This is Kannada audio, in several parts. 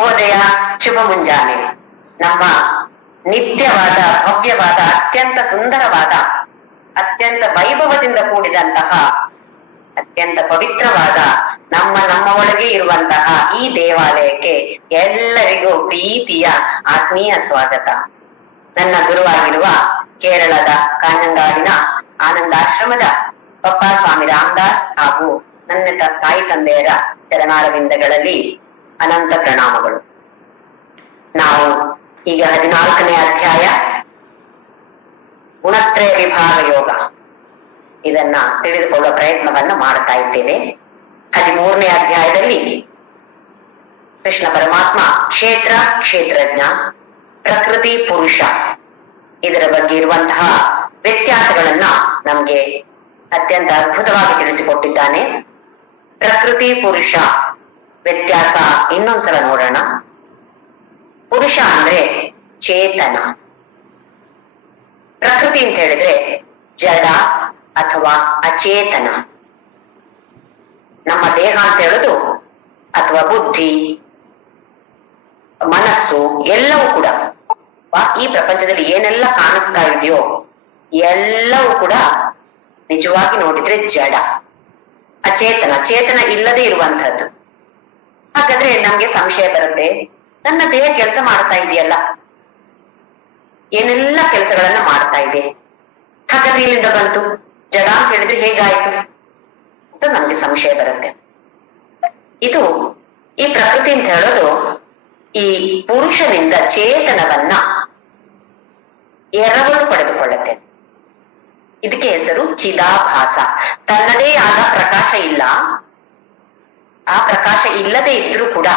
ಶುಭೋದಯ, ಶುಭ ಮುಂಜಾನೆ. ನಮ್ಮ ನಿತ್ಯವಾದ, ಭವ್ಯವಾದ, ಅತ್ಯಂತ ಸುಂದರವಾದ, ಅತ್ಯಂತ ವೈಭವದಿಂದ ಕೂಡಿದಂತಹ, ಅತ್ಯಂತ ಪವಿತ್ರವಾದ ನಮ್ಮ ಒಳಗೆ ಇರುವಂತಹ ಈ ದೇವಾಲಯಕ್ಕೆ ಎಲ್ಲರಿಗೂ ಪ್ರೀತಿಯ ಆತ್ಮೀಯ ಸ್ವಾಗತ. ನನ್ನ ಗುರುವಾಗಿರುವ ಕೇರಳದ ಕಾಂಜಂಗಾಡಿನ ಆನಂದಾಶ್ರಮದ ಪಪ್ಪ ಸ್ವಾಮಿ ರಾಮದಾಸ್ ಹಾಗೂ ನನ್ನ ತಾಯಿ ತಂದೆಯರ ಚರಣಾರವಿಂದಗಳಲ್ಲಿ ಅನಂತ ಪ್ರಣಾಮಗಳು. ನಾವು ಈಗ 14ನೇ ಅಧ್ಯಾಯ ಗುಣತ್ರಯ ವಿಭಾಗ ಯೋಗ ಇದನ್ನ ತಿಳಿದುಕೊಳ್ಳುವ ಪ್ರಯತ್ನವನ್ನ ಮಾಡ್ತಾ ಇದ್ದೇವೆ. 13ನೇ ಅಧ್ಯಾಯದಲ್ಲಿ ಕೃಷ್ಣ ಪರಮಾತ್ಮ ಕ್ಷೇತ್ರ, ಕ್ಷೇತ್ರಜ್ಞ, ಪ್ರಕೃತಿ, ಪುರುಷ ಇದರ ಬಗ್ಗೆ ಇರುವಂತಹ ವ್ಯತ್ಯಾಸಗಳನ್ನ ನಮ್ಗೆ ಅತ್ಯಂತ ಅದ್ಭುತವಾಗಿ ತಿಳಿಸಿಕೊಟ್ಟಿದ್ದಾನೆ. ಪ್ರಕೃತಿ, ಪುರುಷ ವ್ಯತ್ಯಾಸ ಇನ್ನೊಂದ್ಸಲ ನೋಡೋಣ. ಪುರುಷ ಅಂದ್ರೆ ಚೇತನ, ಪ್ರಕೃತಿ ಅಂತ ಹೇಳಿದ್ರೆ ಜಡ ಅಥವಾ ಅಚೇತನ. ನಮ್ಮ ದೇಹ ಅಂತ ಹೇಳುದು ಅಥವಾ ಬುದ್ಧಿ, ಮನಸ್ಸು ಎಲ್ಲವೂ ಕೂಡ ಈ ಪ್ರಪಂಚದಲ್ಲಿ ಏನೆಲ್ಲ ಕಾಣಿಸ್ತಾ ಇದೆಯೋ ಎಲ್ಲವೂ ಕೂಡ ನಿಜವಾಗಿ ನೋಡಿದ್ರೆ ಜಡ, ಅಚೇತನ, ಚೇತನ ಇಲ್ಲದೆ ಇರುವಂತಹದ್ದು. ಹಾಗಾದ್ರೆ ನಮ್ಗೆ ಸಂಶಯ ಬರುತ್ತೆ, ನನ್ನ ದೇಹ ಕೆಲಸ ಮಾಡ್ತಾ ಇದೆಯಲ್ಲ, ಏನೆಲ್ಲ ಕೆಲಸಗಳನ್ನ ಮಾಡ್ತಾ ಇದೆ, ಹಾಗಾದ್ರೆ ಇಲ್ಲಿಂದ ಬಂತು ಜಡ ಅಂತ ಹೇಳಿದ್ರೆ ಹೇಗಾಯ್ತು ಅಂತ ನಮ್ಗೆ ಸಂಶಯ ಬರುತ್ತೆ. ಇದು ಈ ಪ್ರಕೃತಿ ಅಂತ ಹೇಳೋದು ಈ ಪುರುಷನಿಂದ ಚೇತನವನ್ನ ಎರವಲು ಪಡೆದುಕೊಳ್ಳುತ್ತೆ. ಇದಕ್ಕೆ ಹೆಸರು ಚಿದಾಭಾಸ. ತನ್ನದೇ ಆದ ಪ್ರಕಾಶ ಇಲ್ಲ, ಆ ಪ್ರಕಾಶ ಇಲ್ಲದೆ ಇದ್ರೂ ಕೂಡ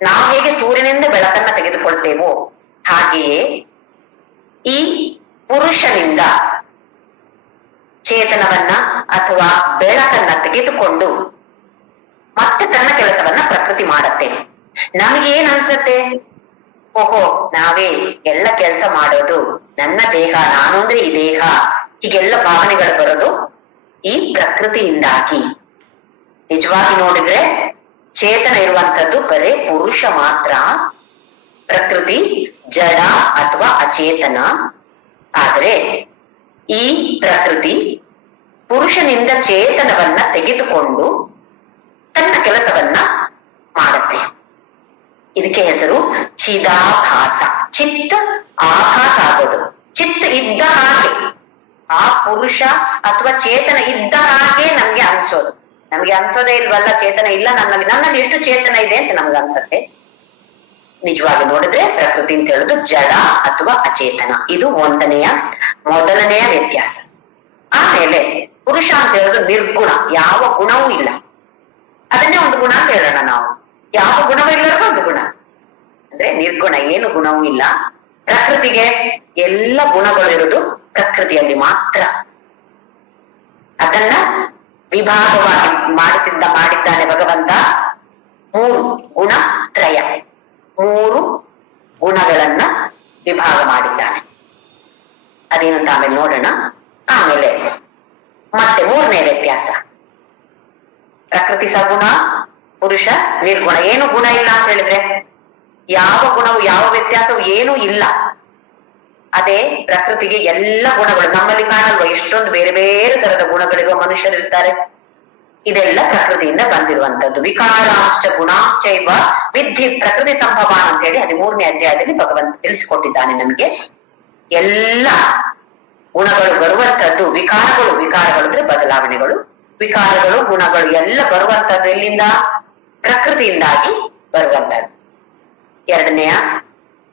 ನಾವು ಹೇಗೆ ಸೂರ್ಯನಿಂದ ಬೆಳಕನ್ನ ತೆಗೆದುಕೊಳ್ತೇವೋ ಹಾಗೆಯೇ ಈ ಪುರುಷನಿಂದ ಚೇತನವನ್ನ ಅಥವಾ ಬೆಳಕನ್ನ ತೆಗೆದುಕೊಂಡು ಮತ್ತೆ ತನ್ನ ಕೆಲಸವನ್ನ ಪ್ರಕೃತಿ ಮಾಡತ್ತೆ. ನಮಗೇನ್ ಅನ್ಸತ್ತೆ, ಓಹೋ ನಾವೇ ಎಲ್ಲ ಕೆಲಸ ಮಾಡೋದು, ನನ್ನ ದೇಹ, ನಾನು ಅಂದ್ರೆ ಈ ದೇಹ, ಹೀಗೆಲ್ಲ ಭಾವನೆಗಳು ಬರೋದು ಈ ಪ್ರಕೃತಿಯಿಂದಾಗಿ. ನಿಜವಾಗಿ ನೋಡಿದ್ರೆ ಚೇತನ ಇರುವಂತದ್ದು ಬರೇ ಪುರುಷ ಮಾತ್ರ, ಪ್ರಕೃತಿ ಜಡ ಅಥವಾ ಅಚೇತನ. ಆದ್ರೆ ಈ ಪ್ರಕೃತಿ ಪುರುಷನಿಂದ ಚೇತನವನ್ನ ತೆಗೆದುಕೊಂಡು ತನ್ನ ಕೆಲಸವನ್ನ ಮಾಡತ್ತೆ. ಇದಕ್ಕೆ ಹೆಸರು ಚಿದಾಭಾಸ. ಚಿತ್ತ ಆಭಾಸ ಆಗೋದು, ಚಿತ್ತ ಇದ್ದ ಹಾಗೆ, ಆ ಪುರುಷ ಅಥವಾ ಚೇತನ ಇದ್ದ ಹಾಗೆ ನಮ್ಗೆ ಅನ್ಸೋದು. ನಮ್ಗೆ ಅನ್ಸೋದೇ ಇಲ್ವಲ್ಲ, ಚೇತನ ಇಲ್ಲ ನನ್ನಲ್ಲಿ ಎಷ್ಟು ಚೇತನ ಇದೆ ಅಂತ ನಮ್ಗೆ ಅನ್ಸತ್ತೆ. ನಿಜವಾಗಿ ನೋಡಿದ್ರೆ ಪ್ರಕೃತಿ ಅಂತ ಹೇಳುದು ಜಡ ಅಥವಾ ಅಚೇತನ. ಇದು ಮೊದಲನೆಯ ವ್ಯತ್ಯಾಸ. ಆಮೇಲೆ ಪುರುಷ ಅಂತ ಹೇಳೋದು ನಿರ್ಗುಣ, ಯಾವ ಗುಣವೂ ಇಲ್ಲ. ಅದನ್ನೇ ಒಂದು ಗುಣ ಅಂತ ಹೇಳೋಣ ನಾವು. ಯಾವ ಗುಣವೂ ಇಲ್ಲದ ಒಂದು ಗುಣ ಅಂದ್ರೆ ನಿರ್ಗುಣ, ಏನು ಗುಣವೂ ಇಲ್ಲ. ಪ್ರಕೃತಿಗೆ ಎಲ್ಲ ಗುಣಗಳಿರುವುದು ಪ್ರಕೃತಿಯಲ್ಲಿ ಮಾತ್ರ. ಅದನ್ನ ವಿಭಾಗವಾಗಿ ಮಾಡಿದ್ದಾನೆ ಭಗವಂತ. 3 ಗುಣತ್ರಯ, 3 ಗುಣಗಳನ್ನ ವಿಭಾಗ ಮಾಡಿದ್ದಾನೆ. ಅದೇನಂತ ಆಮೇಲೆ ನೋಡೋಣ. ಆಮೇಲೆ ಮತ್ತೆ 3ನೇ ವ್ಯತ್ಯಾಸ, ಪ್ರಕೃತಿ ಸಗುಣ, ಪುರುಷ ನಿರ್ಗುಣ. ಏನು ಗುಣ ಇಲ್ಲ ಅಂತ ಹೇಳಿದ್ರೆ ಯಾವ ಗುಣವು, ಯಾವ ವ್ಯತ್ಯಾಸವು ಏನೂ ಇಲ್ಲ. ಅದೇ ಪ್ರಕೃತಿಗೆ ಎಲ್ಲ ಗುಣಗಳು ನಮ್ಮಲ್ಲಿ ಕಾಣಲ್ವ, ಎಷ್ಟೊಂದು ಬೇರೆ ಬೇರೆ ತರದ ಗುಣಗಳಿರುವ ಮನುಷ್ಯರಿರ್ತಾರೆ. ಇದೆಲ್ಲ ಪ್ರಕೃತಿಯಿಂದ ಬಂದಿರುವಂತದ್ದು. ವಿಕಾರಾಂಶ ಗುಣಾಂಶೈವ ವಿಧಿ ಪ್ರಕೃತಿ ಸಂಭವಾನ ಅಂತ ಹೇಳಿ 13ನೇ ಅಧ್ಯಾಯದಲ್ಲಿ ಭಗವಂತ ತಿಳಿಸಿಕೊಟ್ಟಿದ್ದಾನೆ ನಮ್ಗೆ. ಎಲ್ಲ ಗುಣಗಳು ಬರುವಂತದ್ದು ವಿಕಾರಗಳು ಅಂದ್ರೆ ಬದಲಾವಣೆಗಳು, ವಿಕಾರಗಳು ಗುಣಗಳು ಎಲ್ಲ ಬರುವಂತದ್ದು ಎಲ್ಲಿಂದ? ಪ್ರಕೃತಿಯಿಂದಾಗಿ ಬರುವಂತದ್ದು. 2ನೆಯ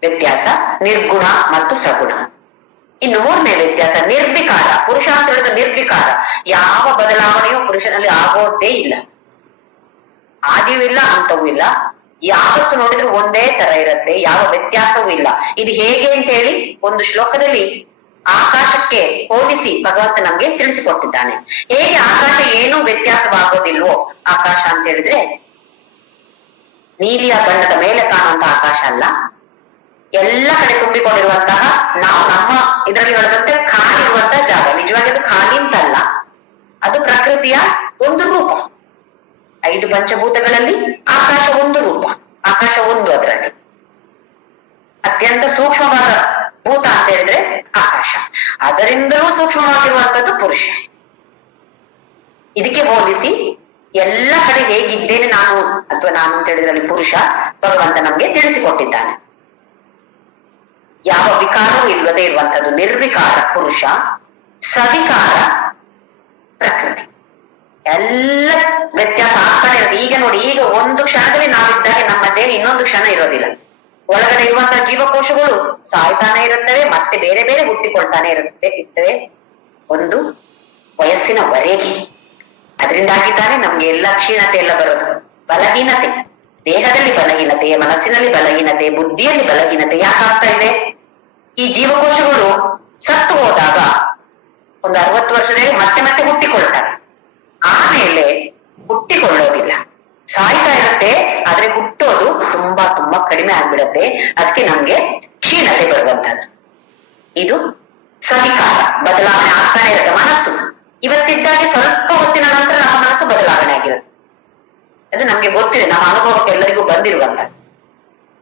ವ್ಯತ್ಯಾಸ ನಿರ್ಗುಣ ಮತ್ತು ಸಗುಣ. ಇನ್ನು 3ನೇ ವ್ಯತ್ಯಾಸ ನಿರ್ವಿಕಾರ. ಪುರುಷ ಅಂತ ಹೇಳಿದ್ರೆ ನಿರ್ವಿಕಾರ, ಯಾವ ಬದಲಾವಣೆಯೂ ಪುರುಷನಲ್ಲಿ ಆಗೋದೇ ಇಲ್ಲ. ಆದಿಯೂ ಇಲ್ಲ, ಅಂತವೂ ಇಲ್ಲ. ಯಾವತ್ತು ನೋಡಿದ್ರು ಒಂದೇ ತರ ಇರುತ್ತೆ, ಯಾವ ವ್ಯತ್ಯಾಸವೂ ಇಲ್ಲ. ಇದು ಹೇಗೆ ಅಂತ ಹೇಳಿ ಒಂದು ಶ್ಲೋಕದಲ್ಲಿ ಆಕಾಶಕ್ಕೆ ಹೋಲಿಸಿ ಭಗವಂತ ನಮ್ಗೆ ತಿಳಿಸಿಕೊಟ್ಟಿದ್ದಾನೆ. ಹೇಗೆ ಆಕಾಶ ಏನೂ ವ್ಯತ್ಯಾಸವಾಗೋದಿಲ್ವೋ, ಆಕಾಶ ಅಂತ ಹೇಳಿದ್ರೆ ನೀಲಿಯ ಬಣ್ಣದ ಮೇಲೆ ಕಾಣುವಂತ ಆಕಾಶ ಅಲ್ಲ, ಎಲ್ಲ ಕಡೆ ತುಂಬಿಕೊಂಡಿರುವಂತಹ, ನಾವು ನಮ್ಮ ಇದರಲ್ಲಿ ಹೇಳದಂತೆ ಖಾಲಿ ಇರುವಂತಹ ಜಾಗ. ನಿಜವಾಗಿ ಅದು ಖಾಲಿ ಅಂತಲ್ಲ, ಅದು ಪ್ರಕೃತಿಯ ಒಂದು ರೂಪ. 5 ಪಂಚಭೂತಗಳಲ್ಲಿ ಆಕಾಶ ಒಂದು ರೂಪ. ಆಕಾಶ ಒಂದು ಅದರಲ್ಲಿ. ಅತ್ಯಂತ ಸೂಕ್ಷ್ಮವಾದ ಭೂತ ಅಂತ ಹೇಳಿದ್ರೆ ಆಕಾಶ, ಅದರಿಂದಲೂ ಸೂಕ್ಷ್ಮವಾಗಿರುವಂತದ್ದು ಪುರುಷ. ಇದಕ್ಕೆ ಹೋಲಿಸಿ ಎಲ್ಲ ಕಡೆ ಹೇಗಿದ್ದೇನೆ ನಾನು ಅಥವಾ ನಾನು ಅಂತ ಹೇಳಿದ್ರಲ್ಲಿ ಪುರುಷ ಭಗವಂತ ನಮ್ಗೆ ತಿಳಿಸಿಕೊಟ್ಟಿದ್ದಾನೆ. ಯಾವ ವಿಕಾರವೂ ಇಲ್ಲದೆ ಇರುವಂತದ್ದು ನಿರ್ವಿಕಾರ ಪುರುಷ, ಸವಿಕಾರ ಪ್ರಕೃತಿ. ಎಲ್ಲ ವ್ಯತ್ಯಾಸ ಆಗ್ತಾನೆ ಇರುತ್ತೆ. ಈಗ ನೋಡಿ, ಈಗ ಒಂದು ಕ್ಷಣದಲ್ಲಿ ನಾವಿದ್ದಾಗ ನಮ್ಮ ದೇಹ ಇನ್ನೊಂದು ಕ್ಷಣ ಇರೋದಿಲ್ಲ. ಒಳಗಡೆ ಇರುವಂತಹ ಜೀವಕೋಶಗಳು ಸಾಯ್ತಾನೆ ಇರುತ್ತವೆ, ಮತ್ತೆ ಬೇರೆ ಬೇರೆ ಹುಟ್ಟಿಕೊಳ್ತಾನೆ ಇರ್ತವೆ ಒಂದು ವಯಸ್ಸಿನವರೆಗೆ. ಅದರಿಂದಾಗಿದ್ದಾನೆ ನಮ್ಗೆ ಎಲ್ಲ ಕ್ಷೀಣತೆ ಎಲ್ಲ ಬರೋದು, ಬಲಹೀನತೆ, ದೇಹದಲ್ಲಿ ಬಲಹೀನತೆ, ಮನಸ್ಸಿನಲ್ಲಿ ಬಲಹೀನತೆ, ಬುದ್ಧಿಯಲ್ಲಿ ಬಲಹೀನತೆ. ಯಾಕಾಗ್ತಾ ಇದೆ? ಈ ಜೀವಕೋಶಗಳು ಸತ್ತು ಹೋದಾಗ ಒಂದು 60 ವರ್ಷದಲ್ಲಿ ಮತ್ತೆ ಮತ್ತೆ ಹುಟ್ಟಿಕೊಳ್ತವೆ, ಆಮೇಲೆ ಹುಟ್ಟಿಕೊಳ್ಳೋದಿಲ್ಲ, ಸಾಯ್ತಾ ಇರುತ್ತೆ. ಆದ್ರೆ ಹುಟ್ಟೋದು ತುಂಬಾ ತುಂಬಾ ಕಡಿಮೆ ಆಗ್ಬಿಡತ್ತೆ. ಅದಕ್ಕೆ ನಮ್ಗೆ ಕ್ಷೀಣತೆ ಬರುವಂತದ್ದು. ಇದು ಸವಿಕಾರ, ಬದಲಾವಣೆ ಆಗ್ತಾನೆ ಇರುತ್ತೆ. ಮನಸ್ಸು ಇವತ್ತಿದ್ದಾಗೆ ಸ್ವಲ್ಪ ಹೊತ್ತಿನ ನಂತರ ನಮ್ಮ ಮನಸ್ಸು ಬದಲಾವಣೆ ಆಗಿರುತ್ತೆ. ಅದು ನಮ್ಗೆ ಗೊತ್ತಿದೆ, ನಮ್ಮ ಅನುಭವಕ್ಕೆ ಎಲ್ಲರಿಗೂ ಬಂದಿರುವಂತದ್ದು.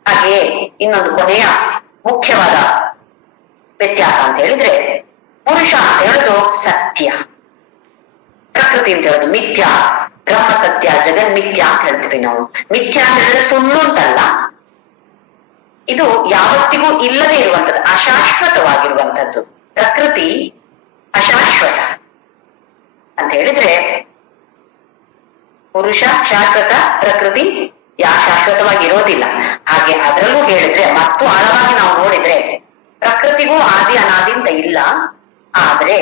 ಹಾಗೆಯೇ ಇನ್ನೊಂದು ಕೊನೆಯ ಮುಖ್ಯವಾದ ವ್ಯತ್ಯಾಸ ಅಂತ ಹೇಳಿದ್ರೆ, ಪುರುಷ ಅಂತ ಹೇಳೋದು ಸತ್ಯ, ಪ್ರಕೃತಿ ಅಂತ ಹೇಳೋದು ಮಿಥ್ಯ. ಬ್ರಹ್ಮ ಸತ್ಯ, ಜಗನ್ ಮಿಥ್ಯ ಅಂತ ಹೇಳ್ತೀವಿ ನಾವು. ಮಿಥ್ಯ ಅಂತ ಹೇಳಿದ್ರೆ ಸುಳ್ಳು ಅಂತಲ್ಲ, ಇದು ಯಾವತ್ತಿಗೂ ಇಲ್ಲದೆ ಇರುವಂತದ್ದು, ಅಶಾಶ್ವತವಾಗಿರುವಂತದ್ದು. ಪ್ರಕೃತಿ ಅಶಾಶ್ವತ ಅಂತ ಹೇಳಿದ್ರೆ ಪುರುಷ ಶಾಶ್ವತ, ಪ್ರಕೃತಿ ಶಾಶ್ವತವಾಗಿ ಇರೋದಿಲ್ಲ. ಹಾಗೆ ಅದರಲ್ಲೂ ಹೇಳಿದ್ರೆ ಮತ್ತು ಆಳವಾಗಿ ನಾವು ನೋಡಿದ್ರೆ ಪ್ರಕೃತಿಗೂ ಆದಿ ಅನಾದಿಂದ ಇಲ್ಲ. ಆದ್ರೆ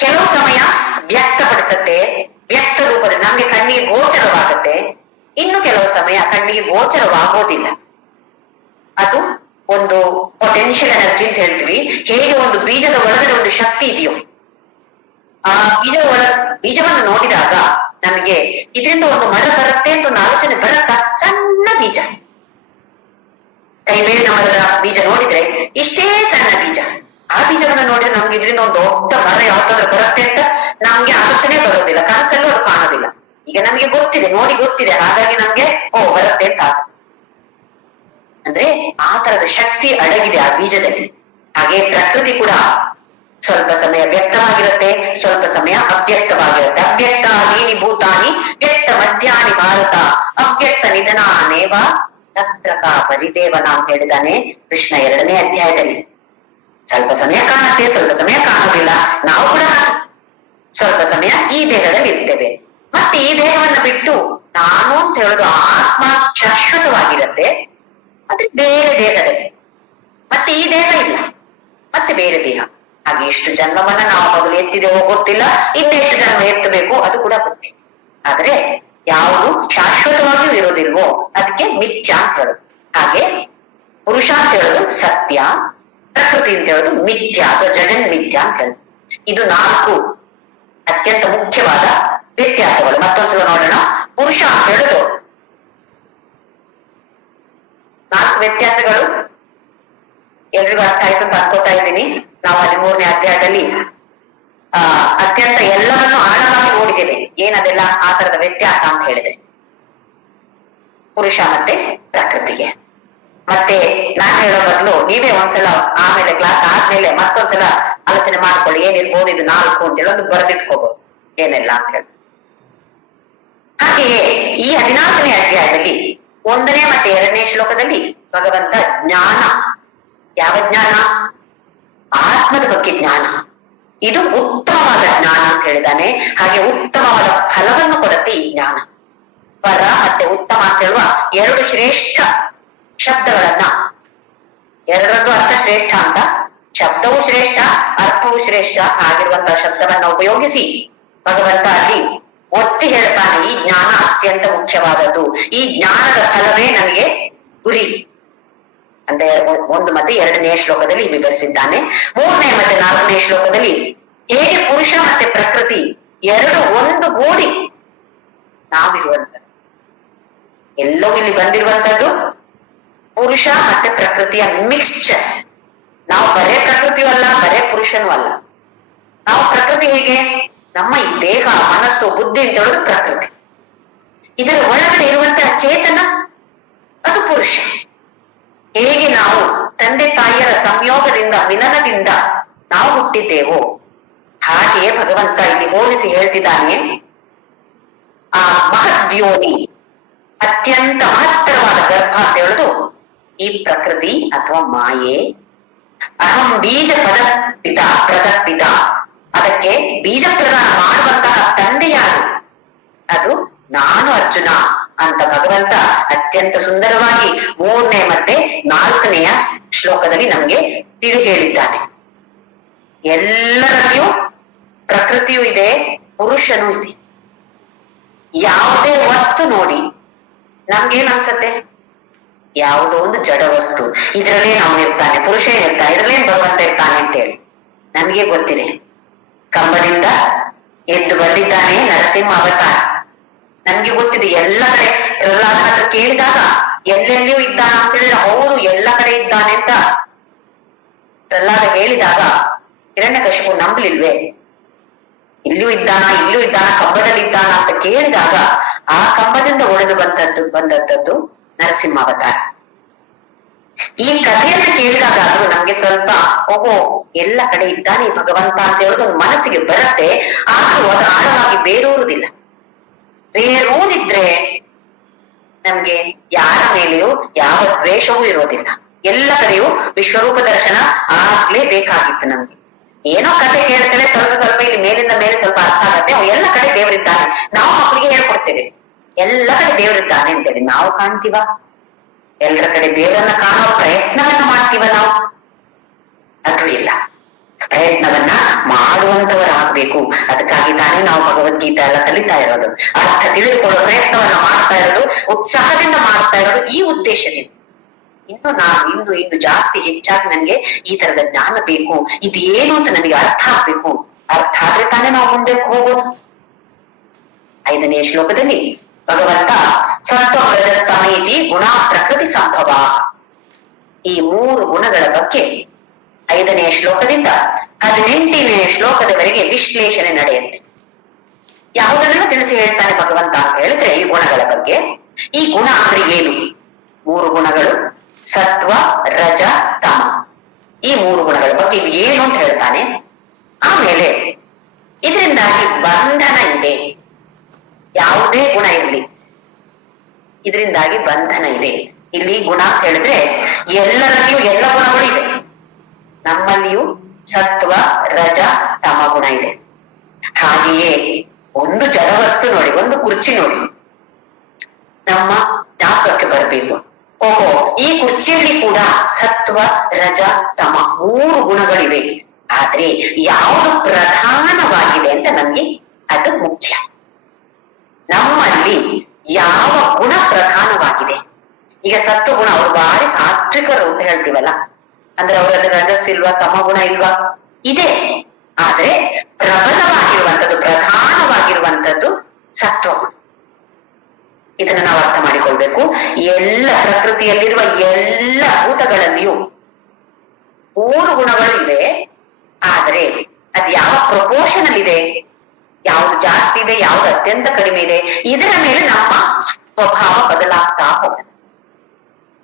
ಕೆಲವು ಸಮಯ ವ್ಯಕ್ತಪಡಿಸತ್ತೆ, ವ್ಯಕ್ತ ರೂಪದಲ್ಲಿ ನಮ್ಗೆ ಕಣ್ಣಿಗೆ ಗೋಚರವಾಗುತ್ತೆ. ಇನ್ನು ಕೆಲವು ಸಮಯ ಕಣ್ಣಿಗೆ ಗೋಚರವಾಗೋದಿಲ್ಲ. ಅದು ಒಂದು ಪೊಟೆನ್ಶಿಯಲ್ ಎನರ್ಜಿ ಅಂತ ಹೇಳ್ತೀವಿ. ಹೇಗೆ ಒಂದು ಬೀಜದ ಒಳಗಡೆ ಒಂದು ಶಕ್ತಿ ಇದೆಯೋ, ಆ ಬೀಜವನ್ನು ನೋಡಿದಾಗ ನಮಗೆ ಇದರಿಂದ ಒಂದು ಮರ ಬರುತ್ತೆ ಅಂತ ಒಂದು ಆಲೋಚನೆ ಬರುತ್ತಾ? ಸಣ್ಣ ಬೀಜ, ಕೈಬೇವಿನ ಮರದ ಬೀಜ ನೋಡಿದ್ರೆ ಇಷ್ಟೇ ಸಣ್ಣ ಬೀಜ. ಆ ಬೀಜವನ್ನು ನೋಡಿದ್ರೆ ನಮ್ಗೆ ಇದರಿಂದ ಒಂದು ದೊಡ್ಡ ಮರ ಯಾವ್ದಾದ್ರು ಬರುತ್ತೆ ಅಂತ ನಮ್ಗೆ ಆಲೋಚನೆ ಬರೋದಿಲ್ಲ, ಕನಸಲ್ಲೂ ಅದು ಕಾಣೋದಿಲ್ಲ. ಈಗ ನಮ್ಗೆ ಗೊತ್ತಿದೆ, ನೋಡಿ ಗೊತ್ತಿದೆ, ಹಾಗಾಗಿ ನಮ್ಗೆ ಬರುತ್ತೆ ಅಂತ. ಅಂದ್ರೆ ಆ ತರದ ಶಕ್ತಿ ಅಡಗಿದೆ ಆ ಬೀಜದಲ್ಲಿ. ಹಾಗೆ ಪ್ರಕೃತಿ ಕೂಡ ಸ್ವಲ್ಪ ಸಮಯ ವ್ಯಕ್ತವಾಗಿರುತ್ತೆ, ಸ್ವಲ್ಪ ಸಮಯ ಅವ್ಯಕ್ತವಾಗಿರುತ್ತೆ. ಅವ್ಯಕ್ತ ನೀನಿ ಭೂತಾನಿ ವ್ಯಕ್ತ ಮಧ್ಯಾಹ್ನಿ ಭಾರತ ಅವ್ಯಕ್ತ ನಿಧನಾನೇವ ತತ್ರಕ ಪರಿದೇವನ ಅಂತ ಹೇಳಿದಾನೆ ಕೃಷ್ಣ 2ನೇ ಅಧ್ಯಾಯದಲ್ಲಿ. ಸ್ವಲ್ಪ ಸಮಯ ಕಾಣುತ್ತೆ, ಸ್ವಲ್ಪ ಸಮಯ ಕಾಣೋದಿಲ್ಲ. ನಾವು ಕೂಡ ಸ್ವಲ್ಪ ಸಮಯ ಈ ದೇಹದಲ್ಲಿ ಇರ್ತೇವೆ, ಮತ್ತೆ ಈ ದೇಹವನ್ನ ಬಿಟ್ಟು ನಾನು ಅಂತ ಹೇಳೋದು ಆತ್ಮ ಶಾಶ್ವತವಾಗಿರುತ್ತೆ. ಆದ್ರೆ ಬೇರೆ ದೇಹದಲ್ಲಿ, ಮತ್ತೆ ಈ ದೇಹ ಇಲ್ಲ, ಮತ್ತೆ ಬೇರೆ ದೇಹ. ಹಾಗೆ ಎಷ್ಟು ಜನ್ಮವನ್ನ ನಾವು ಮೊದಲು ಎತ್ತಿದೆವೋ ಗೊತ್ತಿಲ್ಲ, ಇನ್ನೆಷ್ಟು ಜನ್ಮ ಎತ್ತಬೇಕು ಅದು ಕೂಡ ಗೊತ್ತಿಲ್ಲ. ಆದ್ರೆ ಯಾವುದು ಶಾಶ್ವತವಾಗಿಯೂ ಇರೋದಿಲ್ವೋ ಅದಕ್ಕೆ ಮಿಥ್ಯ ಅಂತ ಹೇಳೋದು. ಹಾಗೆ ಪುರುಷ ಅಂತ ಹೇಳೋದು ಸತ್ಯ, ಪ್ರಕೃತಿ ಅಂತ ಹೇಳೋದು ಮಿಥ್ಯ ಅಥವಾ ಜಗನ್ ಮಿಥ್ಯ ಅಂತ ಹೇಳೋದು. ಇದು 4 ಅತ್ಯಂತ ಮುಖ್ಯವಾದ ವ್ಯತ್ಯಾಸಗಳು. ಮತ್ತೊಂದ್ಸಲ ನೋಡೋಣ. ಪುರುಷ ಅಂತ ಹೇಳೋದು 4 ವ್ಯತ್ಯಾಸಗಳು ಎಲ್ರಿಗೂ ಅರ್ಥ ಆಯ್ತು ಅಂತ ಅನ್ಕೋತಾ ಇದ್ದೀನಿ. ನಾವು 13ನೇ ಅಧ್ಯಾಯದಲ್ಲಿ ಅತ್ಯಂತ ಎಲ್ಲವನ್ನು ಆಳವಾಗಿ ನೋಡಿದ್ದೇವೆ. ಏನದೆಲ್ಲ ಆ ತರದ ವ್ಯತ್ಯಾಸ ಅಂತ ಹೇಳಿದ್ರೆ ಪುರುಷ ಮತ್ತೆ ಪ್ರಕೃತಿಗೆ. ಮತ್ತೆ ನಾನು ಹೇಳೋ ಬದಲು ನೀವೇ ಒಂದ್ಸಲ ಆಮೇಲೆ ಕ್ಲಾಸ್ ಆದ್ಮೇಲೆ ಮತ್ತೊಂದ್ಸಲ ಆಲೋಚನೆ ಮಾಡ್ಕೊಳ್ಳಿ, ಏನಿರ್ಬೋದು ಇದು 4 ಅಂತೇಳಿ ಒಂದು ಬರೆದಿಟ್ಕೋಬಹುದು ಏನೆಲ್ಲ ಅಂತ ಹೇಳಿ. ಹಾಗೆಯೇ ಈ 14ನೇ ಅಧ್ಯಾಯದಲ್ಲಿ 1ನೇ ಮತ್ತೆ 2ನೇ ಶ್ಲೋಕದಲ್ಲಿ ಭಗವಂತ ಜ್ಞಾನ, ಯಾವ ಜ್ಞಾನ? ಆತ್ಮದ ಬಗ್ಗೆ ಜ್ಞಾನ. ಇದು ಉತ್ತಮವಾದ ಜ್ಞಾನ ಅಂತ ಹೇಳಿದಾನೆ. ಹಾಗೆ ಉತ್ತಮವಾದ ಫಲವನ್ನು ಕೊಡುತ್ತೆ ಈ ಜ್ಞಾನ. ಪರ ಮತ್ತೆ ಉತ್ತಮ ಅಂತ ಹೇಳುವ 2 ಶ್ರೇಷ್ಠ ಶಬ್ದಗಳನ್ನ, ಎರಡರದ್ದು ಅರ್ಥ ಶ್ರೇಷ್ಠ ಅಂತ, ಶಬ್ದವೂ ಶ್ರೇಷ್ಠ ಅರ್ಥವೂ ಶ್ರೇಷ್ಠ ಆಗಿರುವಂತಹ ಶಬ್ದವನ್ನ ಉಪಯೋಗಿಸಿ ಭಗವಂತ ಅಲ್ಲಿ ಒತ್ತಿ ಹೇಳ್ತಾನೆ, ಈ ಜ್ಞಾನ ಅತ್ಯಂತ ಮುಖ್ಯವಾದದ್ದು, ಈ ಜ್ಞಾನದ ಫಲವೇ ನಮಗೆ ಗುರಿ ಅಂತ 1 ಮತ್ತೆ 2ನೇ ಶ್ಲೋಕದಲ್ಲಿ ವಿವರಿಸಿದ್ದಾನೆ. 3ನೇ ಮತ್ತೆ 4ನೇ ಶ್ಲೋಕದಲ್ಲಿ ಹೇಗೆ ಪುರುಷ ಮತ್ತೆ ಪ್ರಕೃತಿ 2 ಒಂದುಗೂಡಿ ನಾವಿರುವಂತದ್ದು. ಎಲ್ಲವೂ ಇಲ್ಲಿ ಬಂದಿರುವಂತದ್ದು ಪುರುಷ ಮತ್ತೆ ಪ್ರಕೃತಿಯ ಮಿಕ್ಸ್ಚರ್. ನಾವು ಬರೇ ಪ್ರಕೃತಿಯೂ ಅಲ್ಲ, ಬರೇ ಪುರುಷನೂ ಅಲ್ಲ. ನಾವು ಪ್ರಕೃತಿ ಹೇಗೆ? ನಮ್ಮ ಈ ದೇಹ, ಮನಸ್ಸು, ಬುದ್ಧಿ ಅಂತ ಹೇಳೋದು ಪ್ರಕೃತಿ. ಇದರ ಒಳಗಡೆ ಇರುವಂತಹ ಚೇತನ ಅದು ಪುರುಷ. ಹೇಗೆ ನಾವು ತಂದೆ ತಾಯಿಯರ ಸಂಯೋಗದಿಂದ ಮಿಲನದಿಂದ ನಾವು ಹುಟ್ಟಿದ್ದೇವೋ ಹಾಗೆಯೇ ಭಗವಂತ ಇಲ್ಲಿ ಹೋಲಿಸಿ ಹೇಳ್ತಿದ್ದಾನೆ, ಆ ಮಹದ್ಯೋನಿ ಅತ್ಯಂತ ಮಹತ್ತರವಾದ ಗರ್ಭ ಅಂತ ಹೇಳುದು ಈ ಪ್ರಕೃತಿ ಅಥವಾ ಮಾಯೆ. ಅಹಂ ಬೀಜ ಪ್ರದಪಿತ, ಅದಕ್ಕೆ ಬೀಜ ಪ್ರದಾನ ಮಾಡುವಂತಹ ತಂದೆ ಯಾರು? ಅದು ನಾನು ಅರ್ಜುನ ಅಂತ ಭಗವಂತ ಅತ್ಯಂತ ಸುಂದರವಾಗಿ 3ನೇ ಮತ್ತೆ 4ನೆಯ ಶ್ಲೋಕದಲ್ಲಿ ನಮ್ಗೆ ತಿಳಿ ಹೇಳಿದ್ದಾನೆ. ಎಲ್ಲರಲ್ಲಿಯೂ ಪ್ರಕೃತಿಯೂ ಇದೆ, ಪುರುಷನೂ ಇದೆ. ಯಾವುದೇ ವಸ್ತು ನೋಡಿ ನಮ್ಗೇನ್ ಅನ್ಸತ್ತೆ? ಯಾವುದೋ ಒಂದು ಜಡ ವಸ್ತು, ಇದ್ರಲ್ಲೇ ನಾವು ಇರ್ತಾನೆ, ಪುರುಷ ಇರ್ತಾನೆ, ಇದ್ರಲ್ಲೇನ್ ಭಗವಂತ ಇರ್ತಾನೆ ಅಂತೇಳಿ ನನ್ಗೆ ಗೊತ್ತಿದೆ. ಕಂಬದಿಂದ ಎದ್ದು ಬಂದಿದ್ದಾನೆ ನರಸಿಂಹ ಅವತಾರ, ನನ್ಗೆ ಗೊತ್ತಿದೆ. ಎಲ್ಲ ಕಡೆ ಪ್ರಹ್ಲಾದನ ಹತ್ರ ಕೇಳಿದಾಗ ಎಲ್ಲೆಲ್ಲಿಯೂ ಇದ್ದಾನ ಅಂತ ಹೇಳಿದ್ರೆ ಹೌದು ಎಲ್ಲ ಕಡೆ ಇದ್ದಾನೆ ಅಂತ ಪ್ರಹ್ಲಾದ ಹೇಳಿದಾಗ ಹಿರಣ್ಯಕಶಿಪು ನಂಬಲಿಲ್ವೇ? ಇಲ್ಲೂ ಇದ್ದಾನ, ಇಲ್ಲೂ ಇದ್ದಾನ, ಕಂಬದಲ್ಲಿ ಇದ್ದಾನ ಅಂತ ಕೇಳಿದಾಗ ಆ ಕಂಬದಿಂದ ಒಡೆದು ಬಂದದ್ದು ನರಸಿಂಹ ಅವತಾರ. ಈ ಕಥೆಯನ್ನ ಕೇಳಿದಾಗ ಆದ್ರೂ ನಮ್ಗೆ ಸ್ವಲ್ಪ ಓಹೋ ಎಲ್ಲ ಕಡೆ ಇದ್ದಾನೆ ಭಗವಂತ ಅಂತ ಹೇಳೋದು ಮನಸ್ಸಿಗೆ ಬರುತ್ತೆ. ಆದ್ರೂ ಅದು ಆಳವಾಗಿ ಬೇರೂರುದಿಲ್ಲ. ಬೇರೂರಿದ್ರೆ ನಮ್ಗೆ ಯಾರ ಮೇಲೆಯೂ ಯಾವ ದ್ವೇಷವೂ ಇರೋದಿಲ್ಲ. ಎಲ್ಲ ಕಡೆಯೂ ವಿಶ್ವರೂಪ ದರ್ಶನ ಆಗ್ಲೇ ಬೇಕಾಗಿತ್ತು ನಮ್ಗೆ. ಏನೋ ಕತೆ ಕೇಳ್ತೇವೆ, ಸ್ವಲ್ಪ ಸ್ವಲ್ಪ ಇಲ್ಲಿ ಮೇಲಿಂದ ಮೇಲೆ ಸ್ವಲ್ಪ ಅರ್ಥ ಆಗತ್ತೆ, ಎಲ್ಲ ಕಡೆ ದೇವರಿದ್ದಾನೆ. ನಾವು ಮಕ್ಕಳಿಗೆ ಹೇಳ್ಕೊಡ್ತೇವೆ ಎಲ್ಲ ಕಡೆ ದೇವರಿದ್ದಾನೆ ಅಂತೇಳಿ. ನಾವು ಕಾಣ್ತೀವ? ಎಲ್ಲರ ಕಡೆ ದೇವರನ್ನ ಕಾಣೋ ಪ್ರಯತ್ನವನ್ನ ಮಾಡ್ತೀವ ನಾವು? ಅದು ಇಲ್ಲ. ಪ್ರಯತ್ನವನ್ನ ಮಾಡುವಂತವರಾಗ್ಬೇಕು. ಅದಕ್ಕಾಗಿ ತಾನೇ ನಾವು ಭಗವದ್ಗೀತೆ ಎಲ್ಲ ಕಲಿತಾ ಇರೋದು, ಅರ್ಥ ತಿಳಿದುಕೊಳ್ಳೋ ಪ್ರಯತ್ನವನ್ನ ಮಾಡ್ತಾ ಇರೋದು, ಉತ್ಸಾಹದಿಂದ ಮಾಡ್ತಾ ಇರೋದು ಈ ಉದ್ದೇಶದಿಂದ. ಇನ್ನು ಜಾಸ್ತಿ ಹೆಚ್ಚಾಗಿ ನನ್ಗೆ ಈ ತರದ ಜ್ಞಾನ ಬೇಕು, ಇದೇನು ಅಂತ ನನಗೆ ಅರ್ಥ ಆಗ್ಬೇಕು. ಅರ್ಥ ಆದ್ರೆ ತಾನೇ ನಾವು ಮುಂದೆ ಹೋಗೋದು. 5ನೇ ಶ್ಲೋಕದಲ್ಲಿ ಭಗವಂತ ಸತ್ವ ರಜಸ್ತಮ ಇತಿ ಗುಣ ಪ್ರಕೃತಿ ಸಂಭವ, ಈ 3 ಗುಣಗಳ ಬಗ್ಗೆ 5ನೇ ಶ್ಲೋಕದಿಂದ 18ನೇ ಶ್ಲೋಕದವರೆಗೆ ವಿಶ್ಲೇಷಣೆ ನಡೆಯುತ್ತೆ. ಯಾವುದನ್ನೆಲ್ಲ ತಿಳಿಸಿ ಹೇಳ್ತಾನೆ ಭಗವಂತ ಅಂತ ಹೇಳಿದ್ರೆ ಈ ಗುಣಗಳ ಬಗ್ಗೆ. ಈ ಗುಣ ಅಂದ್ರೆ ಏನು? 3 ಗುಣಗಳು, ಸತ್ವ ರಜ ತಮ, ಈ 3 ಗುಣಗಳ ಬಗ್ಗೆ ಇದು ಏನು ಅಂತ ಹೇಳ್ತಾನೆ. ಆಮೇಲೆ ಇದರಿಂದಾಗಿ ಬಂಧನ ಇದೆ. ಯಾವುದೇ ಗುಣ ಇರಲಿ, ಇದರಿಂದಾಗಿ ಬಂಧನ ಇದೆ. ಇಲ್ಲಿ ಗುಣ ಅಂತ ಹೇಳಿದ್ರೆ ಎಲ್ಲರಲ್ಲಿಯೂ ಎಲ್ಲ ಗುಣಗಳು ಇದೆ. ನಮ್ಮಲ್ಲಿಯೂ ಸತ್ವ ರಜ ತಮ ಗುಣ ಇದೆ. ಹಾಗೆಯೇ ಒಂದು ಜಡವಸ್ತು ನೋಡಿ, ಒಂದು ಕುರ್ಚಿ ನೋಡಿ, ನಮ್ಮ ಜ್ಞಾಪಕಕ್ಕೆ ಬರಬೇಕು. ಓಹೋ, ಈ ಕುರ್ಚಿಯಲ್ಲಿ ಕೂಡ ಸತ್ವ ರಜ ತಮ 3 ಗುಣಗಳಿವೆ. ಆದ್ರೆ ಯಾವುದು ಪ್ರಧಾನವಾಗಿದೆ ಅಂತ ನಮ್ಗೆ ಅದು ಮುಖ್ಯ. ನಮ್ಮಲ್ಲಿ ಯಾವ ಗುಣ ಪ್ರಧಾನವಾಗಿದೆ? ಈಗ ಸತ್ವ ಗುಣ, ಅವ್ರು ಭಾರಿ ಸಾತ್ವಿಕರು ಅಂತ ಹೇಳ್ತೀವಲ್ಲ, ಅಂದ್ರೆ ಅವರಲ್ಲಿ ರಜಸ್ ಇಲ್ವಾ, ತಮ ಗುಣ ಇಲ್ವಾ? ಇದೆ. ಆದ್ರೆ ಪ್ರಬಲವಾಗಿರುವಂಥದ್ದು, ಪ್ರಧಾನವಾಗಿರುವಂಥದ್ದು ಸತ್ವಗುಣ. ಇದನ್ನ ನಾವು ಅರ್ಥ ಮಾಡಿಕೊಳ್ಬೇಕು. ಎಲ್ಲ ಪ್ರಕೃತಿಯಲ್ಲಿರುವ ಎಲ್ಲ ಭೂತಗಳಲ್ಲಿಯೂ 3 ಗುಣಗಳು ಇವೆ. ಆದ್ರೆ ಅದ್ ಯಾವ ಪ್ರಪೋರ್ಷನ್ ಅಲ್ಲಿ ಇದೆ, ಯಾವ್ದು ಜಾಸ್ತಿ ಇದೆ, ಯಾವ್ದು ಅತ್ಯಂತ ಕಡಿಮೆ ಇದೆ, ಇದರ ಮೇಲೆ ನಮ್ಮ ಸ್ವಭಾವ ಬದಲಾಗ್ತಾ ಹೋಗುತ್ತೆ.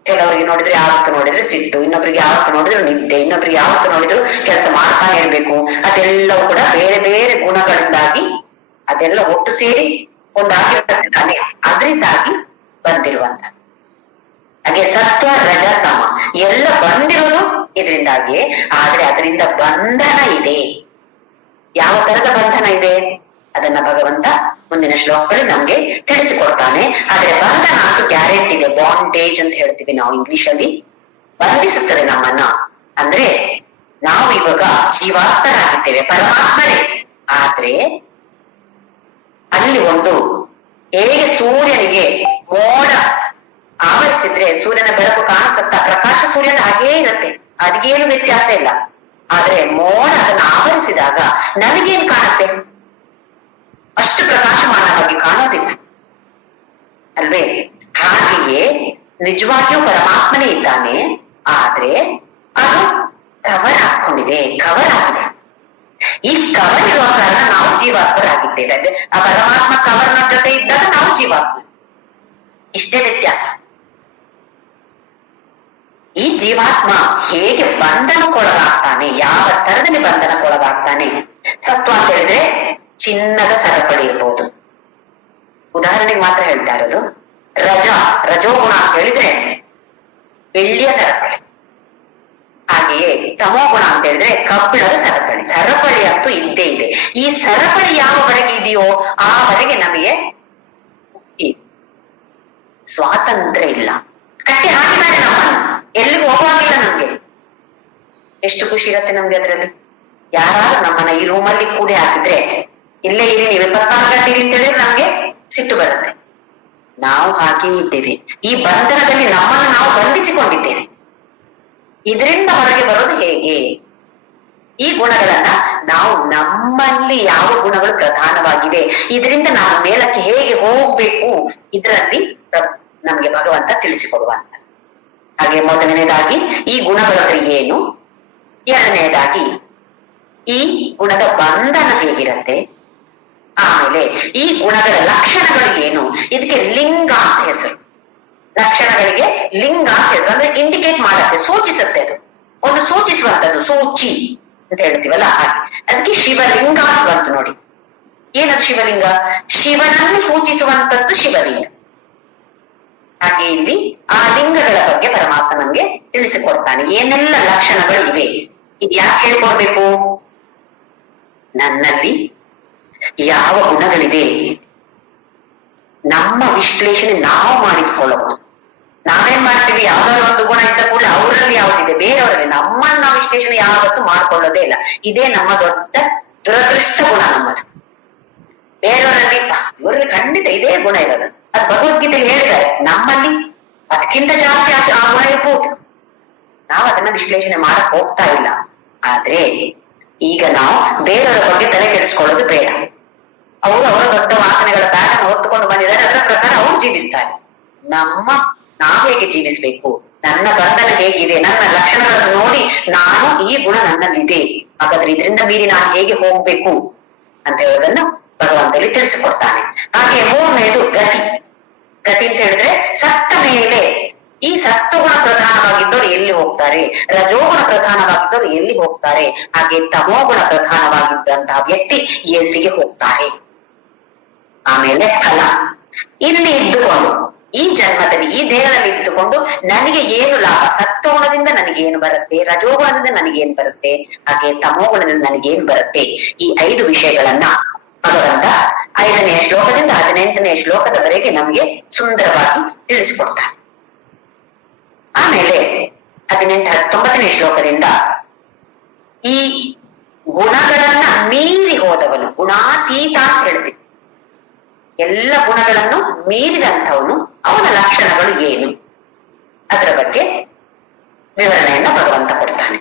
ಕೆಲವರಿಗೆ ನೋಡಿದ್ರೆ ಯಾವತ್ತು ನೋಡಿದ್ರೆ ಸಿಟ್ಟು, ಇನ್ನೊಬ್ರಿಗೆ ಯಾವತ್ತು ನೋಡಿದ್ರು ನಿದ್ದೆ, ಇನ್ನೊಬ್ರಿಗೆ ಯಾವತ್ತು ನೋಡಿದ್ರು ಕೆಲಸ ಮಾಡ್ತಾನೆ ಇರ್ಬೇಕು. ಅದೆಲ್ಲವೂ ಕೂಡ ಬೇರೆ ಬೇರೆ ಗುಣಗಳಿಂದಾಗಿ ಅದೆಲ್ಲ ಒಟ್ಟು ಸೇರಿ ಒಂದಾಗಿರ್ತದೆ ತಾನೆ, ಅದರಿಂದಾಗಿ ಬಂದಿರುವಂತ. ಹಾಗೆ ಸತ್ವ ರಜ ತಮ ಎಲ್ಲ ಬಂದಿರೋದು ಇದರಿಂದಾಗಿ. ಆದ್ರೆ ಅದರಿಂದ ಬಂಧನ ಇದೆ. ಯಾವ ತರದ ಬಂಧನ ಇದೆ ಅದನ್ನ ಭಗವಂತ ಮುಂದಿನ ಶ್ಲೋಕದಲ್ಲಿ ನಮ್ಗೆ ತಿಳಿಸಿಕೊಡ್ತಾನೆ. ಆದ್ರೆ ಬಂಧನ ಅಂತೂ ಗ್ಯಾರಂಟಿ ಇದೆ. ಬಾಂಡೇಜ್ ಅಂತ ಹೇಳ್ತೀವಿ ನಾವು ಇಂಗ್ಲಿಷ್ ಅಲ್ಲಿ. ಬಂಧಿಸುತ್ತದೆ ನಮ್ಮನ್ನ. ಅಂದ್ರೆ ನಾವು ಇವಾಗ ಜೀವಾತ್ಮರಾಗಿದ್ದೇವೆ, ಪರಮಾತ್ಮರೇ. ಆದ್ರೆ ಅಲ್ಲಿ ಒಂದು ಹೇಗೆ ಸೂರ್ಯನಿಗೆ ಮೋಡ ಆವರಿಸಿದ್ರೆ ಸೂರ್ಯನ ಬೆಳಕು ಕಾಣಿಸುತ್ತ, ಪ್ರಕಾಶ ಸೂರ್ಯನ ಹಾಗೇ ಇರುತ್ತೆ, ಅದಕ್ಕೇನು ವ್ಯತ್ಯಾಸ ಇಲ್ಲ. ಆದ್ರೆ ಮೋಡ ಅದನ್ನ ಆವರಿಸಿದಾಗ ನನಗೇನ್ ಕಾಣುತ್ತೆ? ಅಷ್ಟು ಪ್ರಕಾಶಮಾನವಾಗಿ ಕಾಣೋದಿಲ್ಲ ಅಲ್ವೇ? ಹಾಗೆಯೇ ನಿಜವಾಗಿಯೂ ಪರಮಾತ್ಮನೇ ಇದ್ದಾನೆ. ಆದ್ರೆ ಅದು ಕವರ್ ಹಾಕೊಂಡಿದೆ, ಕವರ್ ಆಗಿದೆ. ಈ ಕವರ್ ಇರುವ ಕಾರಣ ನಾವು ಜೀವಾತ್ಮರಾಗಿದ್ದೇವೆ. ಆ ಪರಮಾತ್ಮ ಕವರ್ನ ಜೊತೆ ಇದ್ದಾಗ ನಾವು ಜೀವಾತ್ಮ. ಇಷ್ಟೇ ವ್ಯತ್ಯಾಸ. ಈ ಜೀವಾತ್ಮ ಹೇಗೆ ಬಂಧನಕ್ಕೊಳಗಾಗ್ತಾನೆ, ಯಾವ ತರದಲ್ಲಿ ಬಂಧನಕ್ಕೊಳಗಾಗ್ತಾನೆ. ಸತ್ವ ಅಂತ ಹೇಳಿದ್ರೆ ಚಿನ್ನದ ಸರಪಳಿ ಇರ್ಬೋದು, ಉದಾಹರಣೆಗೆ ಮಾತ್ರ ಹೇಳ್ತಾ ಇರೋದು. ರಜೋಗುಣ ಅಂತ ಹೇಳಿದ್ರೆ ಬೆಳ್ಳಿಯ ಸರಪಳಿ. ಹಾಗೆಯೇ ತಮೋಗುಣ ಅಂತ ಹೇಳಿದ್ರೆ ಕಬ್ಬಿಣದ ಸರಪಳಿ ಅಂತೂ ಇದ್ದೇ ಇದೆ. ಈ ಸರಪಳಿ ಯಾವವರೆಗೆ ಇದೆಯೋ ಆವರೆಗೆ ನಮಗೆ ಮುಕ್ತಿ, ಸ್ವಾತಂತ್ರ್ಯ ಇಲ್ಲ. ಕಟ್ಟಿ ಹಾಕಿದ್ದಾರೆ ನಮ್ಮನ್ನು, ಎಲ್ಲಿಗೂ ಹೋಗುವಾಗಿಲ್ಲ ನಮ್ಗೆ. ಎಷ್ಟು ಖುಷಿ ಇರತ್ತೆ ನಮ್ಗೆ ಅದ್ರಲ್ಲಿ. ಯಾರಾದ್ರೂ ನಮ್ಮನ್ನ ಈ ರೂಮಲ್ಲಿ ಕೂಡಿ ಹಾಕಿದ್ರೆ, ಇಲ್ಲೇ ಇರಿ ನೀವು 24 ಗಂಟೆ ಇರಿ ಅಂತ ಹೇಳಿದ್ರೆ ನಮ್ಗೆ ಸಿಟ್ಟು ಬರುತ್ತೆ. ನಾವು ಹಾಗೆ ಇದ್ದೇವೆ, ಈ ಬಂಧನದಲ್ಲಿ ನಮ್ಮನ್ನು ನಾವು ಬಂಧಿಸಿಕೊಂಡಿದ್ದೇವೆ. ಇದರಿಂದ ಹೊರಗೆ ಬರೋದು ಹೇಗೆ? ಈ ಗುಣಗಳನ್ನ ನಾವು, ನಮ್ಮಲ್ಲಿ ಯಾವ ಗುಣಗಳು ಪ್ರಧಾನವಾಗಿದೆ, ಇದರಿಂದ ನಾವು ಮೇಲಕ್ಕೆ ಹೇಗೆ ಹೋಗ್ಬೇಕು, ಇದರಲ್ಲಿ ನಮ್ಗೆ ಭಗವಂತ ತಿಳಿಸಿಕೊಡುವಂತ. ಹಾಗೆ ಮೊದಲನೇದಾಗಿ ಈ ಗುಣಗಳಂದ್ರೆ ಏನು, ಎರಡನೇದಾಗಿ ಈ ಗುಣದ ಬಂಧನ ಹೇಗಿರತ್ತೆ, ಆಮೇಲೆ ಈ ಗುಣಗಳ ಲಕ್ಷಣಗಳು ಏನು, ಇದಕ್ಕೆ ಲಿಂಗ ಅಂತ ಹೆಸರು. ಲಕ್ಷಣಗಳಿಗೆ ಲಿಂಗ ಅಂತ ಹೆಸರು. ಅಂದ್ರೆ ಇಂಡಿಕೇಟ್ ಮಾಡುತ್ತೆ, ಸೂಚಿಸುತ್ತೆ. ಅದು ಒಂದು ಸೂಚಿಸುವಂತದ್ದು, ಸೂಚಿ ಅಂತ ಹೇಳ್ತೀವಲ್ಲ ಹಾಗೆ. ಅದಕ್ಕೆ ಶಿವಲಿಂಗ ಅಂತ ಬಂತು ನೋಡಿ. ಏನದು ಶಿವಲಿಂಗ? ಶಿವನನ್ನು ಸೂಚಿಸುವಂತದ್ದು ಶಿವಲಿಂಗ. ಹಾಗೆ ಇಲ್ಲಿ ಆ ಲಿಂಗಗಳ ಬಗ್ಗೆ ಪರಮಾತ್ಮ ನಮ್ಗೆ ತಿಳಿಸಿಕೊಡ್ತಾನೆ. ಏನೆಲ್ಲ ಲಕ್ಷಣಗಳು ಇವೆ, ಇದು ಯಾಕೆ ಹೇಳ್ಕೊಡ್ಬೇಕು? ನನ್ನಲ್ಲಿ ಯಾವ ಗುಣಗಳಿದೆ, ನಮ್ಮ ವಿಶ್ಲೇಷಣೆ ನಾವು ಮಾಡಿಕೊಳ್ಳಬಹುದು. ನಾವೇನ್ ಮಾಡ್ತೀವಿ, ಯಾವ್ದಾದ್ರು ಒಂದು ಗುಣ ಇದ್ದ ಕೂಡ ಅವರಲ್ಲಿ ಯಾವ್ದಿದೆ, ಬೇರೆಯವರಲ್ಲಿ. ನಮ್ಮನ್ನ ನಾವು ವಿಶ್ಲೇಷಣೆ ಯಾವತ್ತೂ ಮಾಡ್ಕೊಳ್ಳೋದೇ ಇಲ್ಲ. ಇದೇ ನಮ್ಮ ದೊಡ್ಡ ದುರದೃಷ್ಟ ಗುಣ ನಮ್ಮದು. ಬೇರೆಯವರಲ್ಲಿ ಇವರಲ್ಲಿ ಖಂಡಿತ ಇದೇ ಗುಣ ಇರೋದು, ಅದು ಭಗವದ್ಗೀತೆಯಲ್ಲಿ ಹೇಳಿದ್ದಾರೆ. ನಮ್ಮಲ್ಲಿ ಅದಕ್ಕಿಂತ ಜಾಸ್ತಿ ಆ ಗುಣ ಇರ್ಬೋದು, ನಾವು ಅದನ್ನ ವಿಶ್ಲೇಷಣೆ ಮಾಡಕ್ ಹೋಗ್ತಾ ಇಲ್ಲ. ಆದ್ರೆ ಈಗ ನಾವು ಬೇರೆಯವರ ಬಗ್ಗೆ ತಲೆ ಕೆಡಿಸ್ಕೊಳ್ಳೋದು ಬೇಡ. ಅವರು ಅವರ ದೊಡ್ಡ ವಾಸನೆಗಳ ಬ್ಯಾಗನ್ನು ಹೊತ್ತುಕೊಂಡು ಬಂದಿದ್ದಾರೆ, ಅದರ ಪ್ರಕಾರ ಅವ್ರು ಜೀವಿಸ್ತಾರೆ. ನಾವು ಹೇಗೆ ಜೀವಿಸ್ಬೇಕು, ನನ್ನ ಬಂಧನ ಹೇಗಿದೆ, ನನ್ನ ಲಕ್ಷಣಗಳನ್ನು ನೋಡಿ ನಾನು ಈ ಗುಣ ನನ್ನಲ್ಲಿದೆ, ಹಾಗಾದ್ರೆ ಇದರಿಂದ ಮೀರಿ ನಾನು ಹೇಗೆ ಹೋಗ್ಬೇಕು ಅಂತ ಹೇಳೋದನ್ನ ಭಗವಂತಲ್ಲಿ ತಿಳಿಸಿಕೊಡ್ತಾನೆ. ಹಾಗೆ ಮೂರನೇದು ಗತಿ. ಗತಿ ಅಂತ ಹೇಳಿದ್ರೆ ಸತ್ತ ಮೇಲೆ ಈ ಸತ್ವಗುಣ ಪ್ರಧಾನವಾಗಿದ್ದವರು ಎಲ್ಲಿ ಹೋಗ್ತಾರೆ, ರಜೋಗುಣ ಪ್ರಧಾನವಾಗಿದ್ದವರು ಎಲ್ಲಿ ಹೋಗ್ತಾರೆ, ಹಾಗೆ ತಮೋಗುಣ ಪ್ರಧಾನವಾಗಿದ್ದಂತಹ ವ್ಯಕ್ತಿ ಎಲ್ಲಿಗೆ ಹೋಗ್ತಾರೆ. ಆಮೇಲೆ ಫಲ. ಇಲ್ಲಿ ಇದ್ದುಕೊಂಡು, ಈ ಜನ್ಮದಲ್ಲಿ ಈ ದೇಹದಲ್ಲಿ ಇದ್ದುಕೊಂಡು ನನಗೆ ಏನು ಲಾಭ, ಸತ್ವಗುಣದಿಂದ ನನಗೇನು ಬರುತ್ತೆ, ರಜೋಗುಣದಿಂದ ನನಗೇನು ಬರುತ್ತೆ, ಹಾಗೆ ತಮೋಗುಣದಿಂದ ನನಗೇನು ಬರುತ್ತೆ, ಈ 5 ವಿಷಯಗಳನ್ನ ಭಗವಂತ 5ನೇ ಶ್ಲೋಕದಿಂದ 18ನೇ ಶ್ಲೋಕದವರೆಗೆ ನಮಗೆ ಸುಂದರವಾಗಿ ತಿಳಿಸಿಕೊಡ್ತಾನೆ. ಆಮೇಲೆ 19ನೇ ಶ್ಲೋಕದಿಂದ ಈ ಗುಣಗಳನ್ನ ಮೀರಿ ಹೋದವನು, ಗುಣಾತೀತ ಅಂತ ಹೇಳ್ತೀವಿ, ಎಲ್ಲ ಗುಣಗಳನ್ನು ಮೀರಿದಂಥವನು, ಅವನ ಲಕ್ಷಣಗಳು ಏನು, ಅದರ ಬಗ್ಗೆ ವಿವರಣೆಯನ್ನ ಭಗವಂತ ಕೊಡ್ತಾನೆ.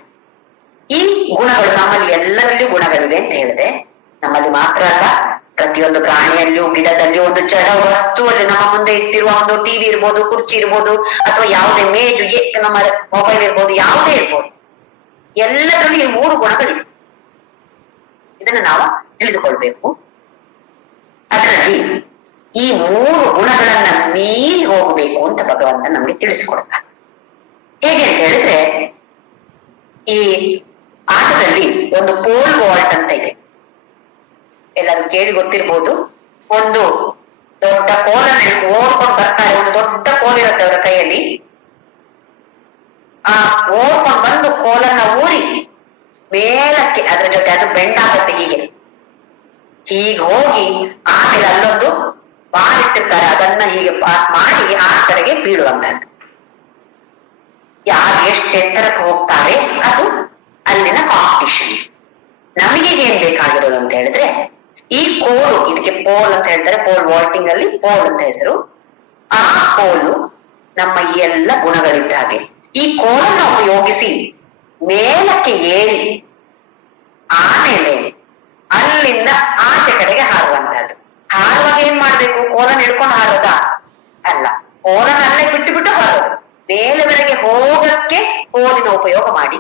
ಈ ಗುಣಗಳು ನಮ್ಮಲ್ಲಿ ಎಲ್ಲರಲ್ಲಿಯೂ ಗುಣಗಳಿವೆ ಅಂತ ಹೇಳಿದೆ. ನಮ್ಮಲ್ಲಿ ಮಾತ್ರ ಅಲ್ಲ, ಪ್ರತಿಯೊಂದು ಪ್ರಾಣಿಯಲ್ಲಿಯೂ, ಗಿಡದಲ್ಲಿಯೂ, ಒಂದು ಜಡ ವಸ್ತುವಲ್ಲಿ ನಮ್ಮ ಮುಂದೆ ಇಟ್ಟಿರುವ ಒಂದು ಟಿವಿ ಇರ್ಬೋದು, ಕುರ್ಚಿ ಇರ್ಬೋದು, ಅಥವಾ ಯಾವುದೇ ಮೇಜು, ನಮ್ಮ ಮೊಬೈಲ್ ಇರ್ಬೋದು, ಯಾವುದೇ ಇರ್ಬೋದು, ಎಲ್ಲದರಲ್ಲೂ ಈ 3 ಗುಣಗಳಿವೆ. ಇದನ್ನ ನಾವು ತಿಳಿದುಕೊಳ್ಬೇಕು. ಅದರಲ್ಲಿ ಈ 3 ಗುಣಗಳನ್ನ ಮೀರಿ ಹೋಗಬೇಕು ಅಂತ ಭಗವಂತ ನಮಗೆ ತಿಳಿಸಿಕೊಡ್ತಾನೆ. ಹೇಗೆ ಅಂತ ಹೇಳಿದ್ರೆ, ಈ ಆಟದಲ್ಲಿ ಒಂದು ಪೋಲ್ ವಾಲ್ಟ್ ಅಂತ ಇದೆ, ಎಲ್ಲರೂ ಕೇಳಿ ಗೊತ್ತಿರ್ಬೋದು. ಒಂದು ದೊಡ್ಡ ಕೋಲನ್ನು ಓಡ್ಕೊಂಡು ಬರ್ತಾರೆ, ಒಂದು ದೊಡ್ಡ ಕೋಲ್ ಇರುತ್ತೆ ಅವರ ಕೈಯಲ್ಲಿ. ಆ ಓಡ್ಕೊಂಡು ಬಂದು ಕೋಲನ್ನ ಊರಿ ಮೇಲಕ್ಕೆ, ಅದ್ರ ಜೊತೆ ಅದು ಬೆಂಡ್ ಆಗುತ್ತೆ, ಹೀಗೆ ಹೋಗಿ ಆಮೇಲೆ ಅಲ್ಲೊಂದು ಬಾಲ್ ಇಟ್ಟಿರ್ತಾರೆ, ಅದನ್ನ ಹೀಗೆ ಪಾಸ್ ಮಾಡಿ ಆ ಕಡೆಗೆ ಬೀಳುವಂತದ್ದು. ಯಾರು ಎಷ್ಟು ಎತ್ತರಕ್ಕೆ ಹೋಗ್ತಾರೆ ಅದು ಅಲ್ಲಿನ ಕಾಂಪಿಟಿಷನ್. ನಮಗೆ ಏನ್ ಬೇಕಾಗಿರೋದು ಅಂತ ಹೇಳಿದ್ರೆ, ಈ ಕೋಲು, ಇದಕ್ಕೆ ಪೋಲ್ ಅಂತ ಹೇಳ್ತಾರೆ, ಪೋಲ್ ವಾಲ್ಟಿಂಗ್ ಅಲ್ಲಿ ಪೋಲ್ ಅಂತ ಹೆಸರು. ಆ ಕೋಲು ನಮ್ಮ ಎಲ್ಲ ಗುಣಗಳಿದ್ದ ಹಾಗೆ ಈ ಕೋಲನ್ನು ಉಪಯೋಗಿಸಿ ಮೇಲಕ್ಕೆ ಏರಿ ಆಮೇಲೆ ಅಲ್ಲಿಂದ ಆಚೆ ಕಡೆಗೆ ಹಾರುವಂತಹದ್ದು. ಹಾರುವಾಗ ಏನ್ ಮಾಡ್ಬೇಕು, ಕೋಲನ್ನು ಹಿಡ್ಕೊಂಡು ಹಾರೋದ ಅಲ್ಲ, ಕೋಲನ್ನು ಅಲ್ಲೇ ಬಿಟ್ಟು ಬಿಟ್ಟು ಹಾರೋದು. ಮೇಲೆವರೆಗೆ ಹೋಗಕ್ಕೆ ಕೋಲಿನ ಉಪಯೋಗ ಮಾಡಿ,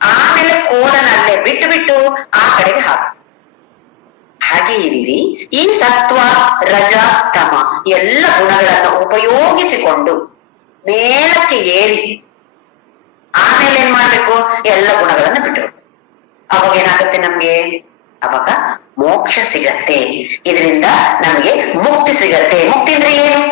ಆಮೇಲೆ ಕೋಲನ್ನು ಅಲ್ಲೇ ಬಿಟ್ಟು ಬಿಟ್ಟು ಆ ಕಡೆಗೆ ಹಾಕೋದು. ಹಾಗೆ ಇಲ್ಲಿ ಈ ಸತ್ವ ರಜ ತಮ ಎಲ್ಲ ಗುಣಗಳನ್ನು ಉಪಯೋಗಿಸಿಕೊಂಡು ಮೇಲಕ್ಕೆ ಏರಿ ಆಮೇಲೆ ಏನ್ ಮಾಡ್ಬೇಕು, ಎಲ್ಲ ಗುಣಗಳನ್ನ ಬಿಟ್ಟು ಅವಾಗ ಏನಾಗುತ್ತೆ ನಮ್ಗೆ, ಅವಾಗ ಮೋಕ್ಷ ಸಿಗತ್ತೆ. ಇದರಿಂದ ನಮ್ಗೆ ಮುಕ್ತಿ ಸಿಗತ್ತೆ. ಮುಕ್ತಿ ಅಂದ್ರೆ ಏನು?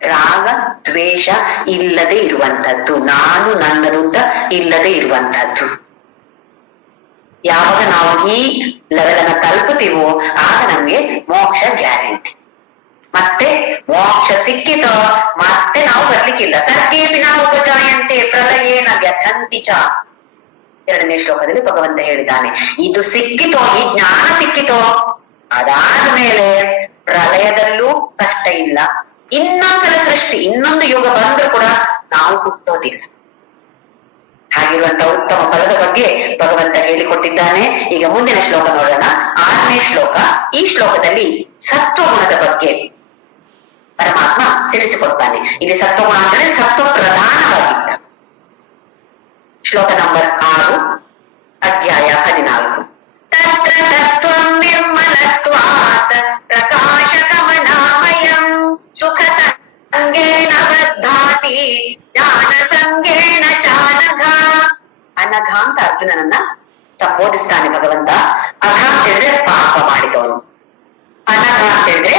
ರಾಗ ದ್ವೇಷ ಇಲ್ಲದೆ ಇರುವಂತದ್ದು, ನಾನು ನನ್ನದು ಅಂತ ಇಲ್ಲದೆ ಇರುವಂತದ್ದು. ಯಾವಾಗ ನಾವು ಈ ಲೆವೆಲ್ ಅನ್ನ ತಲುಪುತ್ತೀವೋ ಆಗ ನಮ್ಗೆ ಮೋಕ್ಷ ಗ್ಯಾರಂಟಿ. ಮತ್ತೆ ಮೋಕ್ಷ ಸಿಕ್ಕಿತೋ ಮತ್ತೆ ನಾವು ಬರ್ಲಿಕ್ಕಿಲ್ಲ. ಸರ್ಗೇಪಿ ನಾವು ಉಪಜಾಯಂತೆ ಪ್ರಲಯೇನ ವ್ಯಥಂತಿ ಚ. 2ನೇ ಶ್ಲೋಕದಲ್ಲಿ ಭಗವಂತ ಹೇಳಿದ್ದಾನೆ, ಇದು ಸಿಕ್ಕಿತೋ, ಈ ಜ್ಞಾನ ಸಿಕ್ಕಿತೋ, ಅದಾದ್ಮೇಲೆ ಪ್ರಳಯದಲ್ಲೂ ಕಷ್ಟ ಇಲ್ಲ. ಇನ್ನೊಂದ್ಸಲ ಸೃಷ್ಟಿ, ಇನ್ನೊಂದು ಯುಗ ಬಂದ್ರೂ ಕೂಡ ನಾವು ಹುಟ್ಟೋದಿಲ್ಲ. ಹಾಗಿರುವಂತ ಉತ್ತಮ ಫಲದ ಬಗ್ಗೆ ಭಗವಂತ ಹೇಳಿಕೊಟ್ಟಿದ್ದಾನೆ. ಈಗ ಮುಂದಿನ ಶ್ಲೋಕ ನೋಡೋಣ, 6ನೇ ಶ್ಲೋಕ. ಈ ಶ್ಲೋಕದಲ್ಲಿ ಸತ್ವಗುಣದ ಬಗ್ಗೆ ಪರಮಾತ್ಮ ತಿಳಿಸಿಕೊಡ್ತಾನೆ. ಇಲ್ಲಿ ಸತ್ವಗುಣ ಅಂದ್ರೆ ಸತ್ವ ಪ್ರಧಾನವಾಗಿದ್ದ. ಶ್ಲೋಕ ನಂಬರ್ 6, ಅಧ್ಯಾಯ 14. ತತ್ರ ಸತ್ವಂ ನಿರ್ಮಲತ್ವಾತ್ ಪ್ರಕಾಶಕಮನಾಮಯಂ ಸುಖ ಸಂಗೇನ ಬದ್ಧಾತಿ ಜ್ಞಾನ ಸಂಗೇನ ಚಾನಘ. ಅನಘ ಅಂತ ಅರ್ಜುನನನ್ನ ಸಂಬೋಧಿಸ್ತಾನೆ ಭಗವಂತ. ಅಘ ಅಂತ ಹೇಳಿದ್ರೆ ಪಾಪ ಮಾಡಿದವನು, ಅನಘ ಅಂತ ಹೇಳಿದ್ರೆ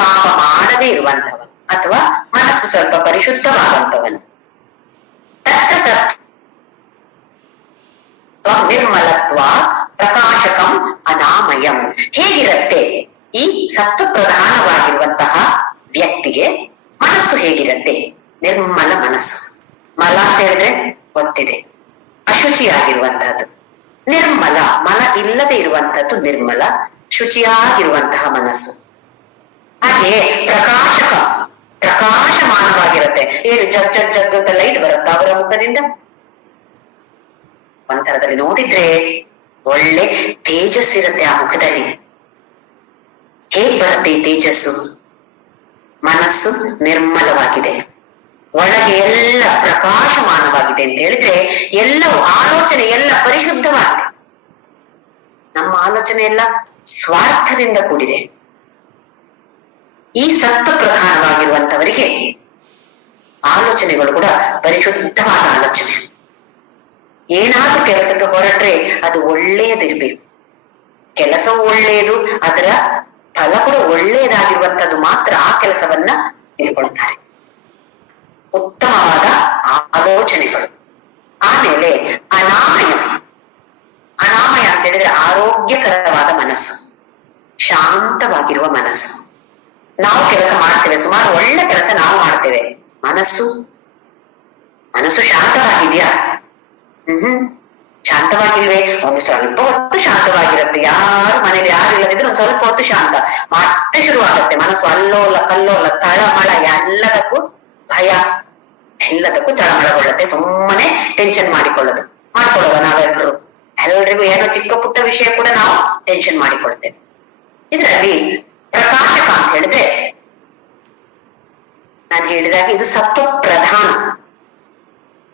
ಪಾಪ ಮಾಡದೇ ಇರುವಂತವನು ಅಥವಾ ಮನಸ್ಸು ಸ್ವಲ್ಪ ಪರಿಶುದ್ಧವಾದಂತವನು. ತತ್ರ ಸತ್ವ ನಿರ್ಮಲತ್ವ ಪ್ರಕಾಶಕಂ ಅನಾಮಯಂ. ಹೇಗಿರತ್ತೆ ಈ ಸತ್ವ ಪ್ರಧಾನವಾಗಿರುವಂತಹ ವ್ಯಕ್ತಿಗೆ ಮನಸ್ಸು ಹೇಗಿರತ್ತೆ? ನಿರ್ಮಲ ಮನಸ್ಸು. ಮಲ ಅಂತ ಹೇಳಿದ್ರೆ ಗೊತ್ತಿದೆ, ಅಶುಚಿಯಾಗಿರುವಂತಹದ್ದು. ನಿರ್ಮಲ, ಮಲ ಇಲ್ಲದೆ ಇರುವಂತಹದ್ದು ನಿರ್ಮಲ, ಶುಚಿಯಾಗಿರುವಂತಹ ಮನಸ್ಸು. ಹಾಗೆ ಪ್ರಕಾಶಕ, ಪ್ರಕಾಶಮಾನವಾಗಿರುತ್ತೆ. ಏನು ಜಗ್ ಜಗ್ ಜಗ್ ಅಂತ ಲೈಟ್ ಬರುತ್ತಾ ಅವರ ಮುಖದಿಂದ? ಒಂಥರದಲ್ಲಿ ನೋಡಿದ್ರೆ ಒಳ್ಳೆ ತೇಜಸ್ಸಿರುತ್ತೆ ಆ ಮುಖದಲ್ಲಿ. ಹೇಗ್ ಬರುತ್ತೆ ಈ ತೇಜಸ್ಸು? ಮನಸ್ಸು ನಿರ್ಮಲವಾಗಿದೆ, ಒಳಗೆ ಎಲ್ಲ ಪ್ರಕಾಶಮಾನವಾಗಿದೆ ಅಂತ ಹೇಳಿದ್ರೆ ಎಲ್ಲವೂ ಆಲೋಚನೆ ಎಲ್ಲ ಪರಿಶುದ್ಧವಾಗಿದೆ. ನಮ್ಮ ಆಲೋಚನೆ ಎಲ್ಲ ಸ್ವಾರ್ಥದಿಂದ ಕೂಡಿದೆ. ಈ ಸತ್ವ ಪ್ರಧಾನವಾಗಿರುವಂತವರಿಗೆ ಆಲೋಚನೆಗಳು ಕೂಡ ಪರಿಶುದ್ಧವಾದ ಆಲೋಚನೆ. ಏನಾದ್ರೂ ಕೆಲಸಕ್ಕೆ ಹೊರಟ್ರೆ ಅದು ಒಳ್ಳೆಯದಿರ್ಬೇಕು. ಕೆಲಸವು ಒಳ್ಳೆಯದು, ಅದರ ಫಲ ಕೂಡ ಒಳ್ಳೆಯದಾಗಿರುವಂತದ್ದು ಮಾತ್ರ ಆ ಕೆಲಸವನ್ನ ತಿಳ್ಕೊಳ್ತಾರೆ. ಉತ್ತಮವಾದ ಆಲೋಚನೆಗಳು. ಆಮೇಲೆ ಅನಾಮಯ. ಅನಾಮಯ ಅಂತ ಹೇಳಿದ್ರೆ ಆರೋಗ್ಯಕರವಾದ ಮನಸ್ಸು, ಶಾಂತವಾಗಿರುವ ಮನಸ್ಸು. ನಾವು ಕೆಲಸ ಮಾಡ್ತೇವೆ, ಸುಮಾರು ಒಳ್ಳೆ ಕೆಲಸ ನಾವು ಮಾಡ್ತೇವೆ, ಮನಸ್ಸು ಶಾಂತವಾಗಿದ್ಯಾ? ಶಾಂತವಾಗಿಲ್ವೇ? ಒಂದು ಸ್ವಲ್ಪ ಹೊತ್ತು ಶಾಂತವಾಗಿರುತ್ತೆ. ಯಾರು ಮನೇಲಿ ಯಾರು ಇಲ್ಲದಿದ್ರೆ ಒಂದ್ ಸ್ವಲ್ಪ ಹೊತ್ತು ಶಾಂತ, ಮತ್ತೆ ಶುರುವಾಗುತ್ತೆ ಮನಸ್ಸು ಅಲ್ಲೋಲ ಕಲ್ಲೋಲ ತಳಮಳ, ಎಲ್ಲದಕ್ಕೂ ಭಯ, ಎಲ್ಲದಕ್ಕೂ ತಳಮಳಗೊಳ್ಳುತ್ತೆ. ಸುಮ್ಮನೆ ಟೆನ್ಷನ್ ಮಾಡ್ಕೊಳ್ಳೋದು ನಾವೆಲ್ಲರೂ. ಎಲ್ಲರಿಗೂ ಏನೋ ಚಿಕ್ಕ ಪುಟ್ಟ ವಿಷಯ ಕೂಡ ನಾವು ಟೆನ್ಷನ್ ಮಾಡಿಕೊಳ್ತೇವೆ. ಇದರಲ್ಲಿ ಪ್ರಕಾಶಕ ಅಂತ ಹೇಳಿದ್ರೆ ನಾನು ಹೇಳಿದಾಗ ಇದು ಸತ್ವ ಪ್ರಧಾನ.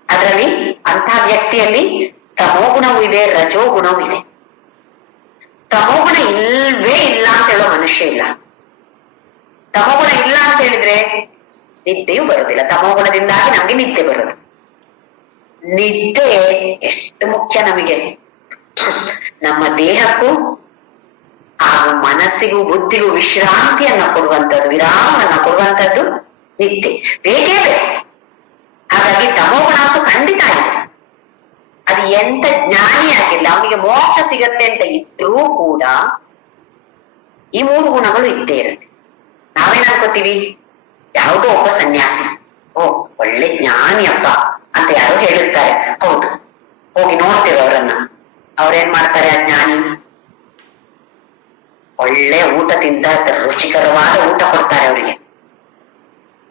ಅದರಲ್ಲಿ ಅಂತಹ ವ್ಯಕ್ತಿಯಲ್ಲಿ ತಮೋಗುಣವೂ ಇದೆ, ರಜೋಗುಣವೂ ಇದೆ. ತಮೋಗುಣ ಇಲ್ವೇ ಇಲ್ಲ ಅಂತ ಹೇಳೋ ಮನುಷ್ಯ ಇಲ್ಲ. ತಮೋಗುಣ ಇಲ್ಲ ಅಂತ ಹೇಳಿದ್ರೆ ನಿದ್ದೆಯೂ ಬರೋದಿಲ್ಲ. ತಮೋಗುಣದಿಂದಾಗಿ ನಮ್ಗೆ ನಿದ್ದೆ ಬರೋದು. ನಿದ್ದೆ ಎಷ್ಟು ಮುಖ್ಯ ನಮಗೆ. ನಮ್ಮ ದೇಹಕ್ಕೂ ಹಾಗೂ ಮನಸ್ಸಿಗೂ ಬುದ್ಧಿಗೂ ವಿಶ್ರಾಂತಿಯನ್ನ ಕೊಡುವಂಥದ್ದು, ವಿರಾಮವನ್ನ ಕೊಡುವಂಥದ್ದು ನಿದ್ದೆ ಬೇಕೇ ಬೇಕು. ಹಾಗಾಗಿ ತಮೋಗುಣ ಅಂತೂ ಖಂಡಿತ ಇದೆ. ಅದು ಎಂತ ಜ್ಞಾನಿ ಆಗಿರ್ಲಿ, ಅವನಿಗೆ ಮೋಕ್ಷ ಸಿಗತ್ತೆ ಅಂತ ಇದ್ರೂ ಕೂಡ ಈ 3 ಗುಣಗಳು ಇದ್ದೇ ಇರುತ್ತೆ. ನಾವೇನ್ ಅನ್ಕೋತೀವಿ, ಯಾವುದೋ ಒಬ್ಬ ಸನ್ಯಾಸಿ, ಓ ಒಳ್ಳೆ ಜ್ಞಾನಿಯಪ್ಪ ಅಂತ ಯಾರೋ ಹೇಳಿರ್ತಾರೆ. ಹೌದು, ಹೋಗಿ ನೋಡ್ತೇವೆ ಅವರನ್ನ. ಅವ್ರೇನ್ ಮಾಡ್ತಾರೆ? ಆ ಜ್ಞಾನಿ ಒಳ್ಳೆ ಊಟ ತಿಂತ ಇರ್ತಾರೆ, ರುಚಿಕರವಾದ ಊಟ ಕೊಡ್ತಾರೆ ಅವರಿಗೆ.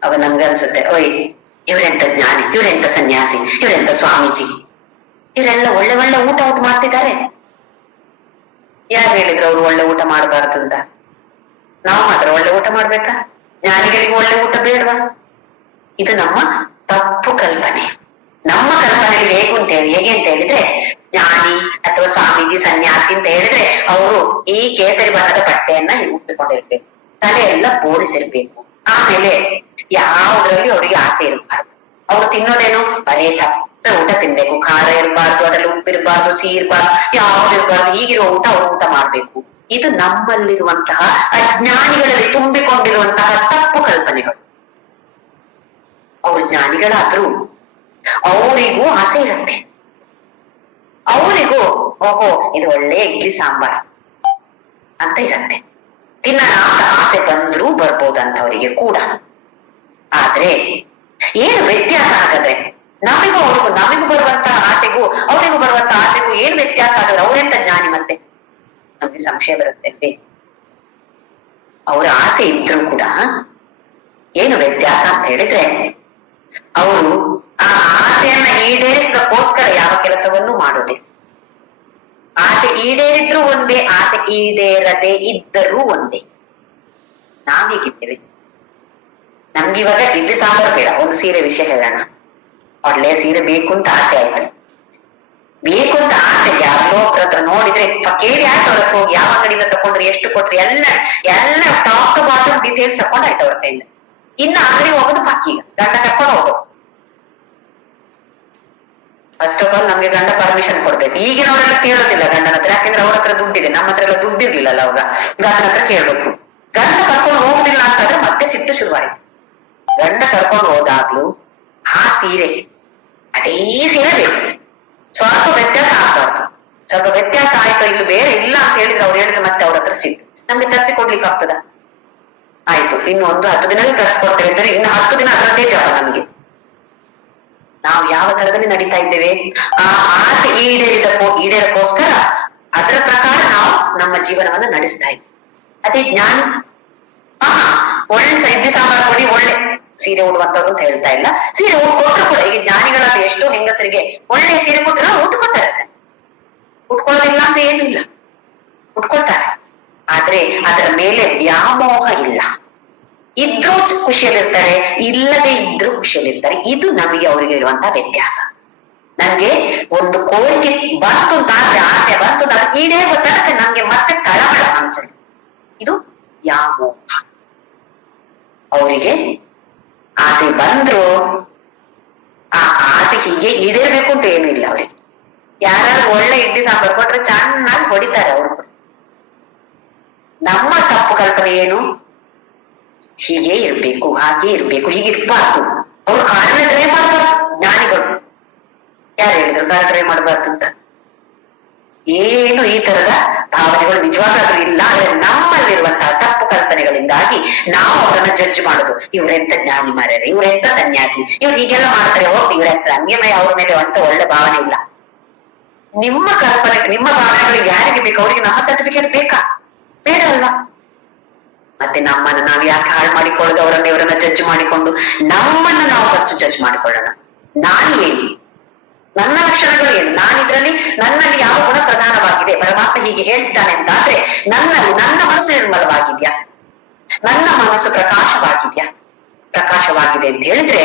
ಅವಾಗ ನಮ್ಗೆ ಅನ್ಸುತ್ತೆ, ಓಯ್ ಇವರೆಂತ ಜ್ಞಾನಿ, ಇವರೆಂತ ಸನ್ಯಾಸಿ, ಇವರೆಂತ ಸ್ವಾಮೀಜಿ, ಇವರೆಲ್ಲ ಒಳ್ಳೆ ಒಳ್ಳೆ ಊಟ ಮಾಡ್ತಿದ್ದಾರೆ. ಯಾರು ಹೇಳಿದ್ರು ಅವ್ರು ಒಳ್ಳೆ ಊಟ ಮಾಡಬಾರ್ದು ಅಂತ? ನಾವು ಮಾತ್ರ ಒಳ್ಳೆ ಊಟ ಮಾಡ್ಬೇಕಾ? ಜ್ಞಾನಿಗಳಿಗೆ ಒಳ್ಳೆ ಊಟ ಬೇಡವಾ? ಇದು ನಮ್ಮ ತಪ್ಪು ಕಲ್ಪನೆ. ನಮ್ಮ ಕಲ್ಪನೆಯಲ್ಲಿ ಹೇಗೆ ಅಂತ ಹೇಳಿದ್ರೆ, ಜ್ಞಾನಿ ಅಥವಾ ಸ್ವಾಮೀಜಿ ಸನ್ಯಾಸಿ ಅಂತ ಹೇಳಿದ್ರೆ ಅವರು ಈ ಕೇಸರಿ ಬಣ್ಣದ ಬಟ್ಟೆಯನ್ನ ಉಟ್ಟುಕೊಂಡಿರ್ಬೇಕು, ತಲೆ ಎಲ್ಲ ಬೋಳಿಸಿರ್ಬೇಕು, ಆಮೇಲೆ ಯಾವುದ್ರಲ್ಲಿ ಅವರಿಗೆ ಆಸೆ ಇರಬಾರ್ದು. ಅವ್ರು ತಿನ್ನೋದೇನು ಬರೇ ಸತ್ತ ಊಟ ತಿನ್ಬೇಕು, ಖಾರ ಇರಬಾರ್ದು, ಅದ್ರಲ್ಲಿ ಉಪ್ಪಿರಬಾರ್ದು, ಸಿಹಿ ಇರಬಾರ್ದು, ಯಾವ್ದು ಇರಬಾರ್ದು, ಹೀಗಿರೋ ಊಟ ಅವರು ಊಟ ಮಾಡ್ಬೇಕು. ಇದು ನಮ್ಮಲ್ಲಿರುವಂತಹ ಅಜ್ಞಾನಿಗಳಲ್ಲಿ ತುಂಬಿಕೊಂಡಿರುವಂತಹ ತಪ್ಪು ಕಲ್ಪನೆಗಳು. ಅವರು ಜ್ಞಾನಿಗಳಾದ್ರೂ ಅವರಿಗೂ ಆಸೆ ಇರುತ್ತೆ. ಅವರಿಗೂ ಓಹೋ ಇದು ಒಳ್ಳೆ ಇಡ್ಲಿ ಸಾಂಬಾರ್ ಅಂತ ಇರತ್ತೆ, ತಿನ್ನೋಣ ಅಂತ ಆಸೆ ಬಂದ್ರೂ ಬರ್ಬೋದಂತವರಿಗೆ ಕೂಡ. ಆದ್ರೆ ಏನು ವ್ಯತ್ಯಾಸ ಆಗದೆ ನಮಿಗೂ ಬರುವಂತಹ ಆಸೆಗೂ ಅವರಿಗೂ ಬರುವಂತಹ ಆಸೆಗೂ ಏನು ವ್ಯತ್ಯಾಸ ಆಗಲ್ಲ? ಅವರೆಂತ ಜ್ಞಾನಿ ಮತ್ತೆ? ನಮ್ಗೆ ಸಂಶಯ ಬರುತ್ತೆ. ಅವರ ಆಸೆ ಇದ್ರೂ ಕೂಡ ಏನು ವ್ಯತ್ಯಾಸ ಅಂತ ಹೇಳಿದ್ರೆ, ಅವರು ಆ ಆಸೆಯನ್ನ ಈಡೇರಿಸೋದಕ್ಕೋಸ್ಕರ ಯಾವ ಕೆಲಸವನ್ನು ಮಾಡೋದೆ. ಆಸೆ ಈಡೇರಿದ್ರೂ ಒಂದೇ, ಆಸೆ ಈಡೇರದೆ ಇದ್ದರೂ ಒಂದೇ. ನಾವೀಗಿದ್ದೇವೆ, ನಮ್ಗಿವಾಗ ಇಡ್ಲಿ ಸಾಂಬಾರು ಬೇಡ, ಒಂದು ಸೀರೆ ವಿಷಯ ಹೇಳೋಣ. ಒಳ್ಳೆಯ ಸೀರೆ ಬೇಕು ಅಂತ ಆಸೆ ಆಯ್ತು, ಬೇಕು ಅಂತ ಆಸೆ ಯಾರೋ ಹತ್ರ ನೋಡಿದ್ರೆ ಕೇಳಿ ಆಯ್ತು ಅವ್ರ ಹೋಗಿ ಯಾವ ಅಂಗಡಿಯಿಂದ ತಕೊಂಡ್ರಿ, ಎಷ್ಟು ಕೊಟ್ರಿ, ಎಲ್ಲ ಟಾಪ್ ಟು ಬಾಟಮ್ ಡೀಟೇಲ್ಸ್ ತಕೊಂಡ್ ಆಯ್ತು ಅವ್ರ ಕೈಯಿಂದ. ಇನ್ನು ಅಂಗಡಿ ಹೋಗೋದು ಬಾಕಿ, ಗಂಡ ಕರ್ಕೊಂಡು ಹೋಗೋದು. ಫಸ್ಟ್ ಆಫ್ ಆಲ್ ನಮ್ಗೆ ಗಂಡ ಪರ್ಮಿಷನ್ ಕೊಡ್ಬೇಕು. ಈಗಿನವರೆಲ್ಲ ಕೇಳೋದಿಲ್ಲ ಗಂಡನ ಹತ್ರ, ಯಾಕೆಂದ್ರೆ ಅವ್ರ ಹತ್ರ ದುಡ್ಡಿದೆ, ನಮ್ಮ ಹತ್ರ ಎಲ್ಲ ದುಡ್ಡಿರ್ಲಿಲ್ಲಲ್ಲ ಅವಾಗ. ಗಂಡನ ಹತ್ರ ಕೇಳ್ಬೇಕು. ಗಂಡ ಕರ್ಕೊಂಡು ಹೋಗುದಿಲ್ಲ ಅಂತಂದ್ರೆ ಮತ್ತೆ ಸಿಟ್ಟು ಶುರುವಾಯ್ತು. ಗಂಡ ಕರ್ಕೊಂಡು ಹೋದಾಗ್ಲೂ ಆ ಸೀರೆ ಅದೇ ಸೀರೆ ಬೇಕು, ಸ್ವಲ್ಪ ವ್ಯತ್ಯಾಸ ಆಗ್ಬಾರ್ದು. ಸ್ವಲ್ಪ ವ್ಯತ್ಯಾಸ ಆಯ್ತು, ಇಲ್ಲಿ ಬೇರೆ ಇಲ್ಲ ಅಂತ ಹೇಳಿದ್ರೆ ಅವ್ರು ಹೇಳಿದ್ರೆ ಮತ್ತೆ ಅವ್ರ ಹತ್ರ ಸಿಟ್ಟು. ನಮ್ಗೆ ತರಿಸಿ ಕೊಡ್ಲಿಕ್ಕೆ ಆಗ್ತದ? ಆಯ್ತು, ಇನ್ನು ಒಂದು 10 ದಿನದಲ್ಲಿ ತರಿಸ್ಕೊಡ್ತೇವೆ ಅಂದ್ರೆ ಇನ್ನು 10 ದಿನ ಅದರದ್ದೇ ಜಪ ನಮ್ಗೆ. ನಾವು ಯಾವ ತರದಲ್ಲಿ ನಡೀತಾ ಇದ್ದೇವೆ? ಆ ಆಸೆ ಈಡೇರಕ್ಕೋಸ್ಕರ ಅದರ ಪ್ರಕಾರ ನಾವು ನಮ್ಮ ಜೀವನವನ್ನ ನಡೆಸ್ತಾ ಇದ್ದೇವೆ. ಅದೇ ಜ್ಞಾನ ಒಳ್ಳೆ ಇಡ್ಲಿ ಸಾಂಬಾರ್ ಕೊಡಿ, ಒಳ್ಳೆ ಸೀರೆ ಉಡುವಂತವ್ರು ಅಂತ ಹೇಳ್ತಾ ಇಲ್ಲ, ಸೀರೆ ಉಟ್ಕೊಟ್ರು ಕೂಡ. ಈಗ ಜ್ಞಾನಿಗಳಾದ ಎಷ್ಟೋ ಹೆಂಗಸರಿಗೆ ಒಳ್ಳೆ ಸೀರೆ ಕೊಟ್ಟರೆ ಉಟ್ಕೋತಾರೆ, ಉಟ್ಕೊಳ್ಳೋದಿಲ್ಲ ಅಂತ ಏನೂ ಇಲ್ಲ, ಉಟ್ಕೊಳ್ತಾರೆ. ಆದ್ರೆ ಅದರ ಮೇಲೆ ವ್ಯಾಮೋಹ ಇಲ್ಲ. ಇದ್ರೂ ಖುಷಿಯಲ್ಲಿರ್ತಾರೆ, ಇಲ್ಲದೆ ಇದ್ರೂ ಖುಷಿಯಲ್ಲಿರ್ತಾರೆ. ಇದು ನಮಗೆ ಅವರಿಗೆ ಇರುವಂತಹ ವ್ಯತ್ಯಾಸ. ನನ್ಗೆ ಒಂದು ಕೋರಿಕೆ ಬಂತು ಅಂತ ಆದ್ರೆ, ಆಸೆ ಬಂತು ಅಂತ ಈಡೇರುವ ತನಕ ನಮ್ಗೆ ಮತ್ತೆ ತಳಮಳ ಅನ್ಸಲ್ಲ. ಇದು ವ್ಯಾಮೋಹ. ಅವರಿಗೆ ಆಸೆ ಬಂದ್ರು ಆ ಆಸೆ ಹೀಗೆ ಈಡೇರ್ಬೇಕು ಅಂತ ಏನೂ ಇಲ್ಲ ಅವ್ರಿಗೆ. ಯಾರಾದ್ರೂ ಒಳ್ಳೆ ಇಡ್ಲಿ ಸಾಂಬಾರ್ ಕೊಟ್ರೆ ಚೆನ್ನಾಗಿ ಹೊಡಿತಾರೆ ಅವರು. ನಮ್ಮ ತಪ್ಪು ಕಲ್ಪನೆ ಏನು? ಹೀಗೆ ಇರ್ಬೇಕು, ಹಾಗೆ ಇರ್ಬೇಕು, ಹೀಗಿರ್ಬಾರ್ದು. ಅವ್ರು ಕಾರಣ ಡ್ರೈ ಮಾಡಬಾರ್ದು. ಜ್ಞಾನಿಗಳು ಯಾರು ಹೇಳಿದ್ರು ಕಾರಣ ಡ್ರೈ ಮಾಡಬಾರ್ದು ಅಂತ? ಏನು ಈ ತರದ ಭಾವನೆಗಳು ನಿಜವಾಗ್ಲೂ ಇಲ್ಲ. ಆದ್ರೆ ನಮ್ಮಲ್ಲಿರುವಂತಹ ತಪ್ಪು ಕಲ್ಪನೆಗಳಿಂದಾಗಿ ನಾವು ಅವರನ್ನ ಜಡ್ಜ್ ಮಾಡುದು. ಇವ್ರೆಂತ ಜ್ಞಾನಿ ಮಾರ್ಯಾರೆ, ಇವ್ರೆಂತ ಸನ್ಯಾಸಿ, ಇವ್ರು ಹೀಗೆಲ್ಲ ಮಾಡ್ತಾರೆ, ಹೋಗಿ ಇವ್ರೆಂತ ಹಂಗೆ ಅವ್ರ ಮೇಲೆ ಅಂತ ಒಳ್ಳೆ ಭಾವನೆ ಇಲ್ಲ. ನಿಮ್ಮ ಕಲ್ಪನೆ, ನಿಮ್ಮ ಭಾವನೆಗಳು ಯಾರಿಗೆ ಬೇಕು? ಅವರಿಗೆ ನಮ್ಮ ಸರ್ಟಿಫಿಕೇಟ್ ಬೇಕಾ? ಬೇಡ ಅಲ್ವಾ? ಮತ್ತೆ ನಮ್ಮನ್ನ ನಾವು ಯಾಕೆ ಹಾಳು ಮಾಡಿಕೊಳ್ಳೋದು? ಅವರನ್ನ ಇವರನ್ನ ಜಡ್ಜ್ ಮಾಡಿಕೊಂಡು ನಮ್ಮನ್ನ ನಾವು ಫಸ್ಟ್ ಜಡ್ಜ್ ಮಾಡಿಕೊಳ್ಳೋಣ. ನಾನು ಏನು, ನನ್ನ ಲಕ್ಷಣಗಳು ಏನು, ನಾನಿದ್ರಲ್ಲಿ ನನ್ನಲ್ಲಿ ಯಾವ ಗುಣ ಪ್ರಧಾನವಾಗಿದೆ, ಪರಮಾತ್ಮ ಹೀಗೆ ಹೇಳ್ತಿದ್ದಾನೆ ಅಂತ ಆದ್ರೆ ನನ್ನಲ್ಲಿ ನನ್ನ ಮನಸ್ಸು ನಿರ್ಮಲವಾಗಿದ್ಯಾ, ನನ್ನ ಮನಸ್ಸು ಪ್ರಕಾಶವಾಗಿದೆ ಅಂತ ಹೇಳಿದ್ರೆ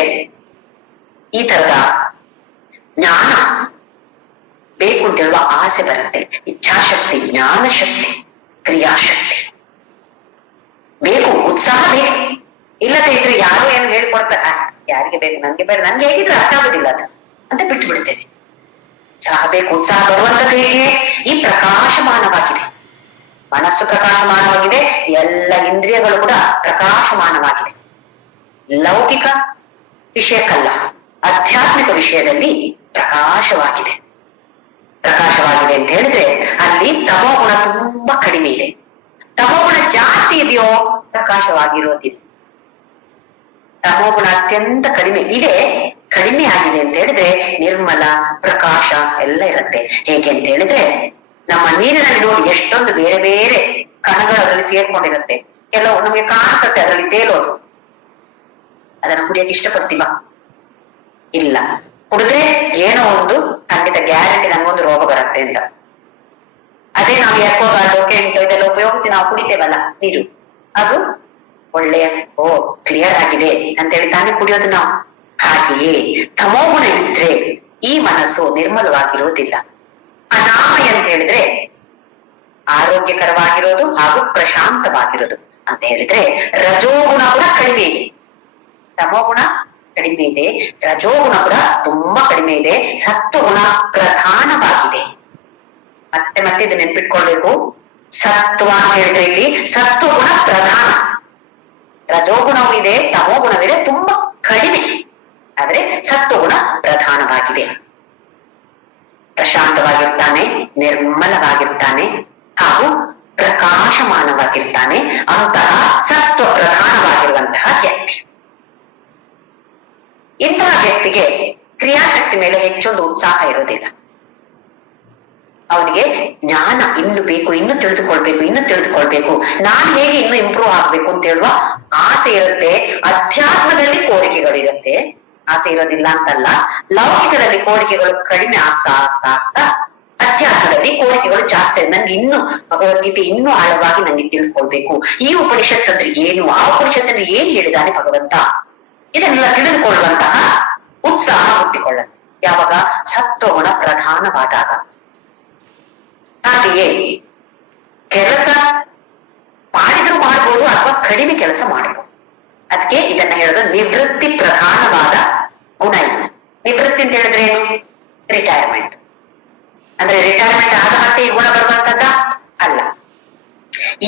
ಈ ತರದ ಜ್ಞಾನ ಬೇಕು ಅಂತ ಹೇಳುವ ಆಸೆ ಬರುತ್ತೆ. ಇಚ್ಛಾಶಕ್ತಿ, ಜ್ಞಾನ ಶಕ್ತಿ, ಕ್ರಿಯಾಶಕ್ತಿ ಬೇಕು, ಉತ್ಸಾಹ ಬೇಕು. ಇಲ್ಲದೆ ಇದ್ರೆ ಯಾರು ಏನು ಹೇಳ್ಕೊಡ್ತಾರ, ಯಾರಿಗೆ ಬೇಕು, ನನ್ಗೆ ಬೇಡ, ನನ್ಗೆ ಹೇಗಿದ್ರೆ ಅರ್ಥ ಆಗೋದಿಲ್ಲ ಅದು ಅಂತ ಬಿಟ್ಟು ಬಿಡ್ತೇವೆ. ಉತ್ಸಾಹ ಬೇಕು. ಉತ್ಸಾಹ ಬರುವಂತದ್ದು ಹೇಗೆ? ಈ ಪ್ರಕಾಶಮಾನವಾಗಿದೆ, ಮನಸ್ಸು ಪ್ರಕಾಶಮಾನವಾಗಿದೆ, ಎಲ್ಲ ಇಂದ್ರಿಯಗಳು ಕೂಡ ಪ್ರಕಾಶಮಾನವಾಗಿದೆ. ಲೌಕಿಕ ವಿಷಯಕ್ಕಲ್ಲ, ಆಧ್ಯಾತ್ಮಿಕ ವಿಷಯದಲ್ಲಿ ಪ್ರಕಾಶವಾಗಿದೆ ಅಂತ ಹೇಳಿದ್ರೆ ಅಲ್ಲಿ ತಮೋಗುಣ ತುಂಬಾ ಕಡಿಮೆ ಇದೆ. ತಮೋಗುಣ ಜಾಸ್ತಿ ಇದೆಯೋ ಪ್ರಕಾಶವಾಗಿರೋದಿಲ್ಲ. ತಮೋಗುಣ ಅತ್ಯಂತ ಕಡಿಮೆ ಇದೆ, ಕಡಿಮೆ ಆಗಿದೆ ಅಂತ ಹೇಳಿದ್ರೆ ನಿರ್ಮಲ ಪ್ರಕಾಶ ಎಲ್ಲ ಇರುತ್ತೆ. ಹೇಗೆ ಅಂತ ಹೇಳಿದ್ರೆ ನಮ್ಮ ನೀರಿನಲ್ಲಿ ನೋಡಿ ಎಷ್ಟೊಂದು ಬೇರೆ ಬೇರೆ ಕಣಗಳು ಅದರಲ್ಲಿ ಸೇರ್ಕೊಂಡಿರುತ್ತೆ. ಕೆಲವು ನಮಗೆ ಕಾಣಿಸುತ್ತೆ ಅದರಲ್ಲಿ ತೇಲೋದು, ಅದನ್ನು ಕುಡಿಯಕ್ಕೆ ಇಷ್ಟಪಡ್ತೀವ? ಇಲ್ಲ. ಕುಡಿದ್ರೆ ಏನೋ ಒಂದು ಖಂಡಿತ ಗ್ಯಾರಂಟಿ ನಮಗೊಂದು ರೋಗ ಬರುತ್ತೆ ಅಂತ. ಅದೇ ನಾವು ಯಾಕೋಗಾಲು ಕೆಂಟು ಇದೆಲ್ಲ ಉಪಯೋಗಿಸಿ ನಾವು ಕುಡಿತೇವಲ್ಲ ನೀರು, ಅದು ಒಳ್ಳೆಯ ಕ್ಲಿಯರ್ ಆಗಿದೆ ಅಂತೇಳಿ ತಾನೇ ಕುಡಿಯೋದು ನಾವು. ಹಾಗೆಯೇ ತಮೋಗುಣ ಇದ್ರೆ ಈ ಮನಸ್ಸು ನಿರ್ಮಲವಾಗಿರುವುದಿಲ್ಲ. ಅನಾಮಯ ಅಂತ ಹೇಳಿದ್ರೆ ಆರೋಗ್ಯಕರವಾಗಿರೋದು ಹಾಗೂ ಪ್ರಶಾಂತವಾಗಿರೋದು ಅಂತ ಹೇಳಿದ್ರೆ ರಜೋಗುಣ ಕೂಡ ಕಡಿಮೆ ಇದೆ, ತಮೋಗುಣ ಕಡಿಮೆ ಇದೆ, ರಜೋಗುಣ ಕೂಡ ತುಂಬಾ ಕಡಿಮೆ ಇದೆ, ಸತ್ವಗುಣ ಪ್ರಧಾನವಾಗಿದೆ. ಮತ್ತೆ ಮತ್ತೆ ಇದು ನೆನ್ಪಿಟ್ಕೊಳ್ಬೇಕು, ಸತ್ವ ಅಂತ ಹೇಳಿದ್ರೆ ಇಲ್ಲಿ ಸತ್ವಗುಣ ಪ್ರಧಾನ, ರಜೋಗುಣವೂ ಇದೆ ತಮೋಗುಣವಿದೆ ತುಂಬಾ ಕಡಿಮೆ, ಆದ್ರೆ ಸತ್ವಗುಣ ಪ್ರಧಾನವಾಗಿದೆ. ಪ್ರಶಾಂತವಾಗಿರ್ತಾನೆ, ನಿರ್ಮಲವಾಗಿರ್ತಾನೆ ಹಾಗೂ ಪ್ರಕಾಶಮಾನವಾಗಿರ್ತಾನೆ ಅಂತಹ ಸತ್ವ ಪ್ರಧಾನವಾಗಿರುವಂತಹ ವ್ಯಕ್ತಿ. ಇಂತಹ ವ್ಯಕ್ತಿಗೆ ಕ್ರಿಯಾಶಕ್ತಿ ಮೇಲೆ ಹೆಚ್ಚೊಂದು ಉತ್ಸಾಹ ಇರೋದಿಲ್ಲ. ಅವನಿಗೆ ಜ್ಞಾನ ಇನ್ನು ಬೇಕು, ಇನ್ನು ತಿಳಿದುಕೊಳ್ಬೇಕು, ನಾನು ಹೇಗೆ ಇನ್ನು ಇಂಪ್ರೂವ್ ಆಗ್ಬೇಕು ಅಂತ ಹೇಳುವ ಆಸೆ ಇರುತ್ತೆ. ಅಧ್ಯಾತ್ಮದಲ್ಲಿ ಕೋರಿಕೆಗಳಿರುತ್ತೆ, ಆಸೆ ಇರೋದಿಲ್ಲ ಅಂತಲ್ಲ, ಲೌಕಿಕದಲ್ಲಿ ಕೋರಿಕೆಗಳು ಕಡಿಮೆ ಆಗ್ತಾ ಆಗ್ತಾ ಆಗ್ತಾ ಅಧ್ಯಾತ್ಮದಲ್ಲಿ ಕೋರಿಕೆಗಳು ಜಾಸ್ತಿ. ನನ್ಗೆ ಇನ್ನು ಭಗವದ್ಗೀತೆ ಇನ್ನೂ ಆಳವಾಗಿ ನನಗೆ ತಿಳ್ಕೊಳ್ಬೇಕು, ಈ ಉಪನಿಷತ್ ಅಂದ್ರೆ ಏನು, ಆ ಉಪನಿಷತ್ ಅಂದ್ರೆ ಏನ್ ಹೇಳಿದಾನೆ ಭಗವಂತ, ಇದನ್ನೆಲ್ಲ ತಿಳಿದುಕೊಳ್ಳುವಂತಹ ಉತ್ಸಾಹ ಹುಟ್ಟಿಕೊಳ್ಳುತ್ತೆ ಯಾವಾಗ ಸತ್ವಗುಣ ಪ್ರಧಾನವಾದಾಗ. ಹಾಗೆಯೇ ಕೆಲಸ ಮಾಡಿದ್ರು ಮಾಡ್ಬೋದು ಅಥವಾ ಕಡಿಮೆ ಕೆಲಸ ಮಾಡಬಹುದು. ಅದಕ್ಕೆ ಇದನ್ನ ಹೇಳೋದು ನಿವೃತ್ತಿ ಪ್ರಧಾನವಾದ ಗುಣ. ಇದು ನಿವೃತ್ತಿ ಅಂತ ಹೇಳಿದ್ರೆ ಏನು? ರಿಟೈರ್ಮೆಂಟ್. ಅಂದ್ರೆ ರಿಟೈರ್ಮೆಂಟ್ ಆದ ಮತ್ತೆ ಈ ಗುಣ ಬರುವಂತದ್ದ ಅಲ್ಲ.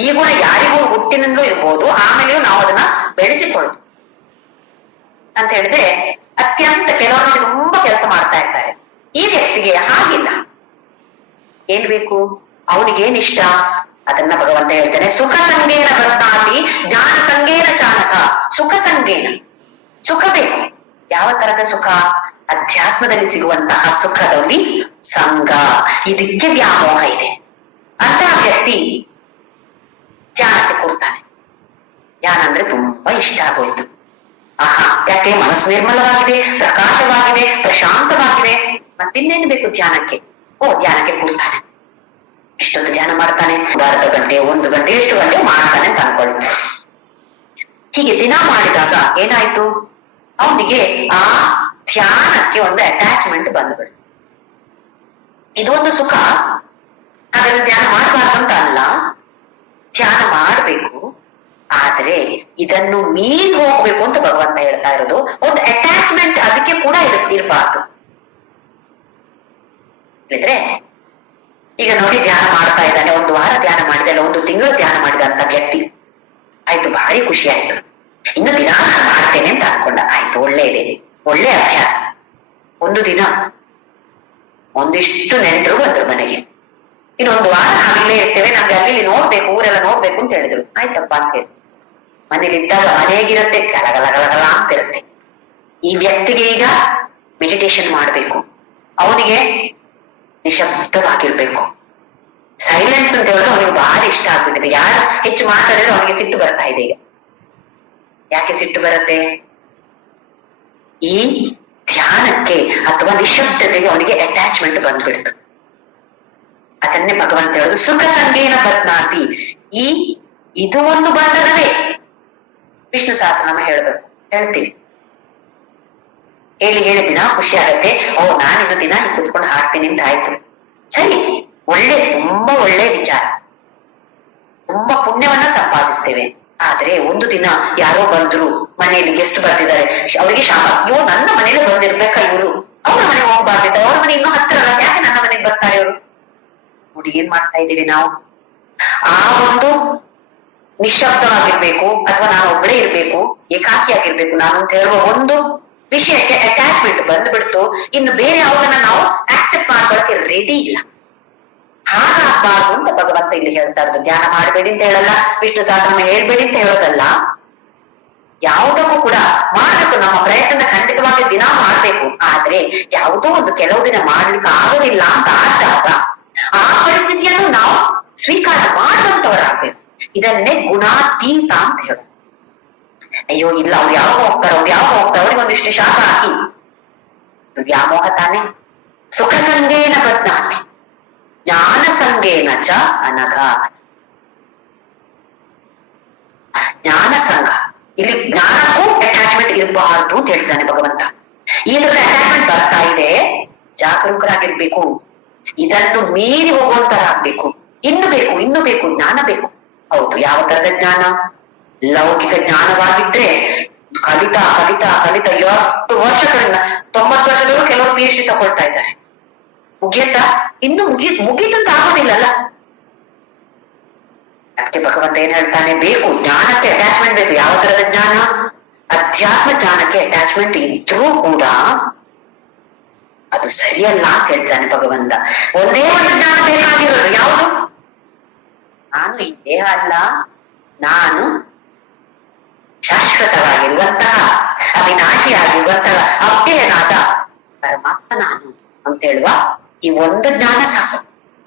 ಈ ಗುಣ ಯಾರಿಗೂ ಹುಟ್ಟಿನಿಂದಲೂ ಇರ್ಬೋದು, ಆಮೇಲೆಯೂ ನಾವು ಅದನ್ನ ಬೆಳೆಸಿಕೊಳ್ಳೋದು ಅಂತ ಹೇಳಿದ್ರೆ ಅತ್ಯಂತ ಕೆಲವರು ತುಂಬಾ ಕೆಲಸ ಮಾಡ್ತಾ ಇರ್ತಾರೆ. ಈ ವ್ಯಕ್ತಿಗೆ ಹಾಗಿಲ್ಲ. ಏನ್ ಬೇಕು, ಅವನಿಗೇನ್ ಇಷ್ಟ ಅದನ್ನ ಭಗವಂತ ಹೇಳ್ತಾನೆ. ಸುಖ ಸಂಗೇನ ಬದ್ನಾತಿ ಜ್ಞಾನ ಸಂಗೇನ ಚಾಲಕ. ಸುಖ ಸಂಗೇನ, ಸುಖ ಬೇಕು. ಯಾವ ತರದ ಸುಖ? ಅಧ್ಯಾತ್ಮದಲ್ಲಿ ಸಿಗುವಂತಹ ಸುಖದಲ್ಲಿ ಸಂಘ, ಇದಕ್ಕೆ ವ್ಯಾಮೋಹ ಇದೆ. ಅಂತಹ ವ್ಯಕ್ತಿ ಧ್ಯಾನಕ್ಕೆ ಕೂರ್ತಾನೆ. ಧ್ಯಾನ ಅಂದ್ರೆ ತುಂಬಾ ಇಷ್ಟ ಆಗೋಯ್ತು. ಆಹಾ, ಯಾಕೆ? ಮನಸ್ಸು ನಿರ್ಮಲವಾಗಿದೆ, ಪ್ರಕಾಶವಾಗಿದೆ, ಪ್ರಶಾಂತವಾಗಿದೆ, ಮತ್ತಿನ್ನೇನು ಬೇಕು ಧ್ಯಾನಕ್ಕೆ? ಧ್ಯಾನಕ್ಕೆ ಕೂರ್ತಾನೆ. ಇಷ್ಟೊಂದು ಧ್ಯಾನ ಮಾಡ್ತಾನೆ, ಅರ್ಧ ಗಂಟೆ, 1 ಗಂಟೆ, ಎಷ್ಟು ಗಂಟೆ ಮಾಡ್ತಾನೆ ಅಂತ ಅನ್ಕೊಳ್ಳಿ. ಹೀಗೆ ದಿನ ಮಾಡಿದಾಗ ಏನಾಯ್ತು, ಅವನಿಗೆ ಆ ಧ್ಯಾನಕ್ಕೆ ಒಂದು ಅಟ್ಯಾಚ್ಮೆಂಟ್ ಬಂದ್ಬಿಡ್ತು. ಇದು ಒಂದು ಸುಖ, ಹಾಗಾದ್ರೆ ಧ್ಯಾನ ಮಾಡಬಾರ್ದು ಅಂತ ಅಲ್ಲ, ಧ್ಯಾನ ಮಾಡ್ಬೇಕು. ಆದ್ರೆ ಇದನ್ನು ಮೀರಿ ಹೋಗ್ಬೇಕು ಅಂತ ಭಗವಂತ ಹೇಳ್ತಾ ಇರೋದು. ಒಂದು ಅಟ್ಯಾಚ್ಮೆಂಟ್ ಅದಕ್ಕೆ ಕೂಡ ಇರಬಾರ್ದು. ಇದ್ರೆ ಈಗ ನೋಡಿ, ಧ್ಯಾನ ಮಾಡ್ತಾ ಇದ್ದಾನೆ, 1 ವಾರ ಧ್ಯಾನ ಮಾಡಿದಲ್ಲ, 1 ತಿಂಗಳು ಧ್ಯಾನ ಮಾಡಿದಂತ ವ್ಯಕ್ತಿ ಆಯ್ತು, ಭಾರಿ ಖುಷಿ ಆಯ್ತು. ಇನ್ನು ದಿನ ನಾನು ಮಾಡ್ತೇನೆ ಅಂತ ಅನ್ಕೊಂಡ. ಆಯ್ತು, ಒಳ್ಳೆ ಇದೆ, ಒಳ್ಳೆ ಅಭ್ಯಾಸ. ಒಂದು ದಿನ ಒಂದಿಷ್ಟು ನೆಂಟರು ಬಂದ್ರು ಮನೆಗೆ. ಇನ್ನೊಂದು ವಾರ ನಾವಿಲ್ಲೇ ಇರ್ತೇವೆ, ನಮ್ಗೆ ಅಲ್ಲಿ ನೋಡ್ಬೇಕು, ಊರೆಲ್ಲ ನೋಡ್ಬೇಕು ಅಂತ ಹೇಳಿದ್ರು. ಆಯ್ತಪ್ಪ ಅಂತ ಹೇಳಿ ಮನೇಲಿ ಇದ್ದಾಗ ಮನೆಗಿರತ್ತೆ, ಗಲಗಲ ಅಂತ ಇರುತ್ತೆ. ಈ ವ್ಯಕ್ತಿಗೆ ಈಗ ಮೆಡಿಟೇಷನ್ ಮಾಡ್ಬೇಕು, ಅವನಿಗೆ ನಿಶಬ್ದವಾಗಿರ್ಬೇಕು. ಸೈಲೆನ್ಸ್ ಅಂತ ಹೇಳಿದ್ರೆ ಅವನಿಗೆ ಬಹಳ ಇಷ್ಟ ಆಗ್ಬಿಟ್ಟಿದೆ. ಯಾರು ಹೆಚ್ಚು ಮಾತಾಡಿದ್ರೆ ಅವನಿಗೆ ಸಿಟ್ಟು ಬರ್ತಾ ಇದೆ. ಈಗ ಯಾಕೆ ಸಿಟ್ಟು ಬರುತ್ತೆ? ಈ ಧ್ಯಾನಕ್ಕೆ ಅಥವಾ ನಿಶಬ್ದತೆಗೆ ಅವನಿಗೆ ಅಟ್ಯಾಚ್ಮೆಂಟ್ ಬಂದ್ಬಿಡ್ತು. ಅದನ್ನೇ ಭಗವಂತ ಹೇಳೋದು ಸುಖ ಸಂಗೇನ ಬದ್ನಾತಿ. ಇದು ಒಂದು ಬಂಧನವೇ. ವಿಷ್ಣು ಸಹಸ್ರನಾಮ ಹೇಳ್ತೀವಿ, ಹೇಳಿ ದಿನ ಖುಷಿ ಆಗತ್ತೆ. ನಾನಿನ್ನು ದಿನ ಕುತ್ಕೊಂಡು ಹಾಡ್ತೀನಿ ಅಂತ ಆಯ್ತು, ಸರಿ, ಒಳ್ಳೆ, ತುಂಬಾ ಒಳ್ಳೆ ವಿಚಾರ, ತುಂಬಾ ಪುಣ್ಯವನ್ನ ಸಂಪಾದಿಸ್ತೇವೆ. ಆದ್ರೆ ಒಂದು ದಿನ ಯಾರೋ ಬಂದ್ರು, ಮನೆಯಲ್ಲಿ ಗೆಸ್ಟ್ ಬರ್ತಿದ್ದಾರೆ, ಅವರಿಗೆ ಶಾಪ, ನನ್ನ ಮನೇಲಿ ಬಂದಿರ್ಬೇಕಾ ಇವರು, ಅವ್ರ ಮನೆಗೆ ಹೋಗ್ಬಾರ್ದಿದ್ದ, ಅವ್ರ ಮನೆ ಇನ್ನೂ ಹತ್ತಿರ ಅಲ್ಲ, ಯಾಕೆ ನನ್ನ ಮನೆಗೆ ಬರ್ತಾರೆ ಅವರು? ನೋಡಿ ಏನ್ ಮಾಡ್ತಾ ಇದ್ದೀವಿ ನಾವು. ಆ ಒಂದು ನಿಶಬ್ದವಾಗಿರ್ಬೇಕು ಅಥವಾ ನಾನು ಒಬ್ಬಳೇ ಇರ್ಬೇಕು, ಏಕಾಕಿಯಾಗಿರ್ಬೇಕು ನಾನು ಅಂತ ಹೇಳುವ ಒಂದು ವಿಷಯಕ್ಕೆ ಅಟ್ಯಾಚ್ಮೆಂಟ್ ಬಂದ್ಬಿಡ್ತು. ಇನ್ನು ಬೇರೆ ಯಾವುದನ್ನ ನಾವು ಆಕ್ಸೆಪ್ಟ್ ಮಾಡ್ಕೊಳಕ್ಕೆ ರೆಡಿ ಇಲ್ಲ. ಹಾಗಾಗ್ಬಾರ್ದು ಅಂತ ಭಗವಂತ ಇಲ್ಲಿ ಹೇಳ್ತಾ ಇರೋದು. ಧ್ಯಾನ ಮಾಡಬೇಡಿ ಅಂತ ಹೇಳಲ್ಲ, ವಿಷ್ಣು ಸಹಸ್ರನಾಮ ಹೇಳ್ಬೇಡಿ ಅಂತ ಹೇಳೋದಲ್ಲ. ಯಾವುದಕ್ಕೂ ಕೂಡ ಮಾಡ್ಬೇಕು, ನಮ್ಮ ಪ್ರಯತ್ನ ಖಂಡಿತವಾಗಿ ದಿನ ಮಾಡ್ಬೇಕು. ಆದ್ರೆ ಯಾವುದೋ ಒಂದು ಕೆಲವು ದಿನ ಮಾಡ್ಲಿಕ್ಕೆ ಆಗೋದಿಲ್ಲ ಅಂತ ಆದಾಗ ಆ ಪರಿಸ್ಥಿತಿಯನ್ನು ನಾವು ಸ್ವೀಕಾರ ಮಾಡುವಂತವರಾಗ್ಬೇಕು. ಇದನ್ನೇ ಗುಣಾತೀತ ಅಂತ ಹೇಳೋದು. ಅಯ್ಯೋ ಇಲ್ಲ, ಅವ್ರು ಯಾವಾಗ ಹೋಗ್ತಾರೆ, ಅವ್ರಿಗೆ ಒಂದಿಷ್ಟು ಶಾಪ ಹಾಕಿ ವ್ಯಾಮೋಹ ತಾನೆ. ಸುಖ ಸಂಗೇನ ಬದ್ನಾತಿ ಜ್ಞಾನ ಸಂಗೇನ ಚ ಅನಘ. ಜ್ಞಾನ ಸಂಘ, ಇಲ್ಲಿ ಜ್ಞಾನಕ್ಕೂ ಅಟ್ಯಾಚ್ಮೆಂಟ್ ಇರಬಾರ್ದು ಅಂತ ಹೇಳ್ತಾನೆ ಭಗವಂತ. ಈ ತರದ ಅಟ್ಯಾಚ್ಮೆಂಟ್ ಬರ್ತಾ ಇದೆ, ಜಾಗರೂಕರಾಗಿರ್ಬೇಕು. ಇದನ್ನು ಮೀರಿ ಹೋಗುವಂತರ ಆಗ್ಬೇಕು. ಇನ್ನು ಬೇಕು, ಇನ್ನು ಬೇಕು, ಜ್ಞಾನ ಬೇಕು. ಹೌದು, ಯಾವ ತರದ ಜ್ಞಾನ? ಲೌಕಿಕ ಜ್ಞಾನವಾಗಿದ್ರೆ ಕಲಿತಾ ಕಲಿತಾ ಕಲಿತಾ 8 ವರ್ಷಗಳಿಂದ 90 ವರ್ಷದವರು ಕೆಲವರು PhD ತಗೊಳ್ತಾ ಇದ್ದಾರೆ. ಮುಗಿಯತ್ತಾ? ಇನ್ನು ಮುಗೀತಂತ ಆಗೋದಿಲ್ಲಲ್ಲ. ಅದಕ್ಕೆ ಭಗವಂತ ಏನ್ ಹೇಳ್ತಾನೆ, ಬೇಕು ಜ್ಞಾನಕ್ಕೆ ಅಟ್ಯಾಚ್ಮೆಂಟ್ ಬೇಕು. ಯಾವ ತರದ ಜ್ಞಾನ? ಅಧ್ಯಾತ್ಮ ಜ್ಞಾನಕ್ಕೆ ಅಟ್ಯಾಚ್ಮೆಂಟ್ ಇದ್ರೂ ಕೂಡ ಅದು ಸರಿಯಲ್ಲ ಅಂತ ಹೇಳ್ತಾನೆ ಭಗವಂತ. ಒಂದೇ ಒಂದು ಜ್ಞಾನ ಬೇಕಾಗಿರೋದು ಯಾವುದು? ನಾನು ಈ ದೇಹ ಅಲ್ಲ, ನಾನು ಶಾಶ್ವತವಾಗಿರುವಂತಹ ಅವಿನಾಶಿಯಾಗಿರುವಂತಹ ಅವ್ಯಯನಾದ ಪರಮಾತ್ಮ ನಾನು ಅಂತ ಹೇಳುವ ಈ ಒಂದು ಜ್ಞಾನ ಸಾಕು,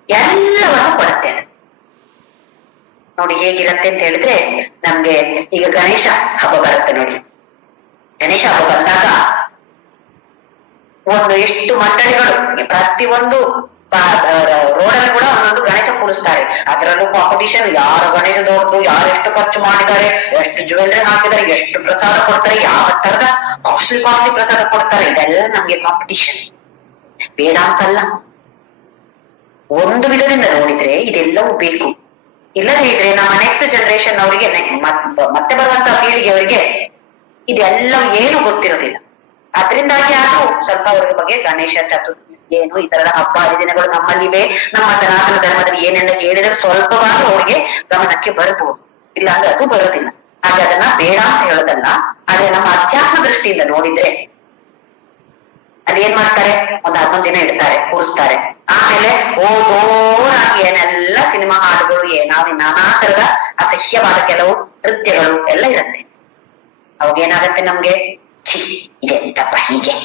ಎಲ್ಲವನ್ನು ಕೊಡುತ್ತೆ ಅದು. ನೋಡಿ ಹೇಗಿರತ್ತೆ ಅಂತ ಹೇಳಿದ್ರೆ, ನಮ್ಗೆ ಈಗ ಗಣೇಶ ಹಬ್ಬ ಬರುತ್ತೆ ನೋಡಿ. ಗಣೇಶ ಹಬ್ಬ ಬಂದಾಗ ಒಂದು ಎಷ್ಟು ಮಂಡಳಿಗಳು ಪ್ರತಿಯೊಂದು ರೋಡಲ್ಲಿ ಕೂಡ ಒಂದೊಂದು ಗಣೇಶ ಕೂರಿಸ್ತಾರೆ. ಅದರಲ್ಲೂ ಕಾಂಪಿಟಿಷನ್, ಯಾರು ಗಣೇಶ ದೊಡ್ಡದು, ಯಾರು ಎಷ್ಟು ಖರ್ಚು ಮಾಡಿದ್ದಾರೆ, ಎಷ್ಟು ಜ್ಯುವೆಲ್ರಿ ಹಾಕಿದ್ದಾರೆ, ಎಷ್ಟು ಪ್ರಸಾದ ಕೊಡ್ತಾರೆ, ಯಾವ ತರದ ಕಾಸ್ಟ್ಲಿ ಪ್ರಸಾದ ಕೊಡ್ತಾರೆ, ಇದೆಲ್ಲ ನಮ್ಗೆ ಕಾಂಪಿಟಿಷನ್. ಬೇಡ ಅಂತಲ್ಲ, ಒಂದು ವಿಧದಿಂದ ನೋಡಿದ್ರೆ ಇದೆಲ್ಲವೂ ಬೇಕು. ಇಲ್ಲದೇ ಇದ್ರೆ ನಮ್ಮ ನೆಕ್ಸ್ಟ್ ಜನರೇಷನ್ ಅವರಿಗೆ, ಮತ್ತೆ ಬರುವಂತಹ ಪೀಳಿಗೆ ಅವರಿಗೆ ಇದೆಲ್ಲ ಏನು ಗೊತ್ತಿರೋದಿಲ್ಲ. ಅದರಿಂದಾಗಿ ಅದು ಸ್ವಲ್ಪ ಅವ್ರ ಬಗ್ಗೆ ಗಣೇಶ ಚತುರ್ಥಿ ಏನು ಈ ತರದ ಹಬ್ಬ ಹರಿದಿನಗಳು ನಮ್ಮಲ್ಲಿವೆ, ನಮ್ಮ ಸನಾತನ ಧರ್ಮದಲ್ಲಿ ಏನೆಲ್ಲ ಹೇಳಿದ್ರೆ ಸ್ವಲ್ಪವಾದ್ರೂ ಅವ್ರಿಗೆ ಗಮನಕ್ಕೆ ಬರಬಹುದು. ಇಲ್ಲ ಅಂದ್ರೆ ಅದು ಬರೋದಿಲ್ಲ. ಹಾಗೆ ಅದನ್ನ ಬೇಡ ಅಂತ ಹೇಳೋದಲ್ಲ. ಆದ್ರೆ ನಮ್ಮ ಅಧ್ಯಾತ್ಮ ದೃಷ್ಟಿಯಿಂದ ನೋಡಿದ್ರೆ ಅದೇನ್ ಮಾಡ್ತಾರೆ, ಒಂದು 11 ದಿನ ಇಡ್ತಾರೆ, ಕೂರಿಸ್ತಾರೆ. ಆಮೇಲೆ ಜೋರಾಗಿ ಏನೆಲ್ಲ ಸಿನಿಮಾ ಹಾಡುಗಳು, ನಾನಾ ತರದ ಅಸಹ್ಯವಾದ ಕೆಲವು ನೃತ್ಯಗಳು ಎಲ್ಲ ಇರುತ್ತೆ. ಅವಾಗ ಏನಾಗತ್ತೆ ನಮ್ಗೆ, ಛೀ ಇದೆ ಎಂತಪ್ಪ ಹೀಗೆ,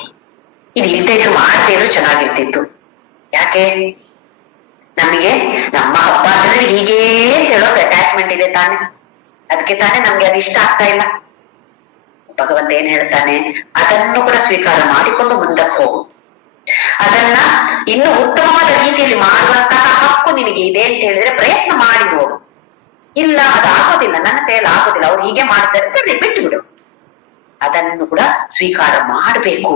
ಇದು ಇಲ್ದೇ ಇದ್ರು ಮಾಡದೇ ಇದ್ರು ಚೆನ್ನಾಗಿರ್ತಿತ್ತು. ಯಾಕೆ? ನಮಗೆ ನಮ್ಮ ಹಬ್ಬ ಅಂದ್ರೆ ಹೀಗೇ ಹೇಳೋದು ಅಟ್ಯಾಚ್ಮೆಂಟ್ ಇದೆ ತಾನೆ. ಅದಕ್ಕೆ ತಾನೇ ನಮ್ಗೆ ಅದು ಇಷ್ಟ ಆಗ್ತಾ ಇಲ್ಲ. ಭಗವಂತ ಏನ್ ಹೇಳ್ತಾನೆ, ಅದನ್ನು ಕೂಡ ಸ್ವೀಕಾರ ಮಾಡಿಕೊಂಡು ಮುಂದಕ್ಕೆ ಹೋಗು. ಅದನ್ನ ಇನ್ನು ಉತ್ತಮವಾದ ರೀತಿಯಲ್ಲಿ ಮಾಡುವಂತಹ ಹಕ್ಕು ನಿನಗೆ ಇದೆ ಅಂತ ಹೇಳಿದ್ರೆ ಪ್ರಯತ್ನ ಮಾಡಿ ನೋಡು. ಇಲ್ಲ ಅದು ಆಗೋದಿಲ್ಲ, ನನ್ನ ಕೈಯಲ್ಲಿ ಆಗೋದಿಲ್ಲ, ಅವ್ರು ಹೀಗೆ ಮಾಡ್ತಾರೆ, ಸರಿ ಬಿಟ್ಟು ಬಿಡು. ಅದನ್ನು ಕೂಡ ಸ್ವೀಕಾರ ಮಾಡಬೇಕು.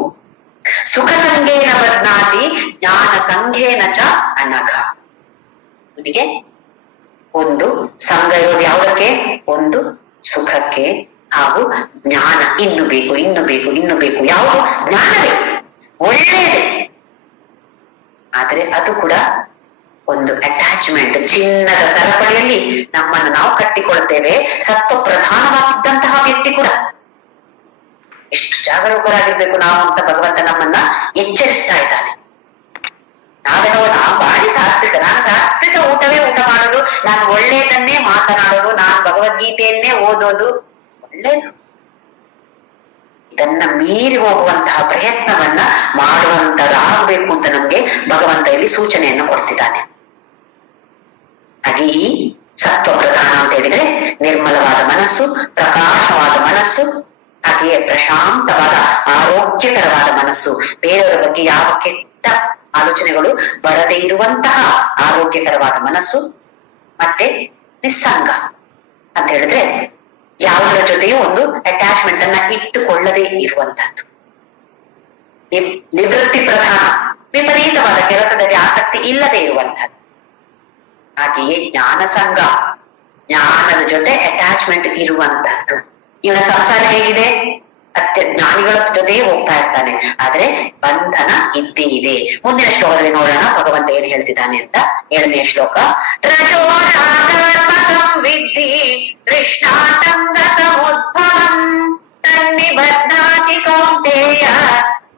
ಸುಖ ಸಂಘೇನ ಬದ್ನಾತಿ ಜ್ಞಾನ ಸಂಘೇನ ಚ ಅನಘ. ನಿನಗೆ ಒಂದು ಸಂಘ ಇರೋದು ಯಾವುದಕ್ಕೆ? ಒಂದು ಸುಖಕ್ಕೆ, ಹಾಗೂ ಜ್ಞಾನ ಇನ್ನು ಬೇಕು, ಇನ್ನು ಬೇಕು, ಇನ್ನು ಬೇಕು. ಯಾವುದು? ಜ್ಞಾನವೇ ಒಳ್ಳೆಯದೇ. ಆದ್ರೆ ಅದು ಕೂಡ ಒಂದು ಅಟ್ಯಾಚ್ಮೆಂಟ್. ಚಿನ್ನದ ಸರಪಳಿಯಲ್ಲಿ ನಮ್ಮನ್ನು ನಾವು ಕಟ್ಟಿಕೊಳ್ತೇವೆ. ಸತ್ವ ಪ್ರಧಾನವಾಗಿದ್ದಂತಹ ವ್ಯಕ್ತಿ ಕೂಡ ಎಷ್ಟು ಜಾಗರೂಕರಾಗಿರ್ಬೇಕು ನಾವು ಅಂತ ಭಗವಂತ ನಮ್ಮನ್ನ ಎಚ್ಚರಿಸ್ತಾ ಇದ್ದಾನೆ. ನಾವೇನೋ ಬಾರಿ ಸಾತ್ವಿಕ, ನಾನು ಸಾತ್ವಿಕ ಊಟ ಮಾಡೋದು, ನಾನು ಒಳ್ಳೆಯದನ್ನೇ ಮಾತನಾಡೋದು, ನಾನು ಭಗವದ್ಗೀತೆಯನ್ನೇ ಓದೋದು ಒಳ್ಳೇದು. ಇದನ್ನ ಮೀರಿ ಹೋಗುವಂತಹ ಪ್ರಯತ್ನವನ್ನ ಮಾಡುವಂತರಾಗಬೇಕು ಅಂತ ನಮ್ಗೆ ಭಗವಂತ ಇಲ್ಲಿ ಸೂಚನೆಯನ್ನು ಕೊಡ್ತಿದ್ದಾನೆ. ಹಾಗೆ ಈ ಸತ್ವ ಪ್ರಧಾನ ಅಂತ ಹೇಳಿದ್ರೆ ನಿರ್ಮಲವಾದ ಮನಸ್ಸು, ಪ್ರಕಾಶವಾದ ಮನಸ್ಸು, ಹಾಗೆಯೇ ಪ್ರಶಾಂತವಾದ ಆರೋಗ್ಯಕರವಾದ ಮನಸ್ಸು, ಬೇರೆಯವರ ಬಗ್ಗೆ ಯಾವ ಕೆಟ್ಟ ಆಲೋಚನೆಗಳು ಬರದೇ ಇರುವಂತಹ ಆರೋಗ್ಯಕರವಾದ ಮನಸ್ಸು, ಮತ್ತೆ ನಿಸ್ಸಂಗ ಅಂತ ಹೇಳಿದ್ರೆ ಯಾವುದರ ಜೊತೆಯೂ ಒಂದು ಅಟ್ಯಾಚ್ಮೆಂಟ್ ಅನ್ನ ಇಟ್ಟುಕೊಳ್ಳದೇ ಇರುವಂತಹದ್ದು. ನಿವೃತ್ತಿ ಪ್ರಧಾನ, ವಿಪರೀತವಾದ ಕೆಲಸದಲ್ಲಿ ಆಸಕ್ತಿ ಇಲ್ಲದೆ ಇರುವಂತಹದ್ದು. ಹಾಗೆಯೇ ಜ್ಞಾನ ಸಂಘ, ಜ್ಞಾನದ ಜೊತೆ ಅಟ್ಯಾಚ್ಮೆಂಟ್ ಇರುವಂತಹದ್ದು. ಇವನ ಸಂಸಾರ ಹೇಗಿದೆ? ಜ್ಞಾನಿಗಳ ಜೊತೆಗೆ ಹೋಗ್ತಾ ಇರ್ತಾನೆ, ಆದ್ರೆ ಬಂಧನ ಇದ್ದೇ ಇದೆ. ಮುಂದಿನ ಶ್ಲೋಕದಲ್ಲಿ ನೋಡೋಣ ಭಗವಂತ ಏನ್ ಹೇಳ್ತಿದ್ದಾನೆ ಅಂತ. 7ನೇ ಶ್ಲೋಕ. ರಜೋರಾಗಾತ್ಮಕಂ ವಿದ್ಧಿ ತೃಷ್ಣಾ ಸಂಗ ಸಮುದ್ಭವಂ ತನ್ನಿಬಧ್ನಾತಿ ಕೌಂತೇಯ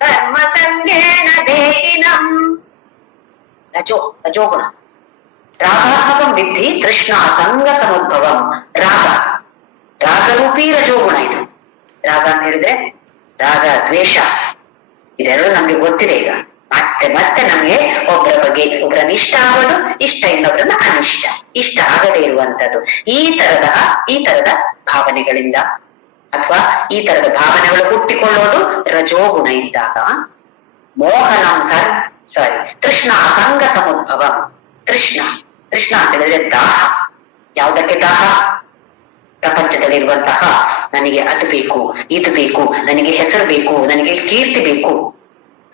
ಕರ್ಮ ಸಂಘೇನ ದೇಹಿನಂ. ರಜೋಗುಣ. ರಾಗಾತ್ಮಕಂ ವಿದ್ಧಿ ತೃಷ್ಣಾ ಸಂಗ ಸಮುದ್ಭವಂ. ರಾಗರೂಪಿ ರಜೋಗುಣ ಇದು. ರಾಗ ಅಂತ ಹೇಳಿದ್ರೆ ರಾಗ, ದ್ವೇಷ, ಇದೆಲ್ಲ ನಮ್ಗೆ ಗೊತ್ತಿದೆ. ಈಗ ಮತ್ತೆ ನಮ್ಗೆ ಒಬ್ಬರ ಬಗ್ಗೆ ಒಬ್ಬರನ್ನ ಇಷ್ಟ ಆಗೋದು, ಇಷ್ಟ ಇನ್ನೊಬ್ಬರನ್ನ ಅನಿಷ್ಟ, ಇಷ್ಟ ಆಗದೆ ಇರುವಂತದ್ದು. ಈ ತರದ ಭಾವನೆಗಳಿಂದ ಅಥವಾ ಈ ತರದ ಭಾವನೆಗಳು ಹುಟ್ಟಿಕೊಳ್ಳೋದು ರಜೋಗುಣ ಇದ್ದಾಗ. ಮೋಹನಂ ತೃಷ್ಣ ಸಂಗ ಸಮುದ್ಭವಂ. ತೃಷ್ಣ ಅಂತ ಹೇಳಿದ್ರೆ ದಾಹ. ಯಾವುದಕ್ಕೆ ದಾಹ? ಪ್ರಪಂಚದಲ್ಲಿರುವಂತಹ ನನಗೆ ಅದು ಬೇಕು, ಇದು ಬೇಕು, ನನಗೆ ಹೆಸರು ಬೇಕು, ನನಗೆ ಕೀರ್ತಿ ಬೇಕು,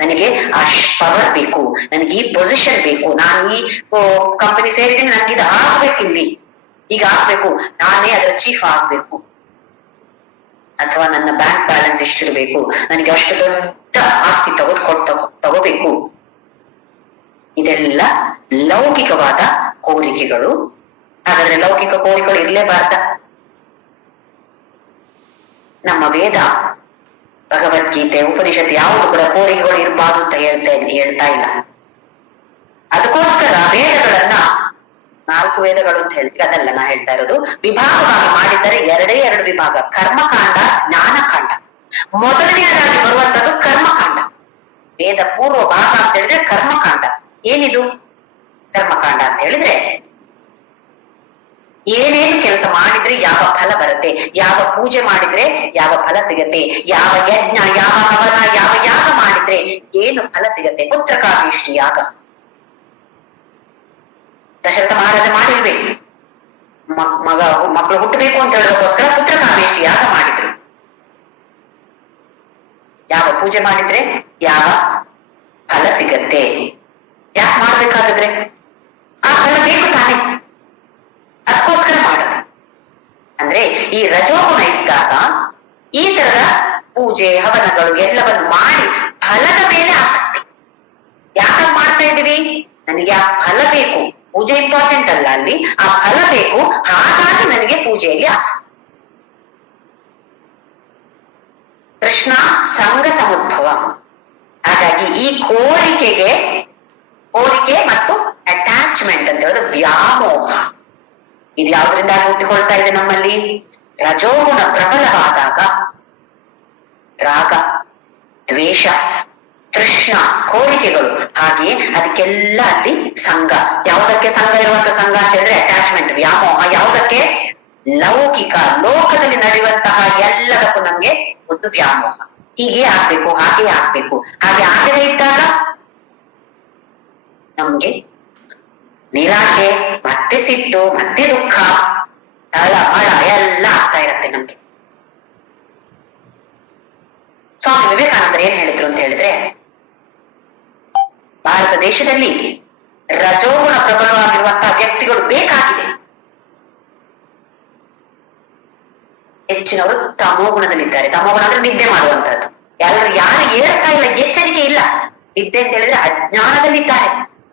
ನನಗೆ ಆ ಪವರ್ ಬೇಕು, ನನಗೆ ಈ ಪೊಸಿಷನ್ ಬೇಕು, ನಾನು ಈ ಕಂಪನಿ ಸೇರಿದ್ದೀನಿ, ನನ್ಗೆ ಇದು ಆಗ್ಬೇಕಿಲ್ಲಿ, ಈಗ ಆಗ್ಬೇಕು, ನಾನೇ ಅದರ ಚೀಫ್ ಆಗ್ಬೇಕು, ಅಥವಾ ನನ್ನ ಬ್ಯಾಂಕ್ ಬ್ಯಾಲೆನ್ಸ್ ಎಷ್ಟಿರ್ಬೇಕು, ನನಗೆ ಅಷ್ಟು ದೊಡ್ಡ ಆಸ್ತಿ ತಗೋಬೇಕು. ಇದೆಲ್ಲ ಲೌಕಿಕವಾದ ಕೋರಿಕೆಗಳು. ಹಾಗಾದ್ರೆ ಲೌಕಿಕ ಕೋರಿಕೆಗಳು ಇರಲೇಬಾರ್ದ? ನಮ್ಮ ವೇದ, ಭಗವದ್ಗೀತೆ, ಉಪನಿಷತ್ ಯಾವುದು ಕೂಡ ಕೋರಿಕೆಗಳು ಇರಬಾರ್ದು ಅಂತ ಹೇಳ್ತಾ ಇಲ್ಲ. ಅದಕ್ಕೋಸ್ಕರ ವೇದಗಳನ್ನ 4 ವೇದಗಳು ಅಂತ ಹೇಳ್ತೀವಿ, ಅದಲ್ಲ ನಾ ಹೇಳ್ತಾ ಇರೋದು. ವಿಭಾಗವಾಗಿ ಮಾಡಿದರೆ 2 ವಿಭಾಗ, ಕರ್ಮಕಾಂಡ, ಜ್ಞಾನಕಾಂಡ. ಮೊದಲನೆಯದಾಗಿ ಬರುವಂತದ್ದು ಕರ್ಮಕಾಂಡ. ವೇದ ಪೂರ್ವ ಭಾಗ ಅಂತ ಹೇಳಿದ್ರೆ ಕರ್ಮಕಾಂಡ. ಏನಿದು ಕರ್ಮಕಾಂಡ ಅಂತ ಹೇಳಿದ್ರೆ, ಏನೇನು ಕೆಲಸ ಮಾಡಿದ್ರೆ ಯಾವ ಫಲ ಬರುತ್ತೆ, ಯಾವ ಪೂಜೆ ಮಾಡಿದ್ರೆ ಯಾವ ಫಲ ಸಿಗತ್ತೆ, ಯಾವ ಯಜ್ಞ, ಯಾವ ಹವನ, ಯಾವ ಯಾಗ ಮಾಡಿದ್ರೆ ಏನು ಫಲ ಸಿಗತ್ತೆ. ಪುತ್ರಕಾಮೇಷ್ಟಿ ಯಾಗ ದಶರಥ ಮಹಾರಾಜ ಮಾಡಿರ್ಬೇಕು. ಮಕ್ಕಳು ಹುಟ್ಟಬೇಕು ಅಂತ ಹೇಳೋದಕ್ಕೋಸ್ಕರ ಪುತ್ರಕಾಮೇಷ್ಟಿ ಯಾಗ ಮಾಡಿದ್ರು. ಯಾವ ಪೂಜೆ ಮಾಡಿದ್ರೆ ಯಾವ ಫಲ ಸಿಗತ್ತೆ, ಯಾಕೆ ಮಾಡ್ಬೇಕಾಗಿದ್ರೆ ಆ ಫಲ ಬೇಕು ತಾನೆ, ಅದಕ್ಕೋಸ್ಕರ ಮಾಡೋದು. ಅಂದ್ರೆ ಈ ರಜೋಗುಣ ಇದ್ದಾಗ ಈ ತರದ ಪೂಜೆ ಹವನಗಳು ಎಲ್ಲವನ್ನು ಮಾಡಿ ಫಲದ ಮೇಲೆ ಆಸಕ್ತಿ. ಯಾಕೆ ಮಾಡ್ತಾ ಇದೀವಿ? ನನಗೆ ಆ ಫಲ ಬೇಕು. ಪೂಜೆ ಇಂಪಾರ್ಟೆಂಟ್ ಅಲ್ಲ, ಅಲ್ಲಿ ಆ ಫಲ ಬೇಕು, ಹಾಗಾಗಿ ನನಗೆ ಪೂಜೆಯಲ್ಲಿ ಆಸಕ್ತಿ. ಕೃಷ್ಣ ಸಂಘ ಸಮುದ್ಭವ. ಹಾಗಾಗಿ ಈ ಕೋರಿಕೆ ಮತ್ತು ಅಟ್ಯಾಚ್ಮೆಂಟ್ ಅಂತ ಹೇಳೋದು ವ್ಯಾಮೋಹ. ಇದು ಯಾವ್ದ್ರಿಂದ ಹುಟ್ಟಿಕೊಳ್ತಾ ಇದೆ ನಮ್ಮಲ್ಲಿ? ರಜೋಗುಣ ಪ್ರಬಲವಾದಾಗ ರಾಗ, ದ್ವೇಷ, ತೃಷ್ಣ, ಕೋರಿಕೆಗಳು. ಹಾಗೆಯೇ ಅದಕ್ಕೆಲ್ಲ ಅಲ್ಲಿ ಸಂಘ. ಯಾವುದಕ್ಕೆ ಸಂಘ ಇರುವಂತ ಸಂಘ ಅಂತ ಹೇಳಿದ್ರೆ ಅಟ್ಯಾಚ್ಮೆಂಟ್, ವ್ಯಾಮೋಹ. ಯಾವುದಕ್ಕೆ? ಲೌಕಿಕ ಲೋಕದಲ್ಲಿ ನಡೆಯುವಂತಹ ಎಲ್ಲದಕ್ಕೂ ನಮ್ಗೆ ಒಂದು ವ್ಯಾಮೋಹ. ಹೀಗೆ ಆಗ್ಬೇಕು, ಹಾಗೆ ಆಗ್ಬೇಕು. ಹಾಗೆ ಆಗದೇ ಇದ್ದಾಗ ನಮ್ಗೆ ನಿರಾಶೆ, ಮತ್ತೆ ಸಿಟ್ಟು, ಮತ್ತೆ ದುಃಖ, ತಳಮಳ ಎಲ್ಲ ಆಗ್ತಾ ಇರತ್ತೆ ನಮ್ಗೆ. ಸ್ವಾಮಿ ವಿವೇಕಾನಂದರು ಏನ್ ಹೇಳಿದ್ರು ಅಂತ ಹೇಳಿದ್ರೆ, ಭಾರತ ದೇಶದಲ್ಲಿ ರಜೋಗುಣ ಪ್ರಬಲವಾಗಿರುವಂತಹ ವ್ಯಕ್ತಿಗಳು ಬೇಕಾಗಿದೆ. ಹೆಚ್ಚಿನವರು ತಮೋಗುಣದಲ್ಲಿದ್ದಾರೆ. ತಮೋಗುಣ ಅಂದ್ರೆ ನಿದ್ದೆ ಮಾಡುವಂತದ್ದು. ಯಾರು ಹೇಳ್ತಾ ಇಲ್ಲ, ಎಚ್ಚರಿಕೆ ಇಲ್ಲ. ನಿದ್ದೆ ಅಂತ ಹೇಳಿದ್ರೆ ಅಜ್ಞಾನದಲ್ಲಿದ್ದಾರೆ.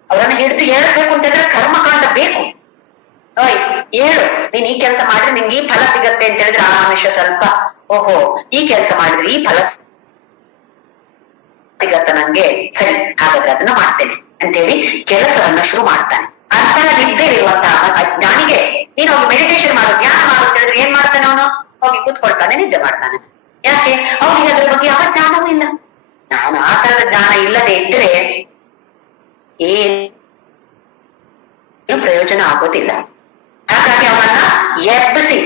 ಅವರನ್ನು ಹಿಡಿದು ಹೇಳ್ಬೇಕು ಅಂತಂದ್ರೆ ಕರ್ಮಕಾಂಡ ಬೇಕು. ಹೇಳು, ನೀನ್ ಈ ಕೆಲಸ ಮಾಡಿದ್ರೆ ನಿಂಗೆ ಈ ಫಲ ಸಿಗತ್ತೆ ಅಂತ ಹೇಳಿದ್ರೆ ಆ ಮನುಷ್ಯ ಸ್ವಲ್ಪ ಓಹೋ, ಈ ಕೆಲಸ ಮಾಡಿದ್ರೆ ಈ ಫಲ ಸಿಗತ್ತ ನಂಗೆ, ಸರಿ ಹಾಗಾದ್ರೆ ಅದನ್ನ ಮಾಡ್ತೇನೆ ಅಂತೇಳಿ ಕೆಲಸವನ್ನ ಶುರು ಮಾಡ್ತಾನೆ. ಅಂತಹ ನಿದ್ದೆ ಇರುವಂತಹ ಅಜ್ಞಾನಿಗೆ ನೀನು ಹೋಗಿ ಮೆಡಿಟೇಷನ್ ಮಾಡು, ಧ್ಯಾನ ಮಾಡು ಅಂತ ಹೇಳಿದ್ರೆ ಏನ್ ಮಾಡ್ತಾನೆ ಅವನು? ಹೋಗಿ ಕೂತ್ಕೊಳ್ತಾನೆ, ನಿದ್ದೆ ಮಾಡ್ತಾನೆ. ಯಾಕೆ? ಅವನಿಗೆ ಅದ್ರ ಬಗ್ಗೆ ಯಾವ ಜ್ಞಾನವೂ ಇಲ್ಲ. ನಾನು ಆ ತರದ ಜ್ಞಾನ ಇಲ್ಲದೆ ಇದ್ರೆ ಏನು ಪ್ರಯೋಜನ ಆಗೋದಿಲ್ಲ. ಹಾಗಾಗಿ ಅವನನ್ನ ಎಬ್ಬಿಸಿ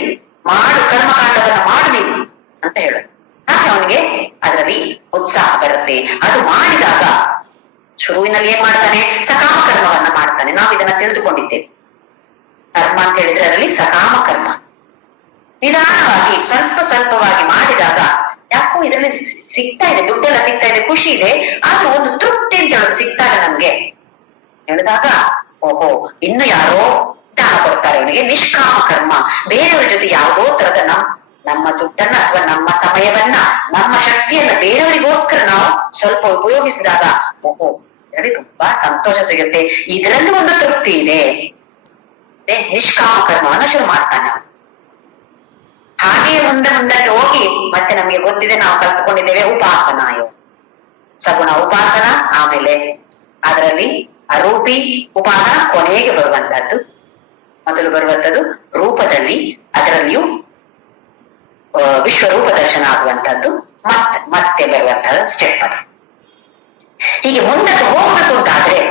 ಮಾಡು, ಕರ್ಮಕಾಂಡವನ್ನ ಮಾಡು ನೀನು ಅಂತ ಹೇಳೋದು. ಹಾಗೆ ಅವನಿಗೆ ಅದರಲ್ಲಿ ಉತ್ಸಾಹ ಬರುತ್ತೆ. ಅದು ಮಾಡಿದಾಗ ಶುರುವಿನಲ್ಲಿ ಏನ್ ಮಾಡ್ತಾನೆ? ಸಕಾಮ ಕರ್ಮವನ್ನ ಮಾಡ್ತಾನೆ. ನಾವು ಇದನ್ನ ತಿಳಿದುಕೊಂಡಿದ್ದೇವೆ. ಕರ್ಮ ಅಂತ ಹೇಳಿದ್ರೆ ಅದರಲ್ಲಿ ಸಕಾಮ ಕರ್ಮ. ನಿಧಾನವಾಗಿ ಸ್ವಲ್ಪ ಸ್ವಲ್ಪವಾಗಿ ಮಾಡಿದಾಗ ಯಾಕೋ ಇದರಲ್ಲಿ ಸಿಗ್ತಾ ಇದೆ, ದುಡ್ಡೆಲ್ಲ ಸಿಗ್ತಾ ಇದೆ, ಖುಷಿ ಇದೆ, ಆದ್ರೂ ಒಂದು ತೃಪ್ತಿ ಅಂತ ಹೇಳೋದು ಸಿಗ್ತಾ ಇದೆ ನಮ್ಗೆ ಹೇಳಿದಾಗ, ಓಹೋ ಇನ್ನು ಯಾರೋ ದಾನ ಕೊಡ್ತಾರೆ ಅವನಿಗೆ. ನಿಷ್ಕಾಮ ಕರ್ಮ, ಬೇರೆಯವರ ಜೊತೆ ಯಾವುದೋ ತರದ ನಮ್ಮ ದುಡ್ಡನ್ನ ಅಥವಾ ನಮ್ಮ ಸಮಯವನ್ನ, ನಮ್ಮ ಶಕ್ತಿಯನ್ನ ಬೇರೆಯವರಿಗೋಸ್ಕರ ನಾವು ಸ್ವಲ್ಪ ಉಪಯೋಗಿಸಿದಾಗ ಓಹೋ ಇದರಲ್ಲಿ ತುಂಬಾ ಸಂತೋಷ ಸಿಗುತ್ತೆ, ಇದರಲ್ಲಿ ಒಂದು ತೃಪ್ತಿ ಇದೆ. ನಿಷ್ಕಾಮ ಕರ್ಮವನ್ನ ಶುರು ಮಾಡ್ತಾನೆ ಅವನು. ಹಾಗೆಯೇ ಮುಂದಕ್ಕೆ ಹೋಗಿ ಮತ್ತೆ ನಮ್ಗೆ ಗೊತ್ತಿದೆ, ನಾವು ಕಲ್ತ್ಕೊಂಡಿದ್ದೇವೆ ಉಪಾಸನ ಯೋಗ, ಸಗುಣ ಉಪಾಸನ, ಆಮೇಲೆ ಅದರಲ್ಲಿ ಅರೂಪಿ ಉಪಾಸನ ಕೊನೆಗೆ ಬರುವಂತಹದ್ದು. ಮೊದಲು ಬರುವಂತದ್ದು ರೂಪದಲ್ಲಿ, ಅದರಲ್ಲಿಯೂ ವಿಶ್ವರೂಪ ದರ್ಶನ ಆಗುವಂತದ್ದು, ಮತ್ತೆ ಬರುವಂತಹ ಸ್ಟೆಪ್ ಅದು. ಹೀಗೆ ಮುಂದಕ್ಕೆ ಹೋಗ್ಬೇಕು ಅಂತಾದ್ರೆ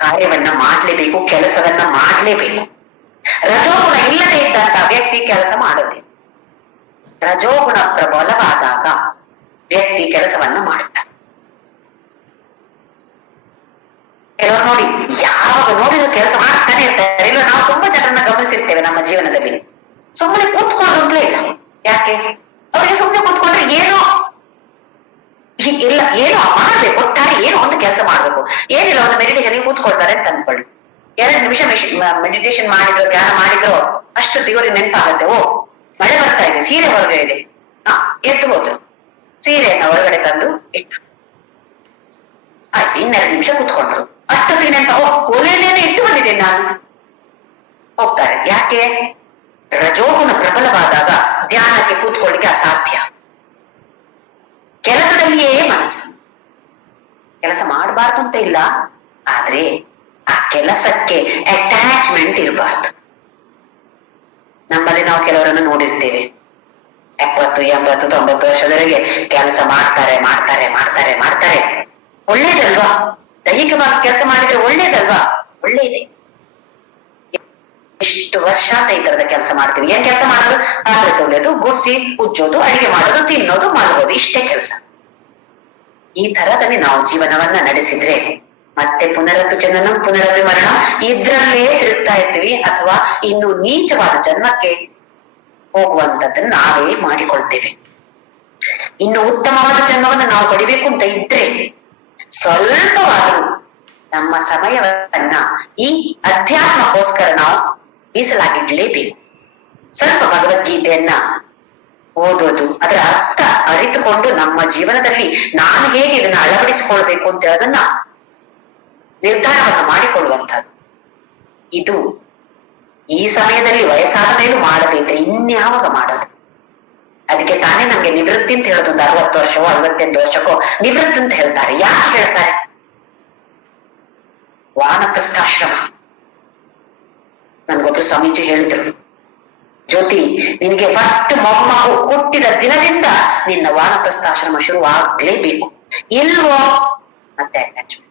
ಕಾರ್ಯವನ್ನ ಮಾಡ್ಲೇಬೇಕು, ಕೆಲಸವನ್ನ ಮಾಡ್ಲೇಬೇಕು. ರಜೋಗುಣ ಇಲ್ಲದೆ ಇದ್ದಂತ ವ್ಯಕ್ತಿ ಕೆಲಸ ಮಾಡೋದಿಲ್ಲ. ರಜೋಗುಣ ಪ್ರಬಲವಾದಾಗ ವ್ಯಕ್ತಿ ಕೆಲಸವನ್ನ ಮಾಡ್ತಾನೆ. ಕೆಲವರು ನೋಡಿ ಯಾವಾಗ ನೋಡಿದ್ರು ಕೆಲಸ ಮಾಡ್ತಾನೆ ಇರ್ತಾರೆ. ಇಲ್ಲ, ನಾವು ತುಂಬಾ ಜನರನ್ನ ಗಮನಿಸಿರ್ತೇವೆ ನಮ್ಮ ಜೀವನದಲ್ಲಿ. ಸುಮ್ಮನೆ ಕೂತ್ಕೊಳ್ಳೋದ್ಲೇ ಇಲ್ಲ. ಯಾಕೆ? ಅವರಿಗೆ ಸುಮ್ಮನೆ ಕೂತ್ಕೊಂಡ್ರೆ ಏನೋ ಇಲ್ಲ, ಏನೋ ಮಾಡ್ಬೇಕು, ಒಟ್ಟಾರೆ ಏನೋ ಒಂದು ಕೆಲಸ ಮಾಡ್ಬೇಕು. ಏನಿಲ್ಲ, ಒಂದು ಮೆಡಿಟೇಷನ್ ಕೂತ್ಕೊಳ್ತಾರೆ ಅಂತ ಅನ್ಕೊಳ್ಳಿ. 2 ನಿಮಿಷ ಮೆಡಿಟೇಷನ್ ಮಾಡಿದ್ರು, ಧ್ಯಾನ ಮಾಡಿದ್ರು, ಅಷ್ಟು ತಿಗೋರಿ ನೆನಪಾಗತ್ತೆ. ಓ, ಮಳೆ ಬರ್ತಾ ಇದೆ, ಸೀರೆ ಹೊರಗೆ ಇದೆ, ಎದ್ದು ಹೋದ್ರು, ಸೀರೆಯನ್ನ ಹೊರಗಡೆ ತಂದು ಇಟ್ರು. ಆಯ್ತು, 2 ನಿಮಿಷ ಕೂತ್ಕೊಂಡ್ರು. ಅಷ್ಟೊತ್ತಿಗೆ ನೆನಪ, ಒಳ್ಳೆಯದೇನೆ ಇಟ್ಟು ಬಂದಿದ್ದೇನೆ ನಾನು. ಹೋಗ್ತಾರೆ. ಯಾಕೆ? ರಜೋಗುಣ ಪ್ರಬಲವಾದಾಗ ಧ್ಯಾನಕ್ಕೆ ಕೂತ್ಕೊಳ್ಳಿಕ್ಕೆ ಅಸಾಧ್ಯ. ಕೆಲಸದಲ್ಲಿಯೇ ಮನಸ್ಸು. ಕೆಲಸ ಮಾಡಬಾರ್ದು ಅಂತ ಇಲ್ಲ, ಆದ್ರೆ ಆ ಕೆಲಸಕ್ಕೆ ಅಟ್ಯಾಚ್ಮೆಂಟ್ ಇರಬಾರ್ದು. ನಮ್ಮಲ್ಲಿ ನಾವು ಕೆಲವರನ್ನು ನೋಡಿರ್ತೇವೆ, 70, 80, 90 ವರ್ಷದವರೆಗೆ ಕೆಲಸ ಮಾಡ್ತಾರೆ ಮಾಡ್ತಾರೆ ಮಾಡ್ತಾರೆ ಮಾಡ್ತಾರೆ. ಒಳ್ಳೇದಲ್ವಾ? ದೈಹಿಕವಾಗಿ ಕೆಲಸ ಮಾಡಿದ್ರೆ ಒಳ್ಳೇದಲ್ವಾ? ಒಳ್ಳೇದೇ. ಎಷ್ಟು ವರ್ಷ ಅಂತ ಈ ತರದ ಕೆಲಸ ಮಾಡ್ತೀವಿ. ಏನ್ ಕೆಲಸ ಮಾಡೋದು? ಪಾತ್ರೆ ತೊಳೆಯೋದು, ಗುಡ್ಸಿ ಉಜ್ಜೋದು, ಅಡಿಗೆ ಮಾಡೋದು, ತಿನ್ನೋದು, ಮಲಗೋದು, ಇಷ್ಟೇ ಕೆಲಸ. ಈ ತರದಲ್ಲಿ ನಾವು ಜೀವನವನ್ನ ನಡೆಸಿದ್ರೆ ಮತ್ತೆ ಪುನರಪಿ ಜನನಂ ಪುನರಪಿ ಮರಣ ಇದ್ರಲ್ಲೇ ತಿರುಗ್ತಾ ಇರ್ತೀವಿ, ಅಥವಾ ಇನ್ನು ನೀಚವಾದ ಜನ್ಮಕ್ಕೆ ಹೋಗುವಂತದ್ದನ್ನು ನಾವೇ ಮಾಡಿಕೊಳ್ತೇವೆ. ಇನ್ನು ಉತ್ತಮವಾದ ಜನ್ಮವನ್ನು ನಾವು ಪಡಿಬೇಕು ಅಂತ ಇದ್ರೆ ಸ್ವಲ್ಪವಾದರೂ ನಮ್ಮ ಸಮಯವನ್ನ ಈ ಅಧ್ಯಾತ್ಮಕ್ಕೋಸ್ಕರ ನಾವು ಮೀಸಲಾಗಿಡ್ಲೇಬೇಕು. ಸ್ವಲ್ಪ ಭಗವದ್ಗೀತೆಯನ್ನ ಓದೋದು, ಅದರ ಅರ್ಥ ಅರಿತುಕೊಂಡು ನಮ್ಮ ಜೀವನದಲ್ಲಿ ನಾನು ಹೇಗೆ ಇದನ್ನ ಅಳವಡಿಸಿಕೊಳ್ಬೇಕು ಅಂತ ಅದನ್ನ ನಿರ್ಧಾರವನ್ನು ಮಾಡಿಕೊಳ್ಳುವಂಥದ್ದು. ಇದು ಈ ಸಮಯದಲ್ಲಿ ವಯಸ್ಸಾದ ಮೇಲೂ ಮಾಡದೇ ಇದ್ರೆ ಇನ್ಯಾವಾಗ ಮಾಡೋದು? ಅದಕ್ಕೆ ತಾನೇ ನಮ್ಗೆ ನಿವೃತ್ತಿ ಅಂತ ಹೇಳೋದು. ಒಂದು 60 ವರ್ಷವೋ 58 ವರ್ಷಕ್ಕೋ ನಿವೃತ್ತಿ ಅಂತ ಹೇಳ್ತಾರೆ. ಯಾಕೆ ಹೇಳ್ತಾರೆ? ವಾನಪ್ರಸ್ಥಾಶ್ರಮ. ನನ್ಗೊಬ್ರು ಸ್ವಾಮೀಜಿ ಹೇಳಿದ್ರು, ಜ್ಯೋತಿ, ನಿನಗೆ ಫಸ್ಟ್ ಮೊಮ್ಮಗು ಹುಟ್ಟಿದ ದಿನದಿಂದ ನಿನ್ನ ವಾನಪ್ರಸ್ಥಾಶ್ರಮ ಶುರುವಾಗ್ಲೇಬೇಕು. ಇಲ್ವೋ ಮತ್ತೆ ಅಟ್ಯಾಚ್ಮೆಂಟ್.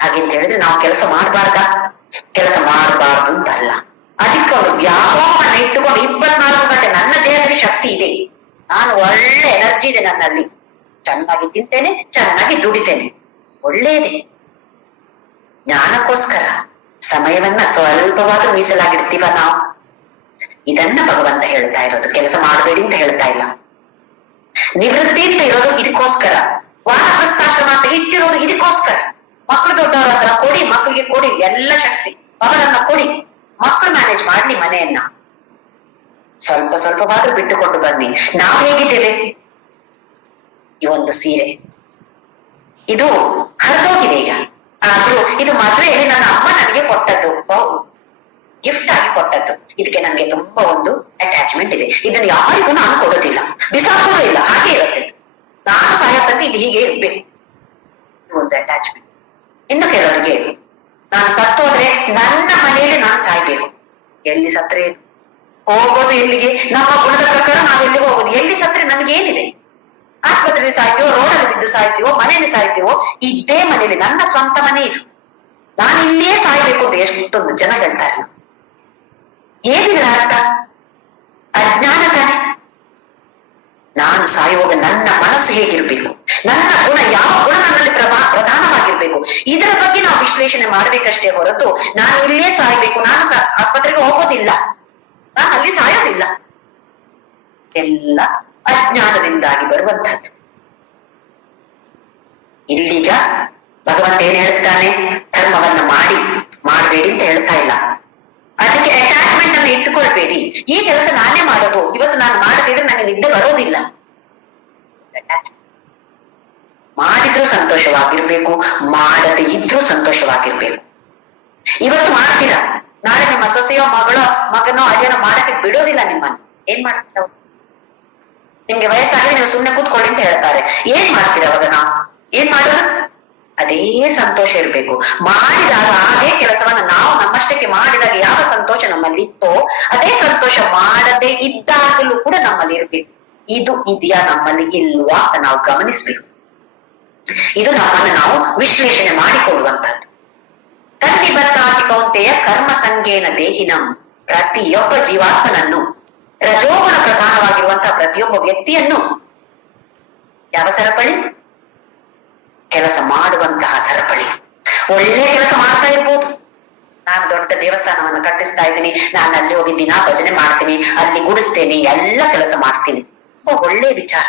ಹಾಗೆಂತ ಹೇಳಿದ್ರೆ ನಾವು ಕೆಲಸ ಮಾಡಬಾರ್ದ? ಕೆಲಸ ಮಾಡಬಾರ್ದು ಅಂತಲ್ಲ. ಅದಕ್ಕೆ ಒಂದು ವ್ಯಾಮೋಹನ ಇಟ್ಟುಕೊಂಡು 24 ಗಂಟೆ ನನ್ನ ದೇಹದಲ್ಲಿ ಶಕ್ತಿ ಇದೆ, ನಾನು ಒಳ್ಳೆ ಎನರ್ಜಿ ಇದೆ ನನ್ನಲ್ಲಿ, ಚೆನ್ನಾಗಿ ತಿಂತೇನೆ, ಚೆನ್ನಾಗಿ ದುಡಿತೇನೆ, ಒಳ್ಳೇದೇ. ಜ್ಞಾನಕ್ಕೋಸ್ಕರ ಸಮಯವನ್ನ ಸ್ವಲ್ಪವಾದ್ರೂ ಮೀಸಲಾಗಿಡ್ತೀವ ನಾವು. ಇದನ್ನ ಭಗವಂತ ಹೇಳ್ತಾ ಇರೋದು. ಕೆಲಸ ಮಾಡಬೇಡಿ ಅಂತ ಹೇಳ್ತಾ ಇಲ್ಲ. ನಿವೃತ್ತಿ ಅಂತ ಇರೋದು ಇದಕ್ಕೋಸ್ಕರ. ವಾನಪ್ರಸ್ಥಾಶ್ರಮ ಅಂತ ಇಟ್ಟಿರೋದು ಇದಕ್ಕೋಸ್ಕರ. ಮಕ್ಕಳು ದೊಡ್ಡವರ ಹತ್ರ ಕೊಡಿ, ಮಕ್ಕಳಿಗೆ ಕೊಡಿ ಎಲ್ಲ ಶಕ್ತಿ, ಅವರನ್ನ ಕೊಡಿ, ಮಕ್ಕಳು ಮ್ಯಾನೇಜ್ ಮಾಡ್ಲಿ ಮನೆಯನ್ನ. ಸ್ವಲ್ಪ ಸ್ವಲ್ಪವಾದ್ರೂ ಬಿಟ್ಟುಕೊಂಡು ಬನ್ನಿ. ನಾವು ಹೇಗಿದ್ದೇವೆ? ಈ ಒಂದು ಸೀರೆ ಇದು ಹರಿದೋಗಿದೆ ಈಗ, ಆದ್ರೂ ಇದು ಮದುವೆಯಲ್ಲಿ ನನ್ನ ಅಮ್ಮ ನನಗೆ ಕೊಟ್ಟದ್ದು, ಗಿಫ್ಟ್ ಆಗಿ ಕೊಟ್ಟದ್ದು. ಇದಕ್ಕೆ ನನಗೆ ತುಂಬಾ ಒಂದು ಅಟ್ಯಾಚ್ಮೆಂಟ್ ಇದೆ. ಇದನ್ನು ಯಾರಿಗೂ ನಾನು ಕೊಡೋದಿಲ್ಲ, ಬಿಸಾಕೋದು ಇಲ್ಲ, ಹಾಗೆ ಇರುತ್ತೆ. ನಾನು ಸಾಯತ್ತಂತೆ ಇದು ಹೀಗೆ ಇರ್ಬೇಕು, ಒಂದು ಅಟ್ಯಾಚ್ಮೆಂಟ್. ಇನ್ನು ಕೆಲವರಿಗೆ ನಾನು ಸತ್ತೋದ್ರೆ ನನ್ನ ಮನೆಯಲ್ಲಿ ನಾನು ಸಾಯ್ಬೇಕು. ಎಲ್ಲಿ ಸತ್ರೆ ಹೋಗೋದು ಎಲ್ಲಿಗೆ? ನಮ್ಮ ಗುಣದ ಪ್ರಕಾರ ನಾವು ಎಲ್ಲಿಗೆ ಹೋಗೋದು? ಎಲ್ಲಿ ಸತ್ರೆ ನಮ್ಗೇನಿದೆ? ಆಸ್ಪತ್ರೆಯಲ್ಲಿ ಸಾಯ್ತೀವೋ, ರೋಡಲ್ಲಿ ಬಿದ್ದು ಸಾಯ್ತೀವೋ, ಮನೆಯಲ್ಲಿ ಸಾಯ್ತೀವೋ, ಇದೇ ಮನೆಯಲ್ಲಿ ನನ್ನ ಸ್ವಂತ ಮನೆ ಇದು, ನಾನು ಇಲ್ಲಿಯೇ ಸಾಯ್ಬೇಕು ಅಂತ ಎಷ್ಟೊಂದು ಜನ ಹೇಳ್ತಾರೆ. ಏನಿದ್ರ ಅರ್ಥ? ಅಜ್ಞಾನ ತಾನೆ. ನಾನು ಸಾಯುವಾಗ ನನ್ನ ಮನಸ್ಸು ಹೇಗಿರ್ಬೇಕು, ನನ್ನ ಗುಣ ಯಾವ ಗುಣ ನನ್ನಲ್ಲಿ ಪ್ರಧಾನವಾಗಿರ್ಬೇಕು, ಇದರ ಬಗ್ಗೆ ನಾವು ವಿಶ್ಲೇಷಣೆ ಮಾಡ್ಬೇಕಷ್ಟೇ ಹೊರತು ನಾನು ಇಲ್ಲೇ ಸಾಯ್ಬೇಕು, ನಾನು ಆಸ್ಪತ್ರೆಗೆ ಹೋಗೋದಿಲ್ಲ, ನಾನು ಅಲ್ಲಿ ಸಾಯೋದಿಲ್ಲ, ಎಲ್ಲ ಅಜ್ಞಾನದಿಂದಾಗಿ ಬರುವಂತಹದ್ದು. ಇಲ್ಲೀಗ ಭಗವಂತ ಏನ್ ಹೇಳ್ತಾನೆ? ಧರ್ಮವನ್ನ ಮಾಡಬೇಡಿ ಅಂತ ಹೇಳ್ತಾ ಇಲ್ಲ. ಅದಕ್ಕೆ ಅಟ್ಯಾಚ್ಮೆಂಟ್ ಅನ್ನು ಇಟ್ಟುಕೊಳ್ಬೇಡಿ. ಈ ಕೆಲಸ ನಾನೇ ಮಾಡೋದು, ಇವತ್ತು ನಾನು ಮಾಡದಿದ್ರೆ ನನಗೆ ನಿದ್ದೆ ಬರೋದಿಲ್ಲ. ಮಾಡಿದ್ರೂ ಸಂತೋಷವಾಗಿರ್ಬೇಕು, ಮಾಡದೆ ಇದ್ರೂ ಸಂತೋಷವಾಗಿರ್ಬೇಕು. ಇವತ್ತು ಮಾಡ್ತೀರಾ, ನಾಳೆ ನಿಮ್ಮ ಸೊಸೆಯೋ ಮಗನೋ ಅದೇನೋ ಮಾಡಕ್ಕೆ ಬಿಡೋದಿಲ್ಲ ನಿಮ್ಮನ್ನು. ಏನ್ ಮಾಡ್ತಾವ? ನಿಮ್ಗೆ ವಯಸ್ಸಾಗಿದೆ, ನೀವು ಸುಮ್ಮನೆ ಕೂತ್ಕೊಳ್ಳಿ ಅಂತ ಹೇಳ್ತಾರೆ. ಏನ್ ಮಾಡ್ತೀರ ಅವಾಗ? ನಾವು ಏನ್ ಮಾಡೋದು? ಅದೇ ಸಂತೋಷ ಇರ್ಬೇಕು. ಮಾಡಿದಾಗ ಅದೇ ಕೆಲಸವನ್ನ ನಾವು ನಮ್ಮಷ್ಟಕ್ಕೆ ಮಾಡಿದಾಗ ಯಾವ ಸಂತೋಷ ನಮ್ಮಲ್ಲಿ ಇತ್ತೋ ಅದೇ ಸಂತೋಷ ಮಾಡದೇ ಇದ್ದಾಗಲೂ ಕೂಡ ನಮ್ಮಲ್ಲಿ ಇರ್ಬೇಕು. ಇದು ಇದೆಯಾ ನಮ್ಮಲ್ಲಿ ಇಲ್ವಾ ಅಂತ ನಾವು ಗಮನಿಸ್ಬೇಕು. ಇದು ನಮ್ಮನ್ನು ನಾವು ವಿಶ್ಲೇಷಣೆ ಮಾಡಿಕೊಳ್ಳುವಂಥದ್ದು. ತನ್ನಿಬದ್ಧಾತಿ ಕೌಂತೆಯ ಕರ್ಮ ಸಂಗೇನ ದೇಹಿನಂ. ಪ್ರತಿಯೊಬ್ಬ ಜೀವಾತ್ಮನನ್ನು, ರಜೋಗುಣ ಪ್ರಧಾನವಾಗಿರುವಂತಹ ಪ್ರತಿಯೊಬ್ಬ ವ್ಯಕ್ತಿಯನ್ನು ಯಾವ ಸರಪಳಿ? ಕೆಲಸ ಮಾಡುವಂತಹ ಸರಪಳಿ. ಒಳ್ಳೆ ಕೆಲಸ ಮಾಡ್ತಾ ಇರ್ಬೋದು, ನಾನು ದೊಡ್ಡ ದೇವಸ್ಥಾನವನ್ನು ಕಟ್ಟಿಸ್ತಾ ಇದ್ದೀನಿ, ನಾನು ಅಲ್ಲಿ ಹೋಗಿ ದಿನಾ ಭಜನೆ ಮಾಡ್ತೀನಿ, ಅಲ್ಲಿ ಗುಡಿಸ್ತೇನೆ, ಎಲ್ಲ ಕೆಲಸ ಮಾಡ್ತೀನಿ. ಒಳ್ಳೆ ವಿಚಾರ.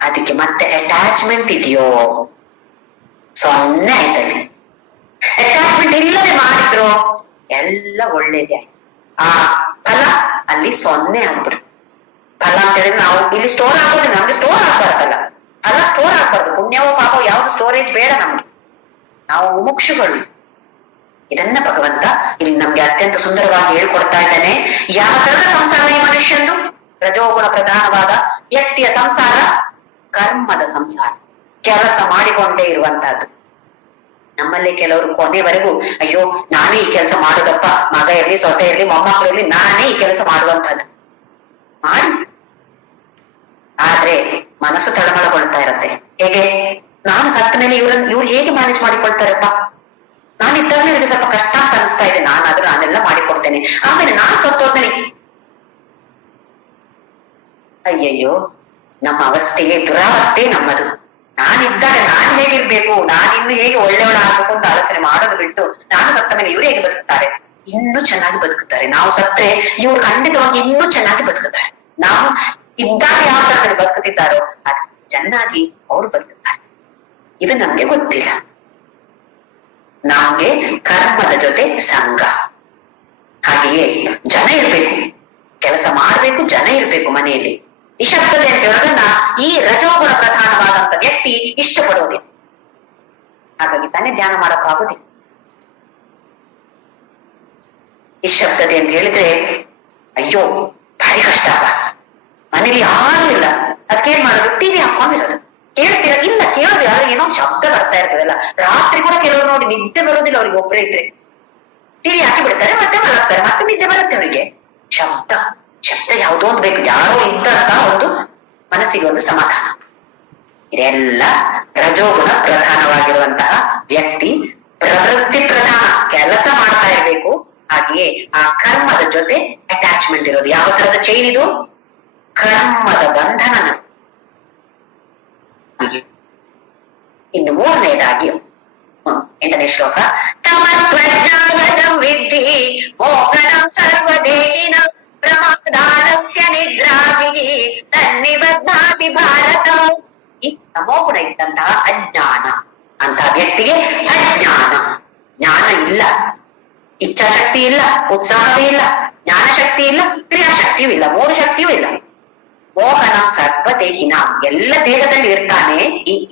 ಅದಕ್ಕೆ ಮತ್ತೆ ಅಟ್ಯಾಚ್ಮೆಂಟ್ ಇದೆಯೋ? 0 ಆಯ್ತಲ್ಲಿ. ಅಟ್ಯಾಚ್ಮೆಂಟ್ ಇಲ್ಲದೆ ಮಾಡಿದ್ರು ಎಲ್ಲ ಒಳ್ಳೇದೇ ಆಯ್ತು. ಆ ಫಲ ಅಲ್ಲಿ 0 ಆಗ್ಬಿಡು. ಫಲ ಅಂತ ಹೇಳಿದ್ರೆ ನಾವು ಇಲ್ಲಿ ಸ್ಟೋರ್ ಆಗೋದು, ನಮ್ಗೆ ಸ್ಟೋರ್ ಆಗ್ಬಾರ್ದಲ್ಲ, ಫಲ ಸ್ಟೋರ್ ಆಗ್ಬಾರ್ದು. ಪುಣ್ಯವೋ ಪಾಪೋ ಯಾವ್ದು ಸ್ಟೋರೇಜ್ ಬೇಡ ನಮ್ಗೆ. ನಾವು ಮುಮುಕ್ಷುಗಳು. ಇದನ್ನ ಭಗವಂತ ಇಲ್ಲಿ ನಮ್ಗೆ ಅತ್ಯಂತ ಸುಂದರವಾಗಿ ಹೇಳ್ಕೊಡ್ತಾ ಇದ್ದಾನೆ. ಯಾವ ತರದ ಸಂಸಾರ ಈ ಮನುಷ್ಯಂದು? ರಜೋಗುಣ ಪ್ರಧಾನವಾದ ವ್ಯಕ್ತಿಯ ಸಂಸಾರ ಕರ್ಮದ ಸಂಸಾರ, ಕೆಲಸ ಮಾಡಿಕೊಂಡೇ ಇರುವಂತಹದ್ದು. ನಮ್ಮಲ್ಲಿ ಕೆಲವರು ಕೊನೆವರೆಗೂ ಅಯ್ಯೋ ನಾನೇ ಈ ಕೆಲಸ ಮಾಡೋದಪ್ಪ, ಮಗ ಇರ್ಲಿ, ಸೊಸೆ ಇರ್ಲಿ, ಮೊಮ್ಮಕ್ಕಳು ಇರ್ಲಿ, ನಾನೇ ಈ ಕೆಲಸ ಮಾಡುವಂತಹದ್ದು ಮಾಡಿ. ಆದ್ರೆ ಮನಸ್ಸು ತಳಮಳಗೊಳ್ತಾ ಇರತ್ತೆ. ಹೇಗೆ? ನಾನು ಸತ್ತ ಮೇಲೆ ಇವ್ರು ಹೇಗೆ ಮ್ಯಾನೇಜ್ ಮಾಡಿಕೊಳ್ತಾರಪ್ಪ, ನಾನಿದ್ದಾಗಲೇ ನನಗೆ ಸ್ವಲ್ಪ ಕಷ್ಟ ಅಂತ ಅನಿಸ್ತಾ ಇದೆ, ನಾನಾದ್ರೂ ನಾನೆಲ್ಲ ಮಾಡಿಕೊಡ್ತೇನೆ, ಆಮೇಲೆ ನಾನ್ ಸತ್ತೋದ್ಮೇಲೆ ಅಯ್ಯಯ್ಯೋ, ನಮ್ಮ ಅವಸ್ಥೆಯೇ ದುರಾವಸ್ಥೆ ನಮ್ಮದು. ನಾನಿದ್ದಾಗ ನಾನ್ ಹೇಗಿರ್ಬೇಕು, ನಾನಿನ್ನು ಹೇಗೆ ಒಳ್ಳೆಯವಳ ಆಗ್ಬೇಕು ಅಂತ ಆಲೋಚನೆ ಮಾಡೋದು ಬಿಟ್ಟು, ನಾನು ಸತ್ತ ಮೇಲೆ ಇವ್ರು ಹೇಗೆ ಬದುಕ್ತಾರೆ, ಇನ್ನೂ ಚೆನ್ನಾಗಿ ಬದುಕುತ್ತಾರೆ. ನಾವು ಸತ್ತರೆ ಇವ್ರು ಖಂಡಿತವಾಗಿ ಇನ್ನೂ ಚೆನ್ನಾಗಿ ಬದುಕುತ್ತಾರೆ. ನಾವು ಇದ್ದಾಗ ಯಾವ ತರದಲ್ಲಿ ಬದುಕುತ್ತಿದ್ದಾರೋ ಅದ್ ಚೆನ್ನಾಗಿ ಅವ್ರು ಬದುಕುತ್ತಾರೆ. ಇದು ನಮ್ಗೆ ಗೊತ್ತಿಲ್ಲ. ನಮ್ಗೆ ಕರ್ಮದ ಜೊತೆ ಸಂಘ. ಹಾಗೆಯೇ ಜನ ಇರ್ಬೇಕು, ಕೆಲಸ ಮಾಡ್ಬೇಕು, ಜನ ಇರ್ಬೇಕು ಮನೆಯಲ್ಲಿ. ನಿಶಬ್ದತೆ ಅಂತ ಹೇಳೋದನ್ನ ಈ ರಜೋಗುಣ ಪ್ರಧಾನವಾದಂತ ವ್ಯಕ್ತಿ ಇಷ್ಟಪಡೋದಿಲ್ಲ. ಹಾಗಾಗಿ ತಾನೇ ಧ್ಯಾನ ಮಾಡೋಕ್ಕಾಗೋದಿಲ್ಲ. ನಿಶಬ್ದತೆ ಅಂತ ಹೇಳಿದ್ರೆ ಅಯ್ಯೋ ಭಾರಿ ಕಷ್ಟ ಅಪ್ಪ, ಮನೇಲಿ ಯಾರು ಇಲ್ಲ, ಅದಕ್ಕೇನ್ ಮಾಡೋದು? ಟಿವಿ ಹಾಕೊಂಡಿರೋದು. ಕೇಳ್ತೀರ? ಇಲ್ಲ, ಕೇಳೋದಿಲ್ಲ. ಏನೋ ಶಬ್ದ ಬರ್ತಾ ಇರ್ತದಲ್ಲ. ರಾತ್ರಿ ಕೂಡ ಕೆಲವರು ನೋಡಿ ನಿದ್ದೆ ಬರೋದಿಲ್ಲ ಅವ್ರಿಗೆ, ಒಬ್ಬರೇ ಇದ್ರೆ ಟಿವಿ ಹಾಕಿ ಬಿಡ್ತಾರೆ, ಮತ್ತೆ ಮಲಗ್ತಾರೆ, ಮತ್ತೆ ನಿದ್ದೆ ಬರುತ್ತೆ ಅವರಿಗೆ. ಶಬ್ದ ಯಾವುದೋ ಒಂದು ಬೇಕು, ಯಾರೋ ಇದ್ದಂತ ಒಂದು ಮನಸ್ಸಿಗೆ ಒಂದು ಸಮಾಧಾನ. ಇದೆಲ್ಲ ರಜೋಗುಣ ಪ್ರಧಾನವಾಗಿರುವಂತಹ ವ್ಯಕ್ತಿ ಪ್ರವೃತ್ತಿ ಪ್ರಧಾನ, ಕೆಲಸ ಮಾಡ್ತಾ ಇರ್ಬೇಕು. ಹಾಗೆಯೇ ಆ ಕರ್ಮದ ಜೊತೆ ಅಟ್ಯಾಚ್ಮೆಂಟ್ ಇರೋದು. ಯಾವ ತರದ ಚೈನ್ ಇದು? ಕರ್ಮದ ಬಂಧನ. ಇನ್ನು 3ನೇದಾಗಿ 8ನೇ ಶ್ಲೋಕ. ತಮತ್ವಜ್ಞಾನಸಂವಿದ್ಧಿ ಮೋಹನಂ ಸರ್ವದೇಹಿನಂ ಪ್ರಮಾದಾನಸ್ಯ ನಿದ್ರಾಭಿಃ ತನ್ನಿಬಧ್ನಾತಿ ಭಾರತ. ಈ ತಮೋಗುಣ ಇದ್ದಂತಹ ಅಜ್ಞಾನ ಅಂತ ವ್ಯಕ್ತಿಗೆ ಅಜ್ಞಾನ, ಜ್ಞಾನ ಇಲ್ಲ, ಇಚ್ಛಾಶಕ್ತಿ ಇಲ್ಲ, ಉತ್ಸಾಹವೇ ಇಲ್ಲ, ಜ್ಞಾನಶಕ್ತಿ ಇಲ್ಲ, ಕ್ರಿಯಾಶಕ್ತಿಯೂ ಇಲ್ಲ, 3 ಶಕ್ತಿಯೂ ಇಲ್ಲ. ಮೋಹನ ಸರ್ವದೇಹಿನ, ಎಲ್ಲ ದೇಹದಲ್ಲಿ ಇರ್ತಾನೆ,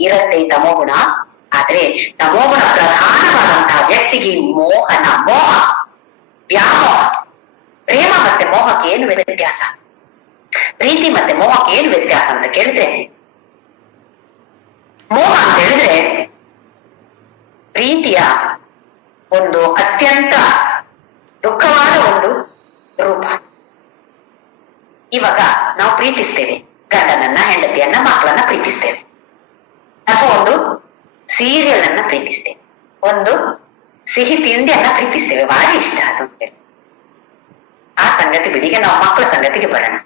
ಇರತ್ತೆ ಈ ತಮೋಗುಣ. ಆದ್ರೆ ತಮೋಗುಣ ಪ್ರಧಾನವಾದಂತಹ ವ್ಯಕ್ತಿಗೆ ಮೋಹನ, ಮೋಹ, ವ್ಯಾಮೋಹ. ಪ್ರೇಮ ಮತ್ತೆ ಮೋಹಕ್ಕೆ ಏನು ವ್ಯತ್ಯಾಸ? ಪ್ರೀತಿ ಮತ್ತೆ ಮೋಹಕ್ಕೆ ಏನು ವ್ಯತ್ಯಾಸ ಅಂತ ಕೇಳಿದ್ರೆ, ಮೋಹ ಅಂತ ಹೇಳಿದ್ರೆ ಪ್ರೀತಿಯ ಒಂದು ಅತ್ಯಂತ ದುಃಖವಾದ ಒಂದು ರೂಪ. ಇವಾಗ ನಾವು ಪ್ರೀತಿಸ್ತೇವೆ, ಗಂಡನನ್ನ, ಹೆಂಡತಿಯನ್ನ, ಮಕ್ಕಳನ್ನ ಪ್ರೀತಿಸ್ತೇವೆ, ಅಥವಾ ಒಂದು ಸೀರಿಯಲ್ ಅನ್ನ ಪ್ರೀತಿಸ್ತೇವೆ, ಒಂದು ಸಿಹಿ ತಿಂಡಿಯನ್ನ ಪ್ರೀತಿಸ್ತೇವೆ, ಭಾರಿ ಇಷ್ಟ ಅದು. ಆ ಸಂಗತಿ ಬಿಡಿಗೆ ನಾವು ಮಕ್ಕಳ ಸಂಗತಿಗೆ ಬರೋಣ.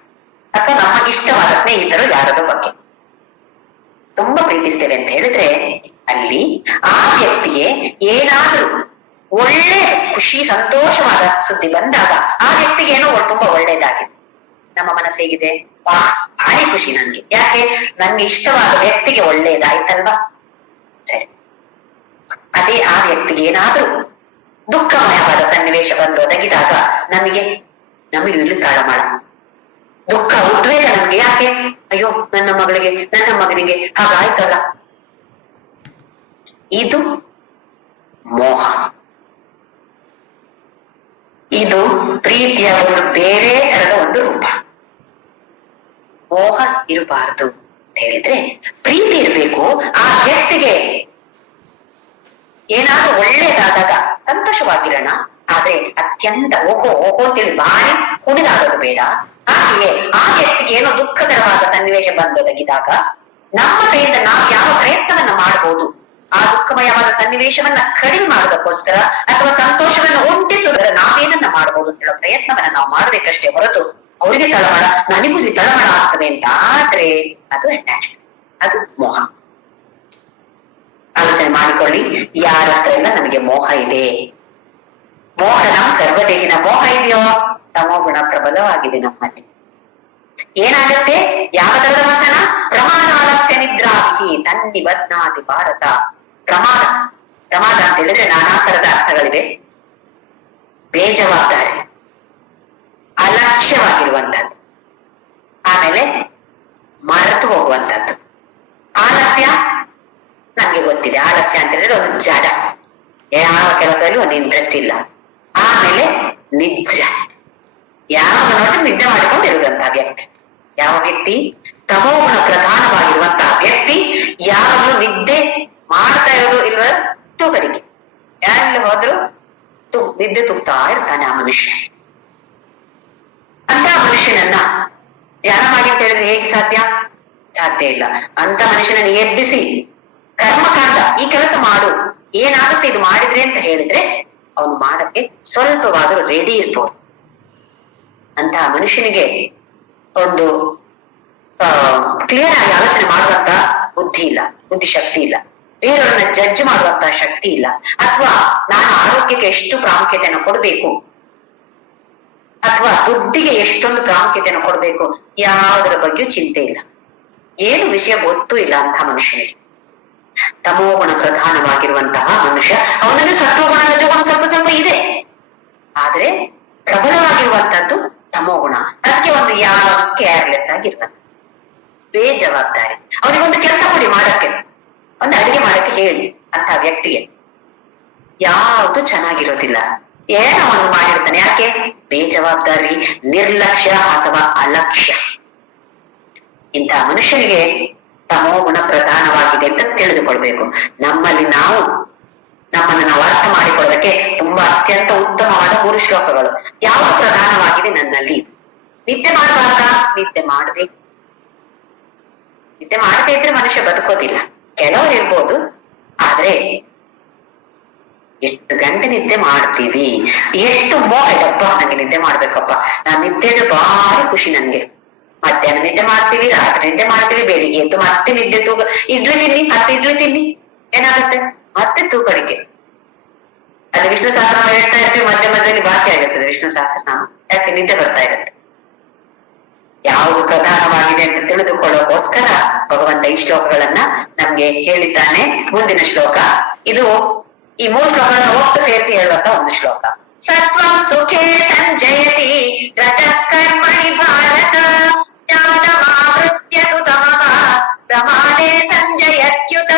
ಅಥವಾ ನಮ್ಮ ಇಷ್ಟವಾದ ಸ್ನೇಹಿತರು ಯಾರದೋ ಬಗ್ಗೆ ತುಂಬಾ ಪ್ರೀತಿಸ್ತೇವೆ ಅಂತ ಹೇಳಿದ್ರೆ, ಅಲ್ಲಿ ಆ ವ್ಯಕ್ತಿಗೆ ಏನಾದ್ರೂ ಒಳ್ಳೆ ಖುಷಿ ಸಂತೋಷವಾದ ಸುದ್ದಿ ಬಂದಾಗ ಆ ವ್ಯಕ್ತಿಗೆ ಏನೋ ತುಂಬಾ ಒಳ್ಳೇದಾಗಿದೆ. ನಮ್ಮ ಮನಸ್ಸು ಹೇಗಿದೆ? ವಾಹ್, ಭಾರಿ ಖುಷಿ ನನ್ಗೆ. ಯಾಕೆ? ನನ್ಗೆ ಇಷ್ಟವಾದ ವ್ಯಕ್ತಿಗೆ ಒಳ್ಳೇದಾಯ್ತಲ್ವಾ? ಸರಿ. ಅದೇ ಆ ವ್ಯಕ್ತಿಗೆ ಏನಾದ್ರೂ ದುಃಖಮಯವಾದ ಸನ್ನಿವೇಶ ಬಂದು ಒದಗಿದಾಗ ನಮಗೆ ಇಲ್ಲಿ ತಾಳಮಾಡ, ದುಃಖ, ಉದ್ವೇಗ ನಮ್ಗೆ. ಯಾಕೆ? ಅಯ್ಯೋ ನನ್ನ ಮಗಳಿಗೆ, ನನ್ನ ಮಗನಿಗೆ ಹಾಗಾಯ್ತಲ್ಲ. ಇದು ಮೋಹ. ಇದು ಪ್ರೀತಿಯ ಒಂದು ಬೇರೆ ತರದ ಒಂದು ರೂಪ. ಮೋಹ ಇರಬಾರದು ಅಂತ ಹೇಳಿದ್ರೆ ಪ್ರೀತಿ ಇರ್ಬೇಕು. ಆ ವ್ಯಕ್ತಿಗೆ ಏನಾದ್ರೂ ಒಳ್ಳೇದಾದಾಗ ಸಂತೋಷವಾಗಿರೋಣ. ಆದ್ರೆ ಅತ್ಯಂತ ಓಹೋ ಅಂತೇಳಿ ಭಾರಿ ಕುಣಿದಾಡೋದು ಬೇಡ. ಹಾಗೆಯೇ ಆ ವ್ಯಕ್ತಿಗೆ ಏನೋ ದುಃಖಕರವಾದ ಸನ್ನಿವೇಶ ಬಂದೊದಗಿದಾಗ ನಮ್ಮ ಕೈಯಿಂದ ನಾವು ಯಾವ ಪ್ರಯತ್ನವನ್ನ ಮಾಡಬಹುದು, ಆ ದುಃಖಮಯವಾದ ಸನ್ನಿವೇಶವನ್ನ ಕಡಿಮೆ ಮಾಡೋದಕ್ಕೋಸ್ಕರ ಅಥವಾ ಸಂತೋಷವನ್ನ ಉಂಟಿಸೋದ್ರ ನಾವೇನನ್ನ ಮಾಡಬಹುದು ಅಂತ ಹೇಳೋ ಪ್ರಯತ್ನವನ್ನ ನಾವು ಮಾಡ್ಬೇಕಷ್ಟೇ ಹೊರತು ಅವರಿಗೆ ತಳಮಳ, ನನಗೂ ಇಲ್ಲಿ ತಳಮಳ ಆಗ್ತದೆ ಅಂತ ಆದ್ರೆ ಅದು ಅಟ್ಯಾಚ್ಮೆಂಟ್, ಅದು ಮೋಹ. ಆಲೋಚನೆ ಮಾಡಿಕೊಳ್ಳಿ. ಯಾರ ಹತ್ರ ಎಲ್ಲ ನನಗೆ ಮೋಹ ಇದೆ, ಮೋಹನ ಸರ್ವದೇಹಿನ ಮೋಹ ಇದೆಯೋ, ತಮೋಗುಣ ಪ್ರಬಲವಾಗಿದೆ ನಮ್ಮಲ್ಲಿ. ಏನಾಗತ್ತೆ? ಯಾವ ತರದ ಬಂಧನ? ಪ್ರಮಾದ ಆಲಸ್ಯ ನಿದ್ರಾಹಿ ತನ್ನಿ ಬದ್ನಾತಿ ಭಾರತ. ಪ್ರಮಾದ, ಪ್ರಮಾದ ಅಂತ ಹೇಳಿದ್ರೆ ನಾನಾ ತರದ ಅರ್ಥಗಳಿವೆ. ಬೇಜವಾಬ್ದಾರಿ, ಅಲಕ್ಷ್ಯವಾಗಿರುವಂತಹದ್ದು, ಆಮೇಲೆ ಮರೆತು ಹೋಗುವಂತದ್ದು. ಆಲಸ್ಯ ನಮ್ಗೆ ಗೊತ್ತಿದೆ. ಆಲಸ್ಯ ಅಂತ ಹೇಳಿದ್ರೆ ಒಂದು ಜಡ, ಯಾವ ಕೆಲಸದಲ್ಲಿ ಒಂದು ಇಂಟ್ರೆಸ್ಟ್ ಇಲ್ಲ. ಆಮೇಲೆ ನಿದ್ರೆ, ಯಾವಾಗ ನೋಡಿ ನಿದ್ದೆ ಮಾಡಿಕೊಂಡು ಇರುವಂತಹ ವ್ಯಕ್ತಿ. ಯಾವ ವ್ಯಕ್ತಿ? ತಮೋಗುಣ ಪ್ರಧಾನವಾಗಿರುವಂತಹ ವ್ಯಕ್ತಿ ಯಾವಾಗಲೂ ನಿದ್ದೆ ಮಾಡ್ತಾ ಇರೋದು ಇಲ್ವ ತೂಕಡಿಕೆ. ಎಲ್ಲಿ ಹೋದ್ರು ನಿದ್ದೆ ತೂಗ್ತಾ ಇರ್ತಾನೆ ಆ ಮನುಷ್ಯ. ಅಂತ ಮನುಷ್ಯನನ್ನ ಧ್ಯಾನ ಮಾಡಿ ಅಂತ ಹೇಳಿದ್ರೆ ಹೇಗೆ ಸಾಧ್ಯ? ಸಾಧ್ಯ ಇಲ್ಲ. ಅಂತ ಮನುಷ್ಯನನ್ನು ಎಬ್ಬಿಸಿ ಕರ್ಮಕಾಂಡ, ಈ ಕೆಲಸ ಮಾಡು, ಏನಾಗುತ್ತೆ ಇದು ಮಾಡಿದ್ರೆ ಅಂತ ಹೇಳಿದ್ರೆ ಅವನು ಮಾಡಕ್ಕೆ ಸ್ವಲ್ಪವಾದರೂ ರೆಡಿ ಇರ್ಬೋದು. ಅಂತಹ ಮನುಷ್ಯನಿಗೆ ಒಂದು ಕ್ಲಿಯರ್ ಆಗಿ ಆಲೋಚನೆ ಮಾಡುವಂತ ಬುದ್ಧಿ ಇಲ್ಲ, ಬುದ್ಧಿಶಕ್ತಿ ಇಲ್ಲ, ಬೇರೆಯವ್ರನ್ನ ಜಡ್ಜ್ ಮಾಡುವಂತ ಶಕ್ತಿ ಇಲ್ಲ, ಅಥವಾ ನಾನು ಆರೋಗ್ಯಕ್ಕೆ ಎಷ್ಟು ಪ್ರಾಮುಖ್ಯತೆಯನ್ನು ಕೊಡಬೇಕು ಅಥವಾ ದುಡ್ಡಿಗೆ ಎಷ್ಟೊಂದು ಪ್ರಾಮುಖ್ಯತೆಯನ್ನು ಕೊಡಬೇಕು, ಯಾವುದರ ಬಗ್ಗೆಯೂ ಚಿಂತೆ ಇಲ್ಲ, ಏನು ವಿಷಯ ಗೊತ್ತೂ ಇಲ್ಲ ಅಂತಹ ಮನುಷ್ಯನಿಗೆ. ತಮೋಗುಣ ಪ್ರಧಾನವಾಗಿರುವಂತಹ ಮನುಷ್ಯ, ಅವನಲ್ಲಿ ಸತ್ವಗುಣ ರಜಗುಣ ಸ್ವಲ್ಪ ಸ್ವಲ್ಪ ಇದೆ, ಆದ್ರೆ ಪ್ರಬಲವಾಗಿರುವಂತದ್ದು ತಮೋಗುಣ. ಅದಕ್ಕೆ ಒಂದು ಯಾವ ಕೇರ್ಲೆಸ್ ಆಗಿರ್ಬೇಕು, ಬೇಜವಾಬ್ದಾರಿ. ಅವನಿಗೊಂದು ಕೆಲಸ ಕೊಡಿ ಮಾಡಕ್ಕೆ, ಒಂದು ಅಡಿಗೆ ಮಾಡಕ್ಕೆ ಹೇಳಿ, ಅಂತ ವ್ಯಕ್ತಿಗೆ ಯಾವುದು ಚೆನ್ನಾಗಿರೋದಿಲ್ಲ. ಏನೋ ಒಂದು ಮಾಡಿರ್ತಾನೆ. ಯಾಕೆ? ಬೇಜವಾಬ್ದಾರಿ, ನಿರ್ಲಕ್ಷ್ಯ ಅಥವಾ ಅಲಕ್ಷ್ಯ. ಇಂತಹ ಮನುಷ್ಯನಿಗೆ ತಮೋಗುಣ ಪ್ರಧಾನವಾಗಿದೆ ಅಂತ ತಿಳಿದುಕೊಳ್ಬೇಕು. ನಮ್ಮಲ್ಲಿ ನಮ್ಮನ್ನು ನಾವು ಅರ್ಥ ಮಾಡಿಕೊಳ್ಳೋದಕ್ಕೆ ತುಂಬಾ ಅತ್ಯಂತ ಉತ್ತಮವಾದ 3 ಶ್ಲೋಕಗಳು. ಯಾವುದು ಪ್ರಧಾನವಾಗಿದೆ ನನ್ನಲ್ಲಿ? ನಿದ್ದೆ ಮಾಡಬಾರ್ದ? ನಿದ್ದೆ ಮಾಡ್ಬೇಕು. ನಿದ್ದೆ ಮಾಡದೇ ಇದ್ರೆ ಮನುಷ್ಯ ಬದುಕೋದಿಲ್ಲ. ಕೆಲವರು ಇರ್ಬೋದು, ಆದ್ರೆ ಎಷ್ಟು ಗಂಟೆ ನಿದ್ದೆ ಮಾಡ್ತೀವಿ, ಎಷ್ಟು ಮೋಹಪ್ಪ ನಂಗೆ ನಿದ್ದೆ ಮಾಡ್ಬೇಕಪ್ಪ, ನಾನ್ ನಿದ್ದೆ ಅಂದ್ರೆ ಭಾರಿ ಖುಷಿ ನನ್ಗೆ. ಮಧ್ಯಾಹ್ನ ನಿದ್ದೆ ಮಾಡ್ತೀವಿ, ರಾತ್ರಿ ನಿದ್ದೆ ಮಾಡ್ತೀವಿ, ಬೆಳಿಗ್ಗೆ ಎದ್ದು ಮತ್ತೆ ನಿದ್ದೆ ಇಡ್ಲಿ ತಿನ್ನಿ, 10 ಇಡ್ಲಿ ತಿನ್ನಿ, ಏನಾಗುತ್ತೆ? ಮತ್ತೆ ತೂಕಡಿಕೆ. ಅಲ್ಲಿ ವಿಷ್ಣು ಸಹಸ್ರನಾಮ ಹೇಳ್ತಾ ಇರ್ತೀವಿ, ಮಧ್ಯ ಮಧ್ಯದಲ್ಲಿ ಬಾಕಿ ಆಗಿರ್ತದೆ ವಿಷ್ಣು ಸಹಸ್ರನಾಮ. ಯಾಕೆ? ನಿದ್ದೆ ಬರ್ತಾ ಇರುತ್ತೆ. ಯಾವುದು ಪ್ರಧಾನವಾಗಿದೆ ಅಂತ ತಿಳಿದುಕೊಳ್ಳೋಕೋಸ್ಕರ ಭಗವಂತ ಈ ಶ್ಲೋಕಗಳನ್ನ ನಮ್ಗೆ ಹೇಳಿದ್ದಾನೆ. ಮುಂದಿನ ಶ್ಲೋಕ ಇದು. ಈ 3 ಶ್ಲೋಕಗಳನ್ನ ಒಟ್ಟು ಸೇರಿಸಿ ಹೇಳುವಂತ ಒಂದು ಶ್ಲೋಕ. ಸತ್ವಂ ಸುಖೇ ಸಂಜಯತಿ ರಜ ಕರ್ಮಣಿ ಭಾರತ ಜ್ಞಾನಮಾವೃತ್ಯತು ತಮಃ ಪ್ರಮಾದೇ ಸಂಜಯತ್ಯುತ.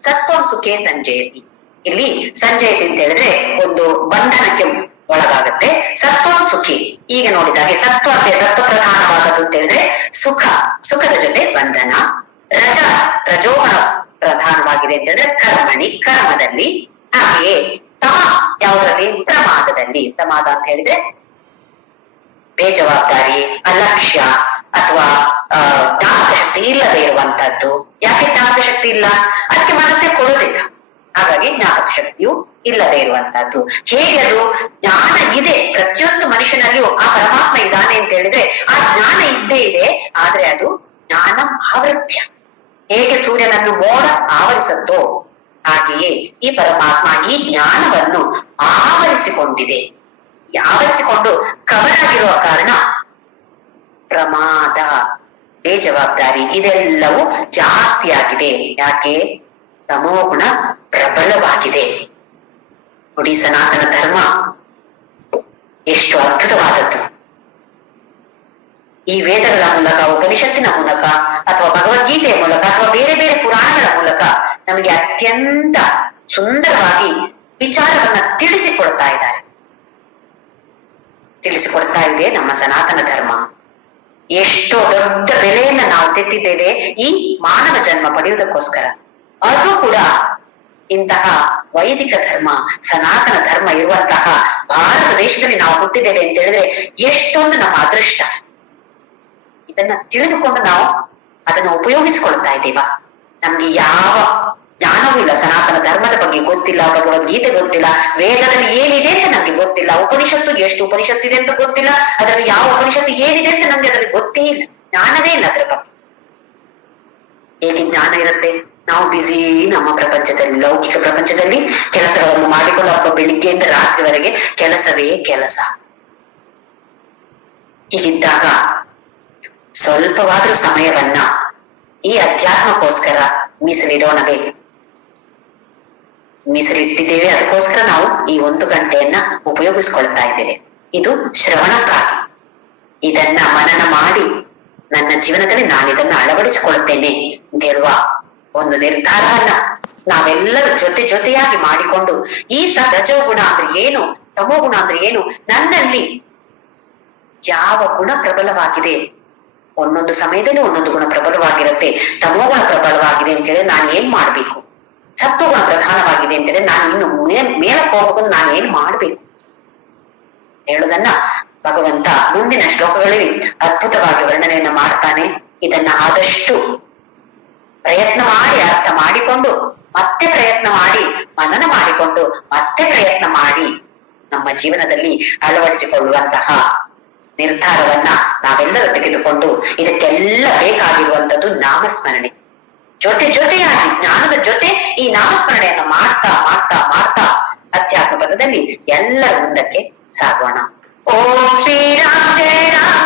ಸತ್ವಂ ಸುಖೇ ಸಂಜಯತಿ. ಇಲ್ಲಿ ಸಂಜಯತಿ ಅಂತ ಹೇಳಿದ್ರೆ ಒಂದು ಬಂಧನಕ್ಕೆ ಒಳಗಾಗತ್ತೆ. ಸತ್ವಂ ಸುಖಿ, ಈಗ ನೋಡಿದಾಗೆ ಸತ್ವ ಪ್ರಧಾನವಾದದ್ದು ಅಂತ ಹೇಳಿದ್ರೆ ಸುಖ, ಸುಖದ ಜೊತೆ ಬಂಧನ. ರಜೋಗುಣ ಪ್ರಧಾನವಾಗಿದೆ ಅಂತ ಹೇಳಿದ್ರೆ ಕರ್ಮಣಿ, ಕರ್ಮದಲ್ಲಿ. ಹಾಗೆಯೇ ತಮ ಯಾವುದರಲ್ಲಿ? ಪ್ರಮಾದದಲ್ಲಿ. ಪ್ರಮಾದ ಅಂತ ಹೇಳಿದ್ರೆ ಬೇಜವಾಬ್ದಾರಿ, ಅಲಕ್ಷ್ಯ ಅಥವಾ ಜ್ಞಾಪಕ ಶಕ್ತಿ ಇಲ್ಲದೆ ಇರುವಂತದ್ದು. ಯಾಕೆ ಜ್ಞಾಪಕ ಶಕ್ತಿ ಇಲ್ಲ? ಅದಕ್ಕೆ ಮನಸ್ಸೇ ಕೊಡುವುದಿಲ್ಲ, ಹಾಗಾಗಿ ಜ್ಞಾಪಕ ಶಕ್ತಿಯು ಇಲ್ಲದೆ ಇರುವಂತಹದ್ದು. ಹೇಗೆ ಅದು? ಜ್ಞಾನ ಇದೆ ಪ್ರತಿಯೊಂದು ಮನುಷ್ಯನಲ್ಲಿಯೂ, ಆ ಪರಮಾತ್ಮ ಇದ್ದಾನೆ ಅಂತ ಹೇಳಿದ್ರೆ ಆ ಜ್ಞಾನ ಇದ್ದೇ ಇದೆ, ಆದ್ರೆ ಅದು ಜ್ಞಾನ ಆವೃತ್ಯ. ಹೇಗೆ ಸೂರ್ಯನನ್ನು ಮೋಡ ಆವರಿಸುತ್ತೋ ಹಾಗೆಯೇ ಈ ಪರಮಾತ್ಮ ಈ ಜ್ಞಾನವನ್ನು ಆವರಿಸಿಕೊಂಡಿದೆ. ಆವರಿಸಿಕೊಂಡು ಕವರ್ ಆಗಿರುವ ಕಾರಣ ಪ್ರಮಾದ, ಬೇಜವಾಬ್ದಾರಿ ಇದೆಲ್ಲವೂ ಜಾಸ್ತಿ ಆಗಿದೆ. ಯಾಕೆ? ತಮೋಗುಣ ಪ್ರಬಲವಾಗಿದೆ. ನೋಡಿ, ಸನಾತನ ಧರ್ಮ ಎಷ್ಟು ಅದ್ಭುತವಾದದ್ದು. ಈ ವೇದಗಳ ಮೂಲಕ, ಉಪನಿಷತ್ತಿನ ಮೂಲಕ, ಅಥವಾ ಭಗವದ್ಗೀತೆಯ ಮೂಲಕ, ಅಥವಾ ಬೇರೆ ಬೇರೆ ಪುರಾಣಗಳ ಮೂಲಕ ನಮಗೆ ಅತ್ಯಂತ ಸುಂದರವಾಗಿ ವಿಚಾರವನ್ನ ತಿಳಿಸಿಕೊಡ್ತಾ ಇದೆ ನಮ್ಮ ಸನಾತನ ಧರ್ಮ. ಎಷ್ಟೋ ದೊಡ್ಡ ಬೆಲೆಯನ್ನ ನಾವು ತೆತ್ತಿದ್ದೇವೆ ಈ ಮಾನವ ಜನ್ಮ ಪಡೆಯುವುದಕ್ಕೋಸ್ಕರ. ಅದು ಕೂಡ ಇಂತಹ ವೈದಿಕ ಧರ್ಮ, ಸನಾತನ ಧರ್ಮ ಇರುವಂತಹ ಭಾರತ ದೇಶದಲ್ಲಿ ನಾವು ಹುಟ್ಟಿದ್ದೇವೆ ಅಂತ ಹೇಳಿದ್ರೆ ಎಷ್ಟೊಂದು ನಮ್ಮ ಅದೃಷ್ಟ. ಇದನ್ನ ತಿಳಿದುಕೊಂಡು ನಾವು ಅದನ್ನು ಉಪಯೋಗಿಸಿಕೊಳ್ತಾ ಇದ್ದೀವ. ನಮ್ಗೆ ಯಾವ ಜ್ಞಾನವೂ ಇಲ್ಲ, ಸನಾತನ ಧರ್ಮದ ಬಗ್ಗೆ ಗೊತ್ತಿಲ್ಲ, ಭಗವದ್ಗೀತೆ ಗೊತ್ತಿಲ್ಲ, ವೇದದಲ್ಲಿ ಏನಿದೆ ಅಂತ ನಮ್ಗೆ ಗೊತ್ತಿಲ್ಲ, ಉಪನಿಷತ್ತು ಎಷ್ಟು ಉಪನಿಷತ್ತು ಇದೆ ಅಂತ ಗೊತ್ತಿಲ್ಲ, ಅದರಲ್ಲಿ ಯಾವ ಉಪನಿಷತ್ತು ಏನಿದೆ ಅಂತ ನಮ್ಗೆ ಅದರಲ್ಲಿ ಗೊತ್ತೇ ಇಲ್ಲ, ಜ್ಞಾನವೇ ಇಲ್ಲ ಅದರ ಬಗ್ಗೆ. ಹೇಗೆ ಜ್ಞಾನ ಇರುತ್ತೆ? ನಾವು ಬ್ಯುಸಿ ನಮ್ಮ ಪ್ರಪಂಚದಲ್ಲಿ, ಲೌಕಿಕ ಪ್ರಪಂಚದಲ್ಲಿ ಕೆಲಸಗಳನ್ನು ಮಾಡಿಕೊಂಡು ಅಥವಾ ಬೆಳಿಗ್ಗೆಯಿಂದ ರಾತ್ರಿವರೆಗೆ ಕೆಲಸವೇ ಕೆಲಸ. ಹೀಗಿದ್ದಾಗ ಸ್ವಲ್ಪವಾದ್ರೂ ಸಮಯವನ್ನ ಈ ಅಧ್ಯಾತ್ಮಕ್ಕೋಸ್ಕರ ಮೀಸಲಿಡೋಣವೇ? ಮೀಸಲಿಟ್ಟಿದ್ದೇವೆ, ಅದಕ್ಕೋಸ್ಕರ ನಾವು ಈ 1 ಗಂಟೆಯನ್ನ ಉಪಯೋಗಿಸ್ಕೊಳ್ತಾ ಇದ್ದೇವೆ. ಇದು ಶ್ರವಣಕ್ಕಾಗಿ. ಇದನ್ನ ಮನನ ಮಾಡಿ ನನ್ನ ಜೀವನದಲ್ಲಿ ನಾನು ಇದನ್ನ ಅಳವಡಿಸಿಕೊಳ್ತೇನೆ ಅಂತ ಹೇಳುವ ಒಂದು ನಿರ್ಧಾರವನ್ನ ನಾವೆಲ್ಲರೂ ಜೊತೆಯಾಗಿ ಮಾಡಿಕೊಂಡು ಈ ರಜೋಗುಣ ಅಂದ್ರೆ ಏನು, ತಮೋಗುಣ ಅಂದ್ರೆ ಏನು, ನನ್ನಲ್ಲಿ ಯಾವ ಗುಣ ಪ್ರಬಲವಾಗಿದೆ, ಒಂದೊಂದು ಸಮಯದಲ್ಲಿ ಒಂದೊಂದು ಗುಣ ಪ್ರಬಲವಾಗಿರುತ್ತೆ. ತಮೋಗುಣ ಪ್ರಬಲವಾಗಿದೆ ಅಂತೇಳಿ ನಾನು ಏನ್ ಮಾಡ್ಬೇಕು, ಸತ್ವಗುಣ ಪ್ರಧಾನವಾಗಿದೆ ಅಂತೇಳಿ ನಾನು ಇನ್ನು ಮೇಲಕ್ಕೆ ಹೋಗ್ಬೇಕು, ನಾನು ಏನ್ ಮಾಡ್ಬೇಕು ಹೇಳುದನ್ನ ಭಗವಂತ ಮುಂದಿನ ಶ್ಲೋಕಗಳಲ್ಲಿ ಅದ್ಭುತವಾಗಿ ವರ್ಣನೆಯನ್ನ ಮಾಡ್ತಾನೆ. ಇದನ್ನ ಆದಷ್ಟು ಪ್ರಯತ್ನ ಮಾಡಿ ಅರ್ಥ ಮಾಡಿಕೊಂಡು ಮತ್ತೆ ಪ್ರಯತ್ನ ಮಾಡಿ ಮನನ ಮಾಡಿಕೊಂಡು ಮತ್ತೆ ಪ್ರಯತ್ನ ಮಾಡಿ ನಮ್ಮ ಜೀವನದಲ್ಲಿ ಅಳವಡಿಸಿಕೊಳ್ಳುವಂತಹ ನಿರ್ಧಾರವನ್ನ ನಾವೆಲ್ಲರೂ ತೆಗೆದುಕೊಂಡು, ಇದಕ್ಕೆಲ್ಲ ಬೇಕಾಗಿರುವಂತದ್ದು ನಾಮಸ್ಮರಣೆ. ಜೊತೆಯಾಗಿ ಜ್ಞಾನದ ಜೊತೆ ಈ ನಾಮಸ್ಮರಣೆಯನ್ನ ಮಾಡ್ತಾ ಮಾಡ್ತಾ ಮಾಡ್ತಾ ಅಧ್ಯಾತ್ಮ ಪದದಲ್ಲಿ ಎಲ್ಲರ ಮುಂದಕ್ಕೆ ಸಾಗೋಣ. ಓಂ ಶ್ರೀರಾಮ್ ಜಯ ರಾಮ್.